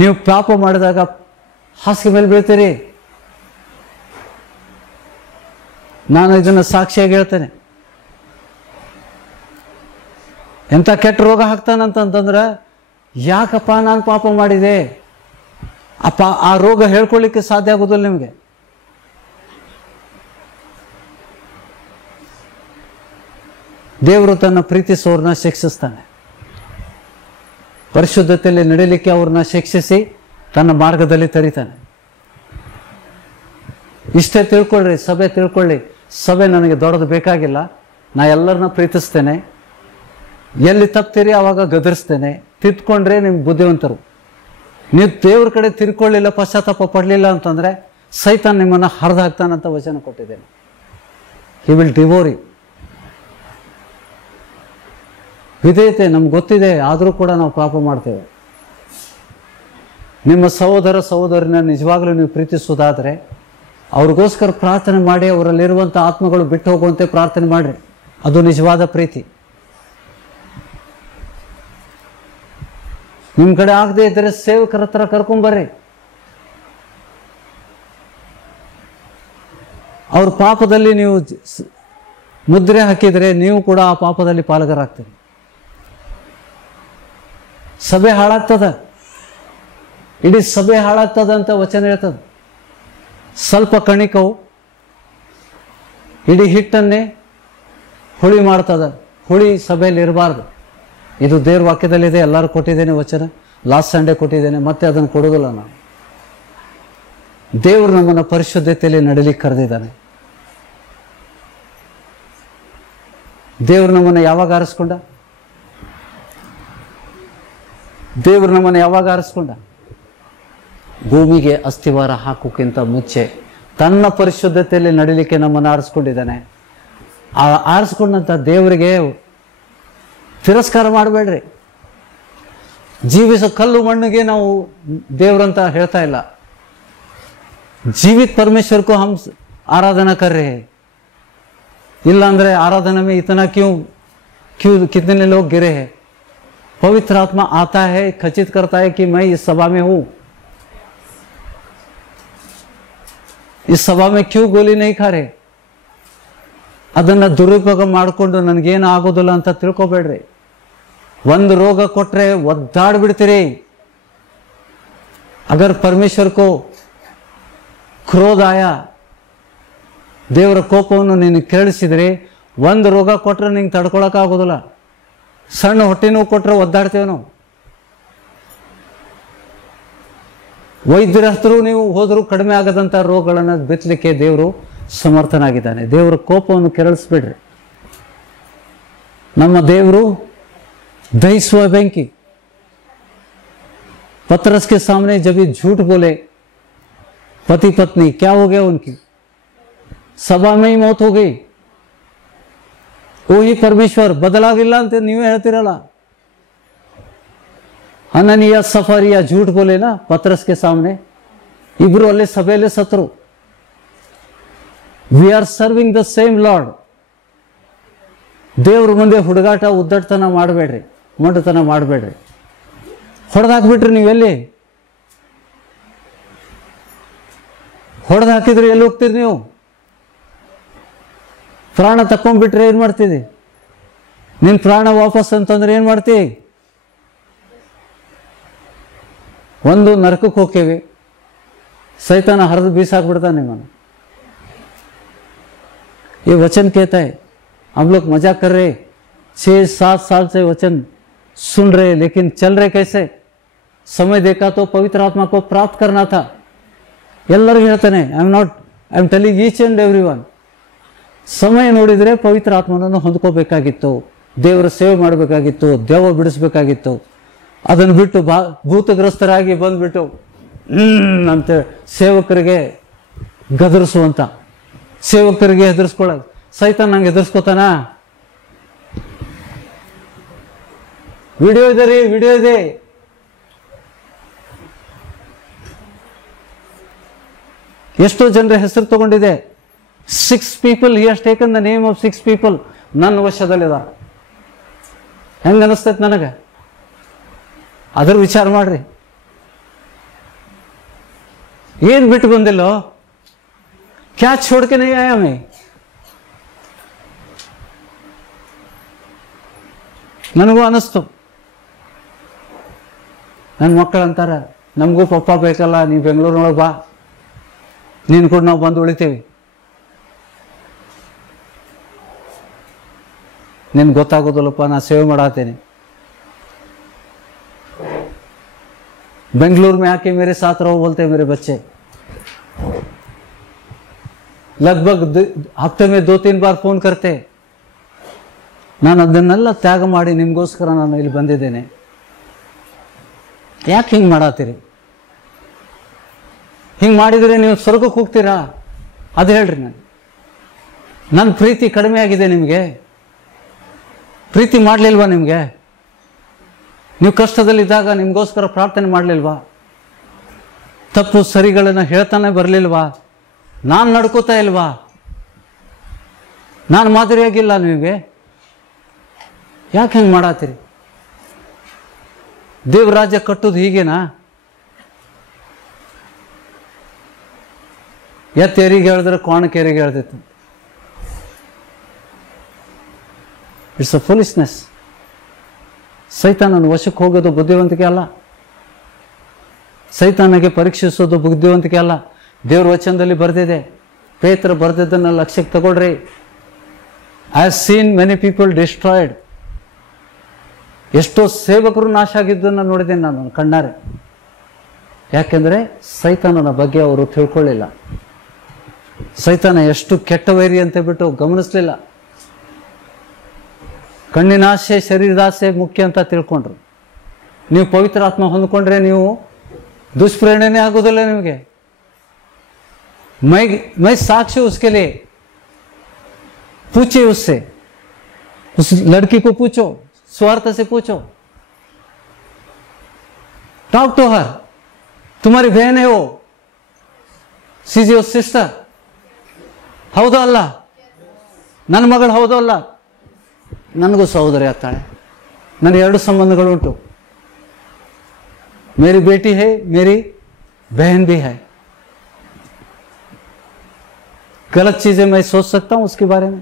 ನೀವು ಪಾಪ ಮಾಡಿದಾಗ ಹಾಸಿಗೆ ಮೇಲೆ ಬೀಳ್ತೀರಿ. ನಾನು ಇದನ್ನು ಸಾಕ್ಷಿಯಾಗಿ ಹೇಳ್ತೇನೆ. ಎಂಥ ಕೆಟ್ಟ ರೋಗ ಹಾಕ್ತಾನಂತಂದ್ರೆ, ಯಾಕಪ್ಪ ನಾನು ಪಾಪ ಮಾಡಿದೆ ಅಪ್ಪ, ಆ ರೋಗ ಹೇಳ್ಕೊಳ್ಳಿಕ್ಕೆ ಸಾಧ್ಯ ಆಗೋದಿಲ್ಲ ನಿಮಗೆ. ದೇವರು ತನ್ನ ಪ್ರೀತಿಸೋರನ್ನ ಶಿಕ್ಷಿಸ್ತಾನೆ. ಪರಿಶುದ್ಧತೆಯಲ್ಲಿ ನಡೀಲಿಕ್ಕೆ ಅವ್ರನ್ನ ಶಿಕ್ಷಿಸಿ ತನ್ನ ಮಾರ್ಗದಲ್ಲಿ ತರಿತಾನೆ. ಇಷ್ಟೇ ತಿಳ್ಕೊಳ್ಳ್ರಿ, ಸಭೆ ತಿಳ್ಕೊಳ್ಳಿ. ಸಭೆ ನನಗೆ ದೊಡ್ಡದು ಬೇಕಾಗಿಲ್ಲ, ನಾ ಎಲ್ಲರನ್ನ ಪ್ರೀತಿಸ್ತೇನೆ. ಎಲ್ಲಿ ತಪ್ತೀರಿ ಆವಾಗ ಗದರಿಸ್ತೇನೆ. ತಿದ್ಕೊಂಡ್ರೆ ನಿಮ್ಗೆ ಬುದ್ಧಿವಂತರು. ನೀವು ದೇವ್ರ ಕಡೆ ತಿರ್ಕೊಳ್ಳಿಲ್ಲ, ಪಶ್ಚಾತ್ತಾಪ ಪಡಲಿಲ್ಲ ಅಂತಂದರೆ ಸೈತಾನ್ ನಿಮ್ಮನ್ನು ಹರಿದು ಹಾಕ್ತಾನಂತ ವಚನ ಕೊಟ್ಟಿದ್ದೇನೆ. He will divorce you. ವಿಧೇಯತೆ ನಮ್ಗೆ ಗೊತ್ತಿದೆ, ಆದರೂ ಕೂಡ ನಾವು ಪಾಪ ಮಾಡ್ತೇವೆ. ನಿಮ್ಮ ಸಹೋದರನ ನಿಜವಾಗ್ಲೂ ನೀವು ಪ್ರೀತಿಸೋದಾದರೆ ಅವ್ರಿಗೋಸ್ಕರ ಪ್ರಾರ್ಥನೆ ಮಾಡಿ ಅವರಲ್ಲಿರುವಂಥ ಆತ್ಮಗಳು ಬಿಟ್ಟು ಹೋಗುವಂತೆ ಪ್ರಾರ್ಥನೆ ಮಾಡಿರಿ. ಅದು ನಿಜವಾದ ಪ್ರೀತಿ. ನಿಮ್ಮ ಕಡೆ ಆಗದೆ ಇದ್ದರೆ ಸೇವಕರ ಹತ್ರ ಕರ್ಕೊಂಬರ್ರಿ. ಅವ್ರ ಪಾಪದಲ್ಲಿ ನೀವು ಮುದ್ರೆ ಹಾಕಿದರೆ ನೀವು ಕೂಡ ಆ ಪಾಪದಲ್ಲಿ ಪಾಲುಗಾರಾಗ್ತೀರಿ. ಸಭೆ ಹಾಳಾಗ್ತದ, ಇಡೀ ಸಭೆ ಹಾಳಾಗ್ತದ ಅಂತ ವಚನ ಹೇಳ್ತದೆ. ಸ್ವಲ್ಪ ಕಣಿಕವು ಇಡೀ ಹಿಟ್ಟನ್ನೇ ಹುಳಿ ಮಾಡ್ತದ. ಹುಳಿ ಸಭೆಯಲ್ಲಿ ಇರಬಾರ್ದು. ಇದು ದೇವ್ರ ವಾಕ್ಯದಲ್ಲಿದೆ, ಎಲ್ಲರೂ ಕೊಟ್ಟಿದ್ದೇನೆ ವಚನ. ಲಾಸ್ಟ್ ಸಂಡೇ ಕೊಟ್ಟಿದ್ದೇನೆ, ಮತ್ತೆ ಅದನ್ನು ಕೊಡೋದಿಲ್ಲ ನಾವು. ದೇವರು ನಮ್ಮನ್ನು ಪರಿಶುದ್ಧತೆಯಲ್ಲಿ ನಡೀಲಿಕ್ಕೆ ಕರೆದಿದ್ದಾನೆ. ದೇವರು ನಮ್ಮನ್ನು ಯಾವಾಗ ಆರಿಸ್ಕೊಂಡ? ದೇವರು ನಮ್ಮನ್ನು ಯಾವಾಗ ಆರಿಸ್ಕೊಂಡ? ಭೂಮಿಗೆ ಅಸ್ಥಿವಾರ ಹಾಕೋಕ್ಕಿಂತ ಮುಂಚೆ ತನ್ನ ಪರಿಶುದ್ಧತೆಯಲ್ಲಿ ನಡೀಲಿಕ್ಕೆ ನಮ್ಮನ್ನು ಆರಿಸ್ಕೊಂಡಿದ್ದಾನೆ. ಆ ಆರಿಸ್ಕೊಂಡಂಥ ದೇವರಿಗೆ ತಿರಸ್ಕಾರ ಮಾಡಬೇಡ್ರಿ. ಜೀವಿಸೋ ಕಲ್ಲು ಮಣ್ಣಿಗೆ ನಾವು ದೇವ್ರಂತ ಹೇಳ್ತಾ ಇಲ್ಲ. जीवित परमेश्वर को हम आराधना कर रहे हैं. इल्लांद्रे आराधना में इतना क्यों कितने लोग गिरे हैं? पवित्र आत्मा आता है, खचित करता है कि मैं इस सभा में हूं. इस सभा में क्यों गोली नहीं खा रहे? ಅದನ್ನ ದುರುಪಯೋಗ ಮಾಡಿಕೊಂಡು ನನಗೇನು ಆಗೋದಿಲ್ಲ ಅಂತ ತಿಳ್ಕೊಬೇಡ್ರಿ. ಒಂದು ರೋಗ ಕೊಟ್ರೆ ಒದ್ದಾಡ್ಬಿಡ್ತೀರಿ. अगर परमेश्वर को ಕ್ರೋಧ ಆಯ, ದೇವರ ಕೋಪವನ್ನು ನೀನು ಕೇಳಿಸಿದ್ರೆ ಒಂದು ರೋಗ ಕೊಟ್ಟರೆ ನಿಂಗೆ ತಡ್ಕೊಳಕ್ಕಾಗೋದಿಲ್ಲ. ಸಣ್ಣ ಹೊಟ್ಟೆ ನೋವು ಕೊಟ್ಟರೆ ಒದ್ದಾಡ್ತೇವೆ ನಾವು. ವೈದ್ಯರ ಹತ್ರ ನೀವು ಹೋದರೂ ಕಡಿಮೆ ಆಗದಂಥ ರೋಗಗಳನ್ನು ಬಿತ್ತಲಿಕ್ಕೆ ದೇವರು ಸಮರ್ಥನಾಗಿದ್ದಾನೆ. ದೇವರ ಕೋಪವನ್ನು ಕೆರಳಿಸ್ಬಿಡ್ರಿ. ನಮ್ಮ ದೇವರು ದಹಿಸುವ ಬೆಂಕಿ. पतरस के सामने जब ये झूठ बोले, पति पत्नी, क्या हो गया उनकी? सभा में ही मौत हो गई. वही परमेश्वर बदलागिಲ್ಲ ಅಂತ ನೀವೇ ಹೇಳ್ತಿರಲ್ಲ. ಅನನಿಯ ಸಫರಿಯ झूठ बोले ना पतरस के सामने, ಇಬ್ರು ಅಲ್ಲೇ ಸಭೆಯಲ್ಲೇ ಸತ್ರು. We are serving the same lord. ದೇವ್ರ ಮುಂದೆ ಹುಡುಗಾಟ ಉದ್ದಟತನ ಮಾಡಬೇಡ್ರಿ, ಮೊಂಡತನ ಮಾಡಬೇಡ್ರಿ. ಹೊಡೆದಾಕ್ಬಿಟ್ರಿ. ನೀವೆಲ್ಲಿ ಹೊಡೆದು ಹಾಕಿದ್ರೆ ಎಲ್ಲಿ ಹೋಗ್ತೀರಿ ನೀವು? ಪ್ರಾಣ ತಕ್ಕೊಂಡ್ಬಿಟ್ರೆ ಏನು ಮಾಡ್ತೀರಿ? ನಿನ್ನ ಪ್ರಾಣ ವಾಪಸ್ ಅಂತಂದ್ರೆ ಏನು ಮಾಡ್ತೀವಿ? ಒಂದು ನರಕಕ್ಕೆ ಹೋಗ್ತೇವೆ, ಸೈತಾನ ಹರಿದು ಬೀಸಾಕ್ಬಿಡ್ತಾನೆ ನಿಮ್ಮನ್ನು. ये वचन कहता है, हम लोग मजाक कर रहे 6-7 साल से वचन सुन रहे, लेकिन चल रहे कैसे? समय देखा तो पवित्र आत्मा को प्राप्त करना था. ಎಲ್ಲರಿಗೂ ಹೇಳ್ತಾನೆ, I am telling each and every one. ಸಮಯ ನೋಡಿದರೆ ಪವಿತ್ರ ಆತ್ಮನನ್ನು ಹೊಂದ್ಕೋಬೇಕಾಗಿತ್ತು, ದೇವರ ಸೇವೆ ಮಾಡಬೇಕಾಗಿತ್ತು, ದೆವ್ವ ಬಿಡಿಸ್ಬೇಕಾಗಿತ್ತು. ಅದನ್ನು ಬಿಟ್ಟು ಭೂತಗ್ರಸ್ತರಾಗಿ ಬಂದ್ಬಿಟ್ಟು ಅಂತ ಸೇವಕರಿಗೆ ಗದರಿಸುವಂತ, ಸೇವಕರಿಗೆ ಹೆದರ್ಸ್ಕೊಳ್ಳೋದು. ಸೈತಾನ ನಂಗೆ ಹೆದರ್ಸ್ಕೋತಾನ? ವಿಡಿಯೋ ಇದೆ ರೀ, ವಿಡಿಯೋ ಇದೆ. ಎಷ್ಟೋ ಜನರ ಹೆಸರು ತಗೊಂಡಿದೆ. 6 people, he has taken the name of 6 people. ನನ್ನ ವಶದಲ್ಲಿದ. ಹೆಂಗ ಅನಿಸ್ತೈತೆ ನನಗೆ? ಅದ್ರ ವಿಚಾರ ಮಾಡ್ರಿ. ಏನ್ ಬಿಟ್ಟು ಬಂದಿಲ್ಲೋ? ಕ್ಯಾ छोड़ के नहीं आया मैं? ನನಗೂ ಅನಿಸ್ತು. ನನ್ನ ಮಕ್ಕಳು ಅಂತಾರೆ, ನಮಗೂ ಪಪ್ಪ ಬೇಕಲ್ಲ, ನೀವು ಬೆಂಗಳೂರಿನೊಳಗೆ ಬಾ, ನೀನು ಕೂಡ ನಾವು ಬಂದು ಉಳಿತೇವೆ. ನಿನ್ಗೆ ಗೊತ್ತಾಗೋದಿಲ್ಲಪ್ಪ, ನಾ ಸೇವೆ ಮಾಡಾತೇನೆ. बेंगलुरु में आके मेरे साथ रहो बोलते मेरे बच्चे. लगभग हफ्ते में 2-3 बार फोन करते. ನಾನು ಅದನ್ನೆಲ್ಲ ತ್ಯಾಗ ಮಾಡಿ ನಿಮಗೋಸ್ಕರ ನಾನು ಇಲ್ಲಿ ಬಂದಿದ್ದೇನೆ. ಯಾಕೆ ಹಿಂಗೆ ಮಾಡತ್ತೀರಿ? ಹಿಂಗೆ ಮಾಡಿದರೆ ನೀವು ಸ್ವರ್ಗಕ್ಕೆ ಹೋಗ್ತೀರಾ? ಅದು ಹೇಳ್ರಿ. ನನ್ನ ಪ್ರೀತಿ ಕಡಿಮೆ ಆಗಿದೆ ನಿಮಗೆ? ಪ್ರೀತಿ ಮಾಡಲಿಲ್ವಾ ನಿಮಗೆ? ನೀವು ಕಷ್ಟದಲ್ಲಿದ್ದಾಗ ನಿಮಗೋಸ್ಕರ ಪ್ರಾರ್ಥನೆ ಮಾಡಲಿಲ್ವಾ? ತಪ್ಪು ಸರಿಗಳನ್ನು ಹೇಳ್ತಾನೆ ಬರಲಿಲ್ವಾ? ನಾನು ನಡ್ಕೋತಾ ಇಲ್ವಾ? ನಾನು ಮಾದರಿಯಾಗಿಲ್ಲ ನಿಮಗೆ? ಯಾಕೆ ಹೆಂಗೆ ಮಾಡತ್ತೀರಿ? ದೇವ್ರ ರಾಜ್ಯ ಕಟ್ಟೋದು ಹೀಗೇನಾ? ಎತ್ತೇರಿಗೆ ಹೇಳಿದ್ರೆ ಕೋಣಕೇರಿಗೆ ಹೇಳ್ದಿತ್ತು. It's a foolishness. ಸೈತಾನನ ವಶಕ್ಕೆ ಹೋಗೋದು ಬುದ್ಧಿವಂತಿಕೆ ಅಲ್ಲ. ಸೈತಾನಿಗೆ ಪರೀಕ್ಷಿಸೋದು ಬುದ್ಧಿವಂತಿಕೆ ಅಲ್ಲ. ದೇವ್ರ ವಚನದಲ್ಲಿ ಬರೆದಿದೆ. ಪೇತ್ರ ಬರೆದಿದ್ದನ್ನು ಲಕ್ಷ್ಯಕ್ಕೆ ತಗೊಳ್ರಿ. I have seen many people destroyed. ಎಷ್ಟೋ ಸೇವಕರು ನಾಶ ಆಗಿದ್ದನ್ನು ನೋಡಿದ್ದೇನೆ ನಾನು ಕಣ್ಣಾರೆ. ಯಾಕೆಂದರೆ ಸೈತಾನನ ಬಗ್ಗೆ ಅವರು ತಿಳ್ಕೊಳ್ಳಿಲ್ಲ. ಸೈತಾನ ಎಷ್ಟು ಕೆಟ್ಟ ವೈರಿ ಅಂತ ಬಿಟ್ಟು ಗಮನಿಸಲಿಲ್ಲ. ಕಣ್ಣಿನಾಸೆ ಶರೀರದಾಸೆ ಮುಖ್ಯ ಅಂತ ತಿಳ್ಕೊಂಡ್ರು. ನೀವು ಪವಿತ್ರಾತ್ಮ ಹೊಂದ್ಕೊಂಡ್ರೆ ನೀವು दुष्प्रेरणा आगोदिल्ल निಮಗೆ. मैं साक्षी उसके लिए. पूछे उससे, उस लड़की को पूछो, स्वार्थ से पूछो, टॉक टू हर. तुम्हारी बहन है वो, शी इज योर सिस्टर. ಹೌದೋ ಅಲ್ಲ? ನನ್ನ ಮಗಳು ಹೌದೋ ಅಲ್ಲ? ನನಗೂ ಸಹೋದರಿ ಆಗ್ತಾಳೆ. ನನಗೆ ಎರಡು ಸಂಬಂಧಗಳುಂಟು. मेरी बेटी है, मेरी बहन भी है. गलत चीजें मैं सोच सकता हूं उसके बारे में.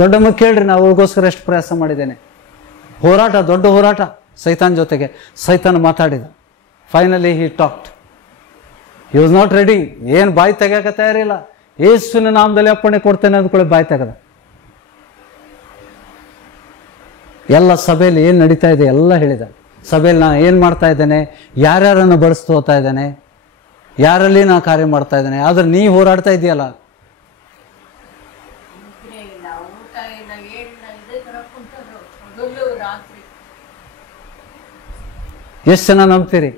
ದೊಡ್ಡಮ್ಮ ಕೇಳ್ರಿ, ನಾವು ಅವ್ರಿಗೋಸ್ಕರ ಎಷ್ಟು ಪ್ರಯಾಸ ಮಾಡಿದ್ದೇನೆ. ಹೋರಾಟ, ದೊಡ್ಡ ಹೋರಾಟ ಸೈತಾನ್ ಜೊತೆಗೆ. ಸೈತಾನ್ ಮಾತಾಡಿದ. Finally he talked. He was not ready. ಏನು ಬಾಯಿ ತೆಗಿಯಕ್ಕೆ ತಯಾರಿಲ್ಲ. ಯೇಸುವಿನ ನಾಮದಲ್ಲಿ ಅಪ್ಪಣೆ ಕೊಡ್ತೇನೆ ಅಂದ್ಕೊಳ್ಳಿ ಬಾಯಿ ತೆಗೆದ. ಎಲ್ಲ ಸಭೆಯಲ್ಲಿ ಏನು ನಡೀತಾ ಇದೆ ಎಲ್ಲ ಹೇಳಿದ. ಸಭೆಯಲ್ಲಿ ನಾನು ಏನು ಮಾಡ್ತಾ ಇದ್ದೇನೆ, ಯಾರ್ಯಾರನ್ನು ಬಳಸ್ತು ಹೋಗ್ತಾ ಇದ್ದೇನೆ, ಯಾರಲ್ಲಿ ನಾ ಕಾರ್ಯ ಮಾಡ್ತಾ ಇದ್ದೇನೆ. ಆದ್ರೆ ನೀ ಹೋರಾಡ್ತಾ ಇದೆಯಲ್ಲ. ಎಷ್ಟು ಜನ ನಂಬ್ತೀರಿ?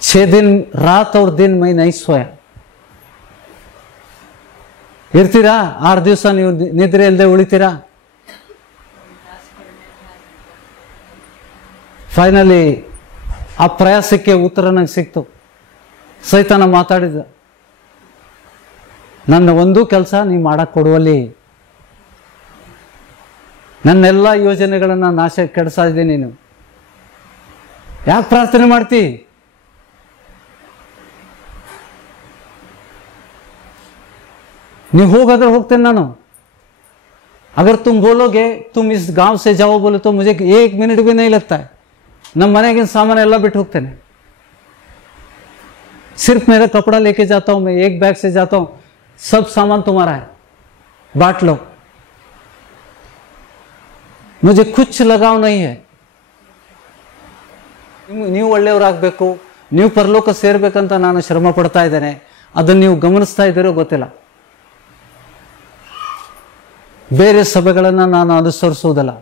6 दिन रात और दिन मैं नहीं सोया. ಇರ್ತೀರಾ? 6 ದಿವಸ ನೀವು ನಿದ್ರೆ ಇಲ್ಲದೆ ಉಳಿತೀರಾ? ಫೈನಲಿ ಆ ಪ್ರಯಾಸಕ್ಕೆ ಉತ್ತರ ನಂಗೆ ಸಿಕ್ತು. ಸೈತಾನ ಮಾತಾಡಿದ, ನನ್ನ ಒಂದೂ ಕೆಲಸ ನೀವು ಮಾಡಕ್ಕೆ ಕೊಡುವಲ್ಲಿ. ನನ್ನೆಲ್ಲ ಯೋಜನೆಗಳನ್ನು ನಾಶ ಕೆಡಿಸ್ತಾ ಇದ್ದೀನಿ. ನೀನು ಯಾಕೆ ಪ್ರಾರ್ಥನೆ ಮಾಡ್ತಿ? ನೀವು ಹೋಗಾದ್ರೆ ಹೋಗ್ತೇನೆ ನಾನು. अगर तुम बोलोगे तुम इस गांव से जाओ बोले तो मुझे 1 मिनट भी नहीं लगता है. ನಮ್ಮ ಮನೆಗಿನ ಸಾಮಾನು ಎಲ್ಲ ಬಿಟ್ಟು ಹೋಗ್ತೇನೆ. सिर्फ मेरा कपड़ा लेके जाता हूं, मैं एक बैग से जाता हूं, सब सामान तुम्हारा है, बांट लो. मुझे कुछ लगाव नहीं है. ನೀವು ಒಳ್ಳೆಯವರಾಗಬೇಕು, ನೀವು ಪರಲೋಕ ಸೇರ್ಬೇಕಂತ ನಾನು ಶ್ರಮ ಪಡ್ತಾ ಇದ್ದೇನೆ. ಅದನ್ನು ನೀವು ಗಮನಿಸ್ತಾ ಇದ್ದೀರೋ ಗೊತ್ತಿಲ್ಲ. ಬೇರೆ ಸಭೆಗಳನ್ನು ನಾನು ಅನುಸರಿಸುವುದಲ್ಲ.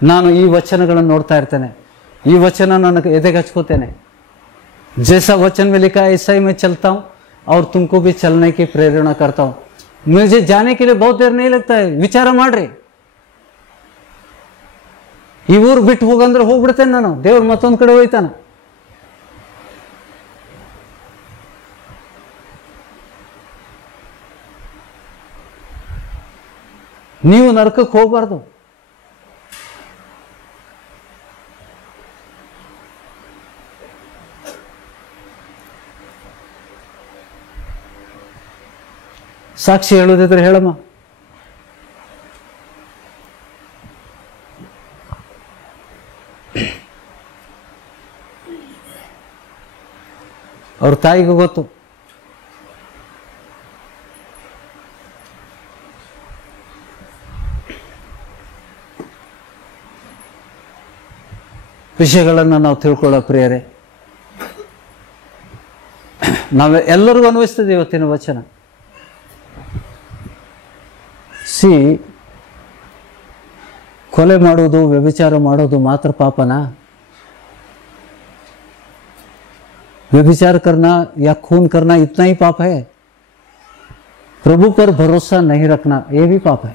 ನಾನು ಈ ವಚನಗಳನ್ನು ನೋಡ್ತಾ ಇರ್ತೇನೆ. ಈ ವಚನ ನನಗೆ ಎದೆಗೆ ಹಚ್ಕೋತೇನೆ. जैसा वचन में लिखा है ऐसा ही मैं चलता हूँ और तुमको भी चलने की प्रेरणा करता हूँ. मुझे जाने के लिए बहुत देर नहीं लगता है. विचार ಮಾಡ್ರಿ. ಈ ಊರು ಬಿಟ್ಟು ಹೋಗಂದ್ರೆ ಹೋಗ್ಬಿಡ್ತೇನೆ ನಾನು. ದೇವ್ರ ಮತ್ತೊಂದು ಕಡೆ ಹೋಯ್ತಾನ. ನೀವು ನರಕಕ್ಕೆ ಹೋಗಬಾರ್ದು. ಸಾಕ್ಷಿ ಹೇಳೋದಿದ್ರೆ ಹೇಳಮ್ಮ. ಅವ್ರ ತಾಯಿಗೂ ಗೊತ್ತು. ವಿಷಯಗಳನ್ನು ನಾವು ತಿಳ್ಕೊಳ್ಳೋ ಪ್ರಿಯರೇ, ನಾವು ಎಲ್ಲರಿಗೂ ಅನ್ವಯಿಸ್ತಿದ್ದೀವಿ ಇವತ್ತಿನ ವಚನ. ಕೊಲೆ ಮಾಡೋದು, ವ್ಯಭಿಚಾರ ಮಾಡೋದು ಮಾತ್ರ ಪಾಪನಾ? व्यभिचार करना या खून करना इतना ही पाप है? प्रभु पर भरोसा नहीं रखना ये भी पाप है.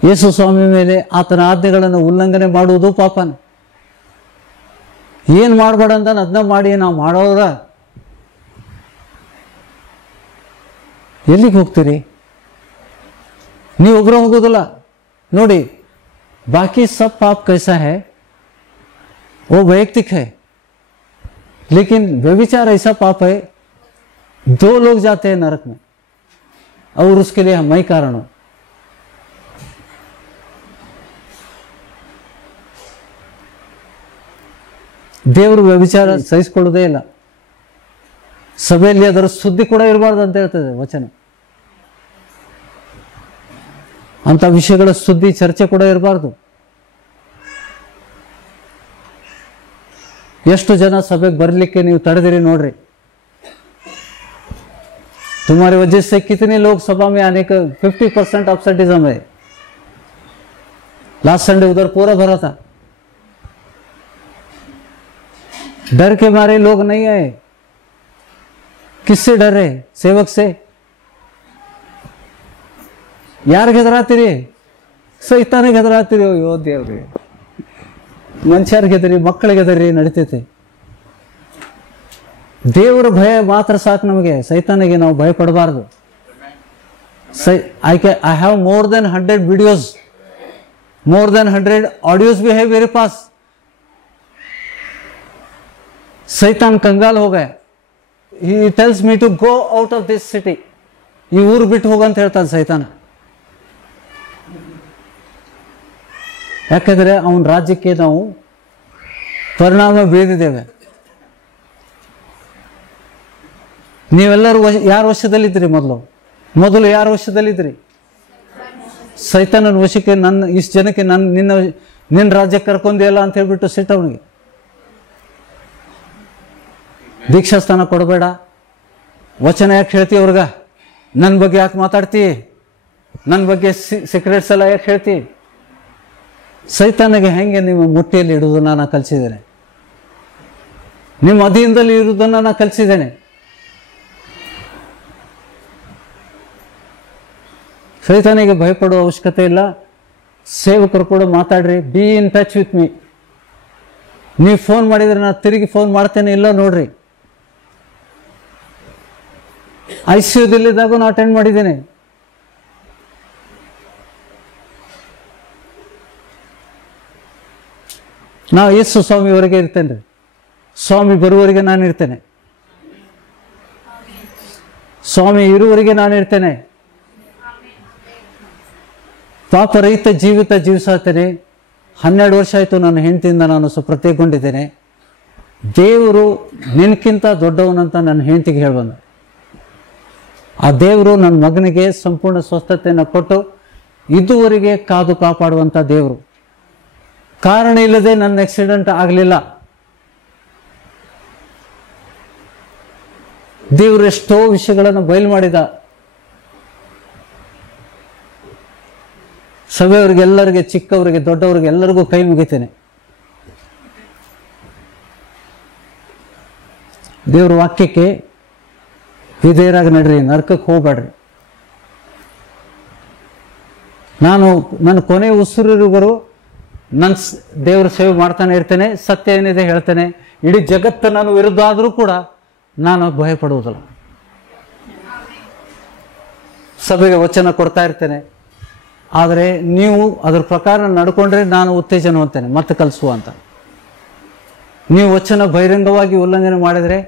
ಯೇಸು ಸ್ವಾಮಿ ಮೇಲೆ ಆತನ ಆಜ್ಞೆಗಳನ್ನು ಉಲ್ಲಂಘನೆ ಮಾಡುವುದು ಪಾಪನ. ಏನು ಮಾಡಬೇಡ ಅಂತ ಅದನ್ನ ಮಾಡಿ ನಾವು ಮಾಡೋರ ಎಲ್ಲಿಗೆ ಹೋಗ್ತೀರಿ? ನೀವೊಬ್ಬರು ಹೋಗೋದಿಲ್ಲ ನೋಡಿ. बाकी सब पाप कैसा है, वो वैयक्तिक है, लेकिन व्यभिचार ऐसा पाप है 2 लोग जाते हैं नरक में और उसके लिए मैं कारण हूं. ದೇವರು ವ್ಯಭಿಚಾರ ಸಹಿಸಿಕೊಳ್ಳೋದೇ ಇಲ್ಲ. ಸಭೆಯಲ್ಲಿ ಅದರ ಸುದ್ದಿ ಕೂಡ ಇರಬಾರ್ದು ಅಂತ ಹೇಳ್ತದೆ ವಚನ. ಅಂತ ವಿಷಯಗಳ ಸುದ್ದಿ ಚರ್ಚೆ ಕೂಡ ಇರಬಾರ್ದು. ಎಷ್ಟು ಜನ ಸಭೆಗೆ ಬರಲಿಕ್ಕೆ ನೀವು ತಡೆದಿರಿ ನೋಡ್ರಿ. तुम्हारी वजह से कितने लोग सभा में आने का 50% अपसेटिज्म है. लास्ट संडे उधर पूरा भरा था. डर के मारे लोग नहीं आए. किससे डर रहे? सेवक से. ಯಾರಿಗೆ ಹೆದರಾತೀರಿ? ಸೈತಾನಿಗೆ ಹೆದರಾತೀರಿ. ಅಯ್ಯೋ ದೇವ್ರಿ, ಮನುಷ್ಯರಿಗೆ ಹೆದರಿ, ಮಕ್ಕಳಿಗೆ ಹೆದರಿ ನಡೀತೈತೆ. ದೇವರ ಭಯ ಮಾತ್ರ ಸಾಕು ನಮಗೆ. ಸೈತಾನಿಗೆ ನಾವು ಭಯ ಪಡಬಾರ್ದು. I have more than 100 videos, more than 100 audios भी है मेरे पास. सैतान कंगाल हो गया. He tells me to go out of this city. ಈ ಊರು ಬಿಟ್ಟು ಹೋಗಂತ ಹೇಳ್ತಾನೆ ಸೈತಾನ. ಯಾಕಂದರೆ ಅವನ ರಾಜ್ಯಕ್ಕೆ ನಾವು ಪರಿಣಾಮ ಬೀರಿದ್ದೇವೆ. ನೀವೆಲ್ಲರೂ ಯಾರ ವಶದಲ್ಲಿದ್ದೀರಿ? ಮೊದಲು ಯಾರ ವಶದಲ್ಲಿದ್ದೀರಿ? ಸೈತಾನನ ವಶಕ್ಕೆ. ಇಷ್ಟು ಜನಕ್ಕೆ ನಿನ್ನ ರಾಜ್ಯಕ್ಕೆ ಕರ್ಕೊಂದಿಲ್ಲ ಅಂತ ಹೇಳ್ಬಿಟ್ಟು ಸಿಟ್ಟು ಅವನಿಗೆ. ದೀಕ್ಷಾ ಸ್ಥಾನ ಕೊಡಬೇಡ, ವಚನ ಯಾಕೆ ಹೇಳ್ತಿ ಅವ್ರಿಗ, ನನ್ನ ಬಗ್ಗೆ ಯಾಕೆ ಮಾತಾಡ್ತಿ, ನನ್ನ ಬಗ್ಗೆ ಸೀಕ್ರೆಟ್ಸ್ ಎಲ್ಲ ಯಾಕೆ ಹೇಳ್ತಿ? ಸೈತಾನಿಗೆ ಹೆಂಗೆ ನಿಮ್ಮ ಮುಟ್ಟಿಯಲ್ಲಿ ಇಡುವುದನ್ನು ನಾನು ಕಲಿಸಿದ್ದೇನೆ. ನಿಮ್ಮ ಅಧೀನದಲ್ಲಿ ಇರುವುದನ್ನು ನಾನು ಕಲಿಸಿದ್ದೇನೆ. ಸೈತಾನಿಗೆ ಭಯಪಡುವ ಅವಶ್ಯಕತೆ ಇಲ್ಲ. ಸೇವಕರು ಕೂಡ ಮಾತಾಡ್ರಿ. B in touch with me. ನೀವು ಫೋನ್ ಮಾಡಿದರೆ ನಾನು ತಿರುಗಿ ಫೋನ್ ಮಾಡ್ತೇನೆ ಇಲ್ಲ ನೋಡ್ರಿ. ICUದಲ್ಲಿದ್ದಾಗೂ ನಾನು ಅಟೆಂಡ್ ಮಾಡಿದ್ದೇನೆ. ನಾವು ಯೇಸು ಸ್ವಾಮಿವರೆಗೆ ಇರ್ತೇನೆ. ಸ್ವಾಮಿ ಬರುವವರೆಗೆ ನಾನು ಇರ್ತೇನೆ. ಸ್ವಾಮಿ ಇರುವವರೆಗೆ ನಾನು ಇರ್ತೇನೆ. ಪಾಪರಹಿತ ಜೀವಿತ ಜೀವಿಸುತ್ತೇನೆ. 12 ವರ್ಷ ಆಯಿತು ನನ್ನ ಹೆಂಡತಿಯಿಂದ ನಾನು ಪ್ರತ್ಯೇಕಗೊಂಡಿದ್ದೇನೆ. ದೇವರು ನಿನ್ಕಿಂತ ದೊಡ್ಡವನಂತ ನನ್ನ ಹೆಂಡತಿಗೆ ಹೇಳ್ಬಂದ. ಆ ದೇವರು ನನ್ನ ಮಗನಿಗೆ ಸಂಪೂರ್ಣ ಸ್ವಸ್ಥತೆಯನ್ನು ಕೊಟ್ಟು ಇದುವರೆಗೆ ಕಾದು ಕಾಪಾಡುವಂಥ ದೇವರು. ಕಾರಣ ಇಲ್ಲದೆ ನನ್ನ ಆಕ್ಸಿಡೆಂಟ್ ಆಗಲಿಲ್ಲ. ದೇವರು ಎಷ್ಟೋ ವಿಷಯಗಳನ್ನು ಬಯಲು ಮಾಡಿದ. ಸಭೆಯವರಿಗೆಲ್ಲರಿಗೆ, ಚಿಕ್ಕವರಿಗೆ, ದೊಡ್ಡವರಿಗೆ ಎಲ್ಲರಿಗೂ ಕೈ ಮುಗಿತೇನೆ. ದೇವ್ರ ವಾಕ್ಯಕ್ಕೆ ವಿಧೇಯರಾಗಿ ನಡ್ರಿ, ನರಕಕ್ಕೆ ಹೋಗ್ಬೇಡ್ರಿ. ನನ್ನ ಕೊನೆ ಉಸಿರಿರುವರು ನನ್ನ ದೇವ್ರ ಸೇವೆ ಮಾಡ್ತಾನೆ ಇರ್ತೇನೆ. ಸತ್ಯ ಏನಿದೆ ಹೇಳ್ತೇನೆ. ಇಡೀ ಜಗತ್ತು ನಾನು ವಿರುದ್ಧ ಆದರೂ ಕೂಡ ನಾನು ಭಯ ಪಡುವುದಿಲ್ಲ. ಸಭೆಗೆ ವಚನ ಕೊಡ್ತಾ ಇರ್ತೇನೆ. ಆದರೆ ನೀವು ಅದ್ರ ಪ್ರಕಾರ ನಡ್ಕೊಂಡ್ರೆ ನಾನು ಉತ್ತೇಜನ ಹೊಂತೇನೆ ಮತ್ತೆ ಕಲಿಸುವ ಅಂತ. ನೀವು ವಚನ ಬಹಿರಂಗವಾಗಿ ಉಲ್ಲಂಘನೆ ಮಾಡಿದರೆ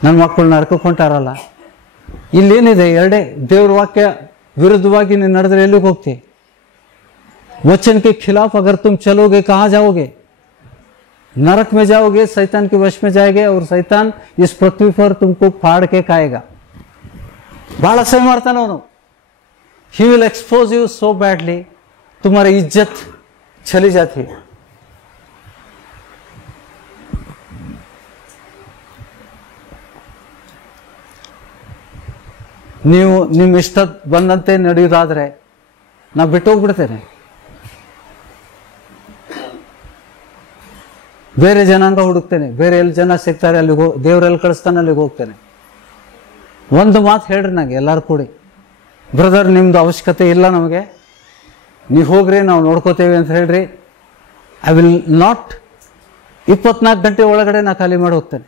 ನನ್ನ ಮಕ್ಕಳು ನರಕಕ್ಕೆ ಹೊಂಟಾರಲ್ಲ. ಇಲ್ಲೇನಿದೆ? ಎರಡೇ. ದೇವ್ರ ವಾಕ್ಯ ವಿರುದ್ಧವಾಗಿ ನೀನು ನಡೆದ್ರೆ ಎಲ್ಲಿಗೆ ಹೋಗ್ತಿ? वचन के खिलाफ अगर तुम चलोगे कहाँ जाओगे? नरक में जाओगे, शैतान के वश में जाएंगे और शैतान इस पृथ्वी पर तुमको फाड़ के खाएगा. बड़ा सही मारता ना उन्होंने. He will expose you so badly, तुम्हारी इज्जत चली जाती है. ನೀವು ನಿಮ್ಮ ಇಷ್ಟ ಬಂದಂತೆ ನಡೆಯುವುದಾದ್ರೆ ನಾ ಬಿಟ್ಟು ಹೋಗ್ಬಿಡ್ತೇನೆ. ಬೇರೆ ಜನಾಂಗ ಹುಡುಕ್ತೇನೆ. ಬೇರೆ ಎಲ್ಲಿ ಜನ ಸಿಗ್ತಾರೆ ಅಲ್ಲಿಗೆ ದೇವರೆಲ್ಲಿ ಕಳಿಸ್ತಾನೆ ಅಲ್ಲಿಗೆ ಹೋಗ್ತೇನೆ. ಒಂದು ಮಾತು ಹೇಳ್ರಿ ನನಗೆ ಎಲ್ಲರೂ ಕೂಡಿ, ಬ್ರದರ್ ನಿಮ್ಮದು ಅವಶ್ಯಕತೆ ಇಲ್ಲ ನಮಗೆ, ನೀವು ಹೋಗ್ರಿ ನಾವು ನೋಡ್ಕೋತೇವೆ ಅಂತ ಹೇಳ್ರಿ. ಐ ವಿಲ್ ನಾಟ್ 24 ಗಂಟೆ ಒಳಗಡೆ ನಾ ಖಾಲಿ ಮಾಡಿ ಹೋಗ್ತೇನೆ.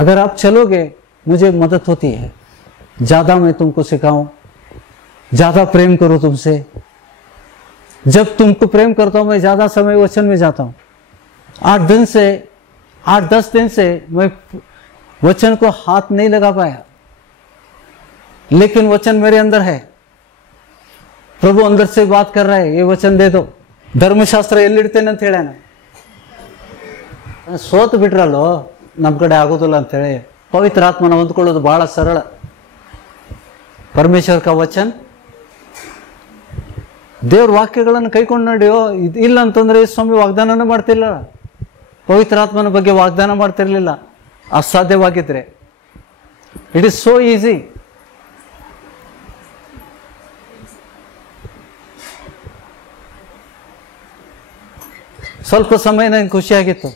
अगर आप चलोगे मुझे मदद होती है, ज़्यादा मैं तुमको सिखाऊं, ज़्यादा प्रेम करूं तुमसे. जब तुमको प्रेम करता हूं मैं ज़्यादा समय वचन में जाता हूं. 8-10 दिन से मैं वचन को हाथ नहीं लगा पाया, लेकिन वचन मेरे अंदर है. प्रभु अंदर से बात कर रहा है, ये वचन दे दो. ಧರ್ಮಶಾಸ್ತ್ರ ಎಲ್ಲಿಡ್ತೇನೆ ಅಂತ ಹೇಳೋಣ. ಸೋತು ಬಿಟ್ರಲ್ಲೋ ನಮ್ಮ ಕಡೆ ಆಗೋದಿಲ್ಲ ಅಂತೇಳಿ ಪವಿತ್ರ ಆತ್ಮನ ಹೊಂದ್ಕೊಳ್ಳೋದು ಬಹಳ ಸರಳ. ಪರಮೇಶ್ವರ ಕ ವಚನ್, ದೇವ್ರ ವಾಕ್ಯಗಳನ್ನು ಕೈಕೊಂಡು ನಡೆಯೋ. ಇಲ್ಲ ಅಂತಂದ್ರೆ ಸ್ವಾಮಿ ವಾಗ್ದಾನನ ಮಾಡ್ತಿಲ್ಲ, ಪವಿತ್ರ ಆತ್ಮನ ಬಗ್ಗೆ ವಾಗ್ದಾನ ಮಾಡ್ತಿರ್ಲಿಲ್ಲ ಅಸಾಧ್ಯವಾಗಿದ್ರೆ. It is so easy. ಸ್ವಲ್ಪ ಸಮಯ ನನಗೆ ಖುಷಿಯಾಗಿತ್ತು.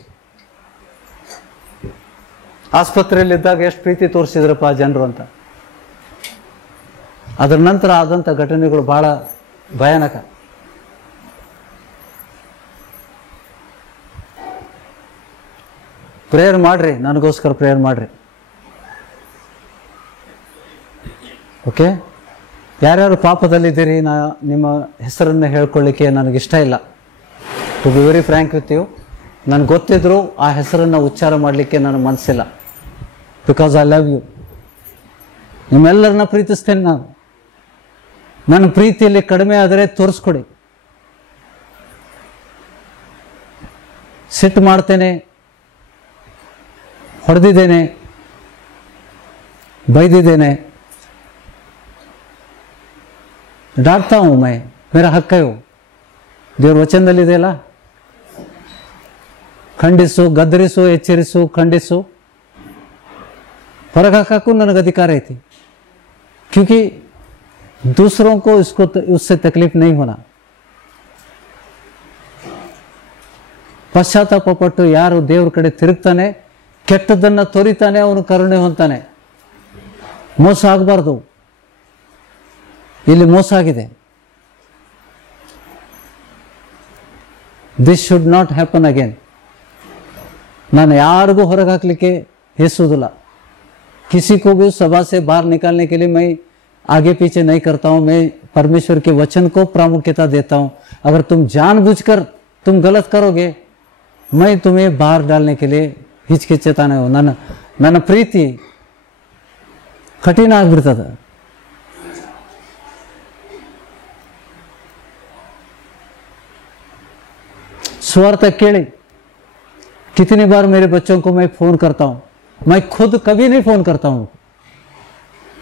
ಆಸ್ಪತ್ರೆಯಲ್ಲಿದ್ದಾಗ ಎಷ್ಟು ಪ್ರೀತಿ ತೋರಿಸಿದ್ರಪ್ಪ ಜನರು ಅಂತ. ಅದರ ನಂತರ ಆದಂಥ ಘಟನೆಗಳು ಬಹಳ ಭಯಾನಕ. ಪ್ರೇಯರ್ ಮಾಡ್ರಿ, ನನಗೋಸ್ಕರ ಪ್ರೇಯರ್ ಮಾಡ್ರಿ. ಓಕೆ, ಯಾರ್ಯಾರು ಪಾಪದಲ್ಲಿದ್ದೀರಿ, ನಿಮ್ಮ ಹೆಸರನ್ನು ಹೇಳ್ಕೊಳ್ಳಿಕ್ಕೆ ನನಗಿಷ್ಟ ಇಲ್ಲ. To be very frank with you, ನನಗೆ ಗೊತ್ತಿದ್ರು ಆ ಹೆಸರನ್ನು ಉಚ್ಚಾರ ಮಾಡಲಿಕ್ಕೆ ನನ್ನ ಮನಸ್ಸಿಲ್ಲ. Because I love you. ನಿಮ್ಮೆಲ್ಲರನ್ನ ಪ್ರೀತಿಸ್ತೇನೆ ನಾನು. ನನ್ನ ಪ್ರೀತಿಯಲ್ಲಿ ಕಡಿಮೆ ಆದರೆ ತೋರಿಸ್ಕೊಡಿ. ಸಿಟ್ಟು ಮಾಡ್ತೇನೆ, ಹೊಡೆದಿದ್ದೇನೆ, ಬೈದಿದ್ದೇನೆ, डांटता हूं मैं, मेरा हक है वो. ದೇವ್ರ ವಚನದಲ್ಲಿದೆಯಲ್ಲ, ಖಂಡಿಸು, ಗದರಿಸು, ಎಚ್ಚರಿಸು, ಖಂಡಿಸು, ಹೊರಗೆ ಹಾಕಕ್ಕೂ ನನಗೆ ಅಧಿಕಾರ ಐತಿ. क्योंकि दूसरों को उससे तकलीफ नहीं होना. ಪಶ್ಚಾತ್ತಾಪ ಪಟ್ಟು ಯಾರು ದೇವ್ರ ಕಡೆ ತಿರುಗ್ತಾನೆ, ಕೆಟ್ಟದನ್ನು ತೊರಿತಾನೆ, ಅವನು ಕರುಣೆ ಹೊಂತಾನೆ. ಮೋಸ ಆಗಬಾರ್ದು. ಇಲ್ಲಿ ಮೋಸ ಆಗಿದೆ. This should not happen again. ನಾನು ಯಾರಿಗೂ ಹೊರಗೆ ಹಾಕಲಿಕ್ಕೆ ಹೆಸೋದಿಲ್ಲ. किसी को भी सभा से बाहर निकालने के लिए मैं आगे पीछे नहीं करता हूँ. मैं परमेश्वर के वचन को प्रामुख्यता देता हूँ. अगर तुम जानबूझकर तुम गलत करोगे, मैं तुम्हें बाहर डालने के लिए हिचकिचताने हो. ನನ್ನ ಪ್ರೀತಿ ಕಠಿಣ ಆಗ್ಬಿಡ್ತದೆ. स्वार्थ केली. कितनी बार मेरे बच्चों को मैं फोन करता हूँ. मैं खुद कभी नहीं फोन करता हूँ.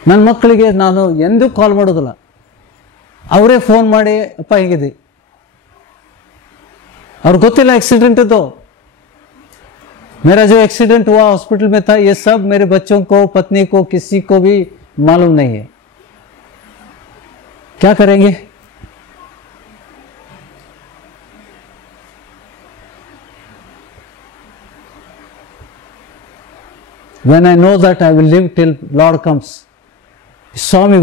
ನನ್ನ ಮಕ್ಕಳಿಗೆ ನಾನು ಎಂದೂ ಕಾಲ್ ಮಾಡೋದಿಲ್ಲ. ಅವರೇ ಫೋನ್ ಮಾಡಿ ಅಪ್ಪ ಹೇಗಿದೆ, ಅವ್ರಿಗೆ ಗೊತ್ತಿಲ್ಲ एक्सीडेंट तो. मेरा जो एक्सीडेंट हुआ हॉस्पिटल में था, ये सब मेरे बच्चों को, पत्नी को, किसी को भी मालूम नहीं है. क्या करेंगे? When I know that I will live till Lord comes. ಸ್ವಾಮಿ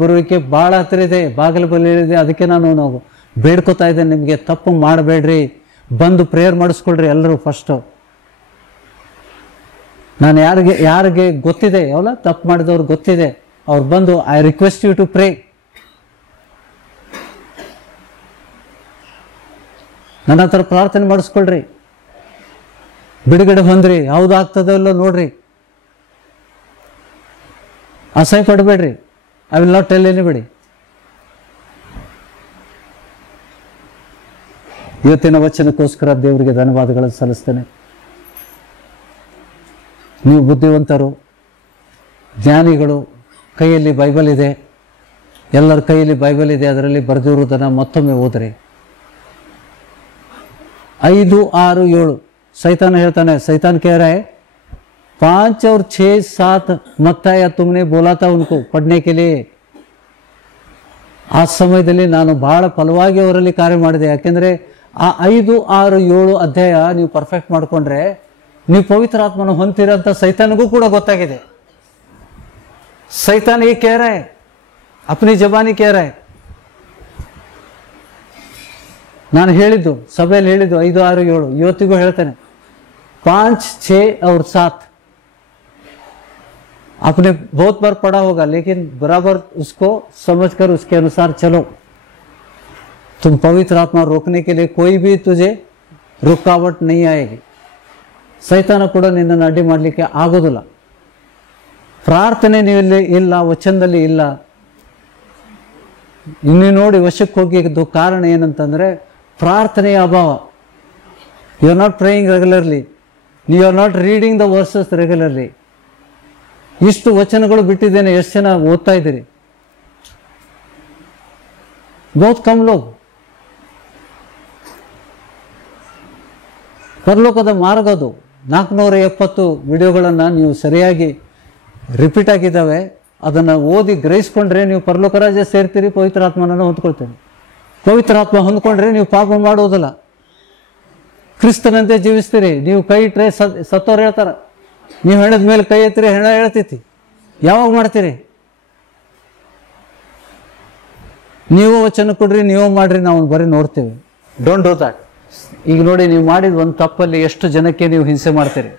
ಬರುವಿಕೆ ಭಾಳ ಹತ್ತಿರ ಇದೆ, ಬಾಗಿಲು ಬಳಿ ಇದೆ. ಅದಕ್ಕೆ ನಾನು ಬೇಡ್ಕೋತಾ ಇದ್ದೇನೆ, ನಿಮಗೆ ತಪ್ಪು ಮಾಡಬೇಡ್ರಿ, ಬಂದು ಪ್ರೇಯರ್ ಮಾಡಿಸ್ಕೊಳ್ರಿ ಎಲ್ಲರೂ. ಫಸ್ಟು ನಾನು ಯಾರಿಗೆ ಗೊತ್ತಿದೆ, ಅವಲ್ಲ ತಪ್ಪು ಮಾಡಿದವ್ರು ಗೊತ್ತಿದೆ, ಅವ್ರು ಬಂದು I request you to pray. ನನ್ನ ಹತ್ರ ಪ್ರಾರ್ಥನೆ ಮಾಡಿಸ್ಕೊಳ್ರಿ, ಬಿಡುಗಡೆ ಹೊಂದ್ರಿ. ಯಾವುದು ಆಗ್ತದೋ ಇಲ್ಲೋ ನೋಡ್ರಿ, ಅಸಹ್ಯ ಪಡಬೇಡ್ರಿ. I will not tell anybody. ಇವತ್ತಿನ ವಚನಕ್ಕೋಸ್ಕರ ದೇವರಿಗೆ ಧನ್ಯವಾದಗಳನ್ನು ಸಲ್ಲಿಸ್ತೇನೆ. ನೀವು ಬುದ್ಧಿವಂತರು, ಜ್ಞಾನಿಗಳು. ಕೈಯಲ್ಲಿ ಬೈಬಲ್ ಇದೆ, ಎಲ್ಲರ ಕೈಯಲ್ಲಿ ಬೈಬಲ್ ಇದೆ. ಅದರಲ್ಲಿ ಬರೆದಿರುವುದನ್ನು ಮತ್ತೊಮ್ಮೆ ಓದ್ರಿ. 5, 6, 7 शैतान ಹೇಳ್ತಾನೆ. शैतान कह रहा है 5 और 6, 7 मत्ताय तुमने बोला था उनको पढ़ने के लिए. ಆ ಸಮಯದಲ್ಲಿ ನಾನು ಬಹಳ ಫಲವಾಗಿ ಅವರಲ್ಲಿ ಕಾರ್ಯ ಮಾಡಿದೆ. ಯಾಕೆಂದರೆ ಆ 5, 6, 7 ಅಧ್ಯಾಯ ನೀವು ಪರ್ಫೆಕ್ಟ್ ಮಾಡಿಕೊಂಡ್ರೆ ನೀವು ಪವಿತ್ರ ಆತ್ಮನ ಹೊಂದಿರಂತ ಸೈತಾನಿಗೂ ಕೂಡ ಗೊತ್ತಾಗಿದೆ. सैतान ये कह रहा है, अपनी जबानी कह रहा है. ನಾನು ಹೇಳಿದ್ದು ಸಭೆಯಲ್ಲಿ ಹೇಳಿದ್ದು 5, 6, 7 ಇವತ್ತಿಗೂ ಹೇಳ್ತೇನೆ. 5, 6 और 7 आपने बहुत बार पढ़ा होगा, लेकिन बराबर उसको समझकर उसके अनुसार चलो. तुम पवित्र आत्मा रोकने के लिए कोई भी तुझे रुकावट नहीं आएगी. ಸೈತಾನ ಕೂಡ ನಿನ್ನನ್ನು ಅಡ್ಡಿ ಮಾಡಲಿಕ್ಕೆ ಆಗೋದಿಲ್ಲ. ಪ್ರಾರ್ಥನೆ ನೀವಲ್ಲಿ ಇಲ್ಲ, ವಚನದಲ್ಲಿ ಇಲ್ಲ. ಇನ್ನು ನೋಡಿ ವಶಕ್ಕೆ ಹೋಗಿದ್ದು ಕಾರಣ ಏನಂತಂದರೆ ಪ್ರಾರ್ಥನೆಯ ಅಭಾವ. You are not praying regularly, you are not reading the verses regularly. ಇಷ್ಟು ವಚನಗಳು ಬಿಟ್ಟಿದ್ದೇನೆ, ಎಷ್ಟು ಜನ ಓದ್ತಾ ಇದ್ದೀರಿ? ಬಹುತ್ ಕಮ್ ಲೋಗ್. ಪರಲೋಕದ ಮಾರ್ಗ ಅದು. 470 ವಿಡಿಯೋಗಳನ್ನು ನೀವು ಸರಿಯಾಗಿ ರಿಪೀಟ್ ಆಗಿದ್ದಾವೆ. ಅದನ್ನು ಓದಿ ಗ್ರಹಿಸ್ಕೊಂಡ್ರೆ ನೀವು ಪರಲೋಕ ರಾಜ್ಯ ಸೇರ್ತೀರಿ, ಪವಿತ್ರಾತ್ಮನನ್ನು ಹೊಂದ್ಕೊಳ್ತೀರಿ. ಪವಿತ್ರಾತ್ಮ ಹೊಂದ್ಕೊಂಡ್ರೆ ನೀವು ಪಾಪ ಮಾಡೋದಿಲ್ಲ, ಕ್ರಿಸ್ತನಂತೆ ಜೀವಿಸ್ತೀರಿ. ನೀವು ಕೈ ಇಟ್ಟರೆ ಸತ್ತೋರು ಹೇಳ್ತಾರೆ, ನೀವು ಹೆಣದ ಮೇಲೆ ಕೈ ಎತ್ತಿರಿ ಹೆಣ ಹೇಳ್ತೈತಿ. ಯಾವಾಗ ಮಾಡ್ತೀರಿ? ನೀವು ವಚನ ಕೊಡ್ರಿ, ನೀವು ಮಾಡ್ರಿ, ನಾವು ಬರೀ ನೋಡ್ತೇವೆ. Don't do that. ಈಗ ನೋಡಿ, ನೀವು ಮಾಡಿದ ಒಂದು ತಪ್ಪಲ್ಲಿ ಎಷ್ಟು ಜನಕ್ಕೆ ನೀವು ಹಿಂಸೆ ಮಾಡ್ತೀರಿ.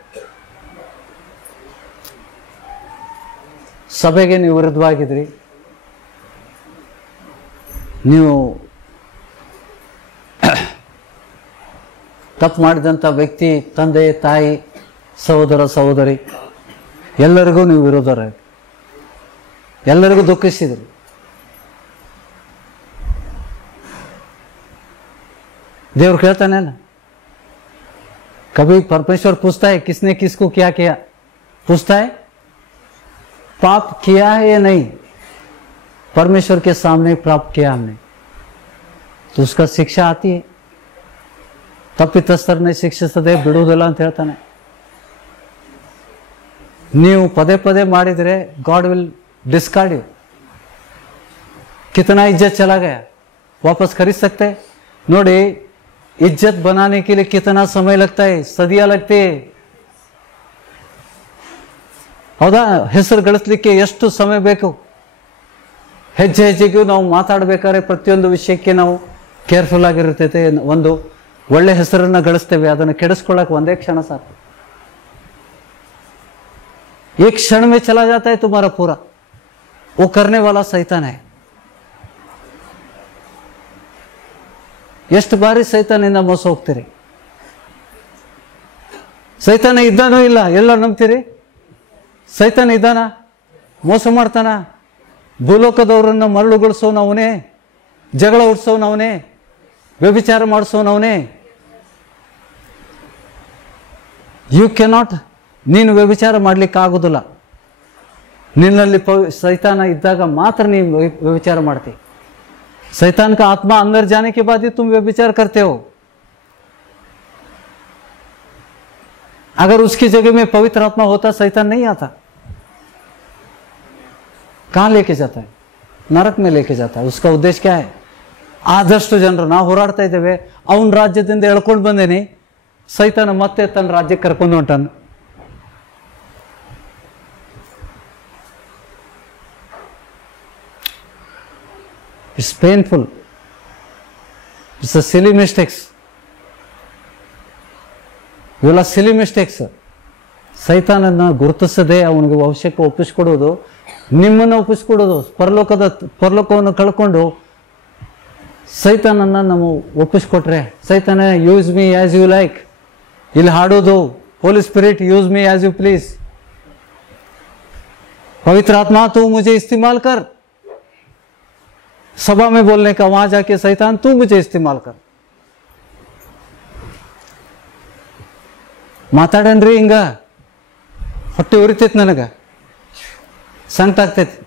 ಸಭೆಗೆ ನೀವು ವಿರುದ್ಧವಾಗಿದ್ರಿ. ನೀವು ತಪ್ಪು ಮಾಡಿದಂಥ ವ್ಯಕ್ತಿ, ತಂದೆ, ತಾಯಿ, ಸಹೋದರ, ಸಹೋದರಿ ಎಲ್ಲರಿಗೂ ನೀವು ವಿರೋಧರ, ಎಲ್ಲರಿಗೂ ದುಃಖಿಸಿದ್ರಿ. देवर कहता है ना, कभी परमेश्वर पूछता है किसने किसको क्या किया? पूछता है पाप किया है या नहीं? परमेश्वर के सामने पाप किया हमने तो उसका शिक्षा आती है. ತಪ್ಪಿತಸ್ಥರನ್ನೇ ಶಿಕ್ಷಿಸದೆ ಬಿಡುವುದಿಲ್ಲ ಅಂತ ಹೇಳ್ತಾನೆ. ನೀವು ಪದೇ ಪದೇ ಮಾಡಿದರೆ गॉड विल डिस्कार्ड यू. कितना इज्जत चला गया, वापस खरीद सकते? ನೋಡಿ, इज्जत बनाने के लिए कितना समय लगता है, सदियां लगते हैं. ಹೌದಾ? ಹೆಸರು ಗಳಿಸಲಿಕ್ಕೆ ಎಷ್ಟು ಸಮಯ ಬೇಕು? ಹೆಜ್ಜೆ ಹೆಜ್ಜೆಗೂ ನಾವು ಮಾತಾಡಬೇಕಾದ್ರೆ ಪ್ರತಿಯೊಂದು ವಿಷಯಕ್ಕೆ ನಾವು ಕೇರ್ಫುಲ್ ಆಗಿರ್ತೈತೆ. ಒಂದು ಒಳ್ಳೆ ಹೆಸರನ್ನು ಗಳಿಸ್ತೇವೆ, ಅದನ್ನು ಕೆಡಿಸ್ಕೊಳ್ಳಕ್ಕೆ ಒಂದೇ ಕ್ಷಣ ಸಾಕು. एक क्षण में चला जाता है तुम्हारा पूरा. वो करने वाला शैतान है. ಎಷ್ಟು ಬಾರಿ ಸೈತಾನಿಂದ ಮೋಸ ಹೋಗ್ತೀರಿ? ಸೈತಾನ ಇದ್ದಾನೋ ಇಲ್ಲ ಎಲ್ಲ ನಂಬ್ತೀರಿ? ಸೈತಾನ ಇದ್ದಾನ? ಮೋಸ ಮಾಡ್ತಾನ? ಭೂಲೋಕದವರನ್ನು ಮರಳುಗೊಳಿಸೋನವನೇ, ಜಗಳ ಹುಡ್ಸೋನವನೇ, ವ್ಯಭಿಚಾರ ಮಾಡಿಸೋನವನೇ. You cannot. ನೀನು ವ್ಯಭಿಚಾರ ಮಾಡ್ಲಿಕ್ಕೆ ಆಗೋದಿಲ್ಲ. ನಿನ್ನಲ್ಲಿ ಸೈತಾನ ಇದ್ದಾಗ ಮಾತ್ರ ನೀನು ವ್ಯಭಿಚಾರ ಮಾಡ್ತೀವಿ. शैतान का आत्मा अंदर जाने के बाद ही तुम व्यभिचार करते हो. अगर उसकी जगह में पवित्र आत्मा होता, शैतान नहीं आता. कहां लेके जाता है? नरक में लेके जाता है. उसका उद्देश्य क्या है? ಆದಷ್ಟು ಜನರು ನಾವು ಹೋರಾಡ್ತಾ ಇದ್ದೇವೆ, ಅವನ ರಾಜ್ಯದಿಂದ ಎಳ್ಕೊಂಡು ಬಂದೇನಿ, ಸೈತಾನ ಮತ್ತೆ ತನ್ನ ರಾಜ್ಯಕ್ಕೆ ಕರ್ಕೊಂಡು ಹೊಂಟಾನ. It's painful. It's a silly mistakes. ಇವೆಲ್ಲ ಸಿಲಿ ಮಿಸ್ಟೇಕ್ಸ್. ಸೈತಾನನ್ನು ಗುರುತಿಸದೆ ಅವನಿಗೆ ಭವಿಷ್ಯಕ್ಕೆ ಒಪ್ಪಿಸ್ಕೊಡೋದು, ನಿಮ್ಮನ್ನು ಒಪ್ಪಿಸ್ಕೊಡೋದು, ಪರಲೋಕವನ್ನು ಕಳ್ಕೊಂಡು ಸೈತಾನನ್ನು ನಾವು ಒಪ್ಪಿಸ್ಕೊಟ್ರೆ, ಸೈತಾನ use me as you like. ಇಲ್ಲಿ ಹಾಡೋದು Holy Spirit use me as you please. पवित्र आत्मा तू मुझे इस्तेमाल कर. सभा में बोलने का, वहां जाके शैतान तू मुझे इस्तेमाल कर. ಮಾತಾಡನ್ರಿ ಹಿಂಗ ಹೊಟ್ಟೆ ಉರಿತೈತಿ, ನನಗೆ ಸಂಕಟ ಆಗ್ತೈತಿ.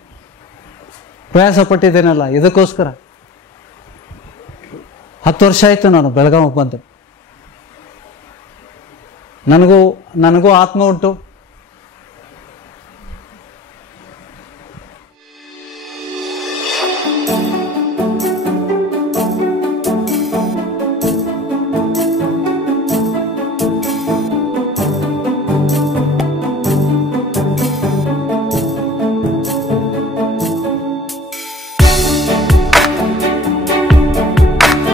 ಪ್ರಯಾಸ ಪಟ್ಟಿದ್ದೇನಲ್ಲ ಇದಕ್ಕೋಸ್ಕರ. 10 ವರ್ಷ ಆಯ್ತು ನಾನು ಬೆಳಗಾವಿಗೆ ಬಂದು. ನನಗೂ ಆತ್ಮ ಉಂಟು.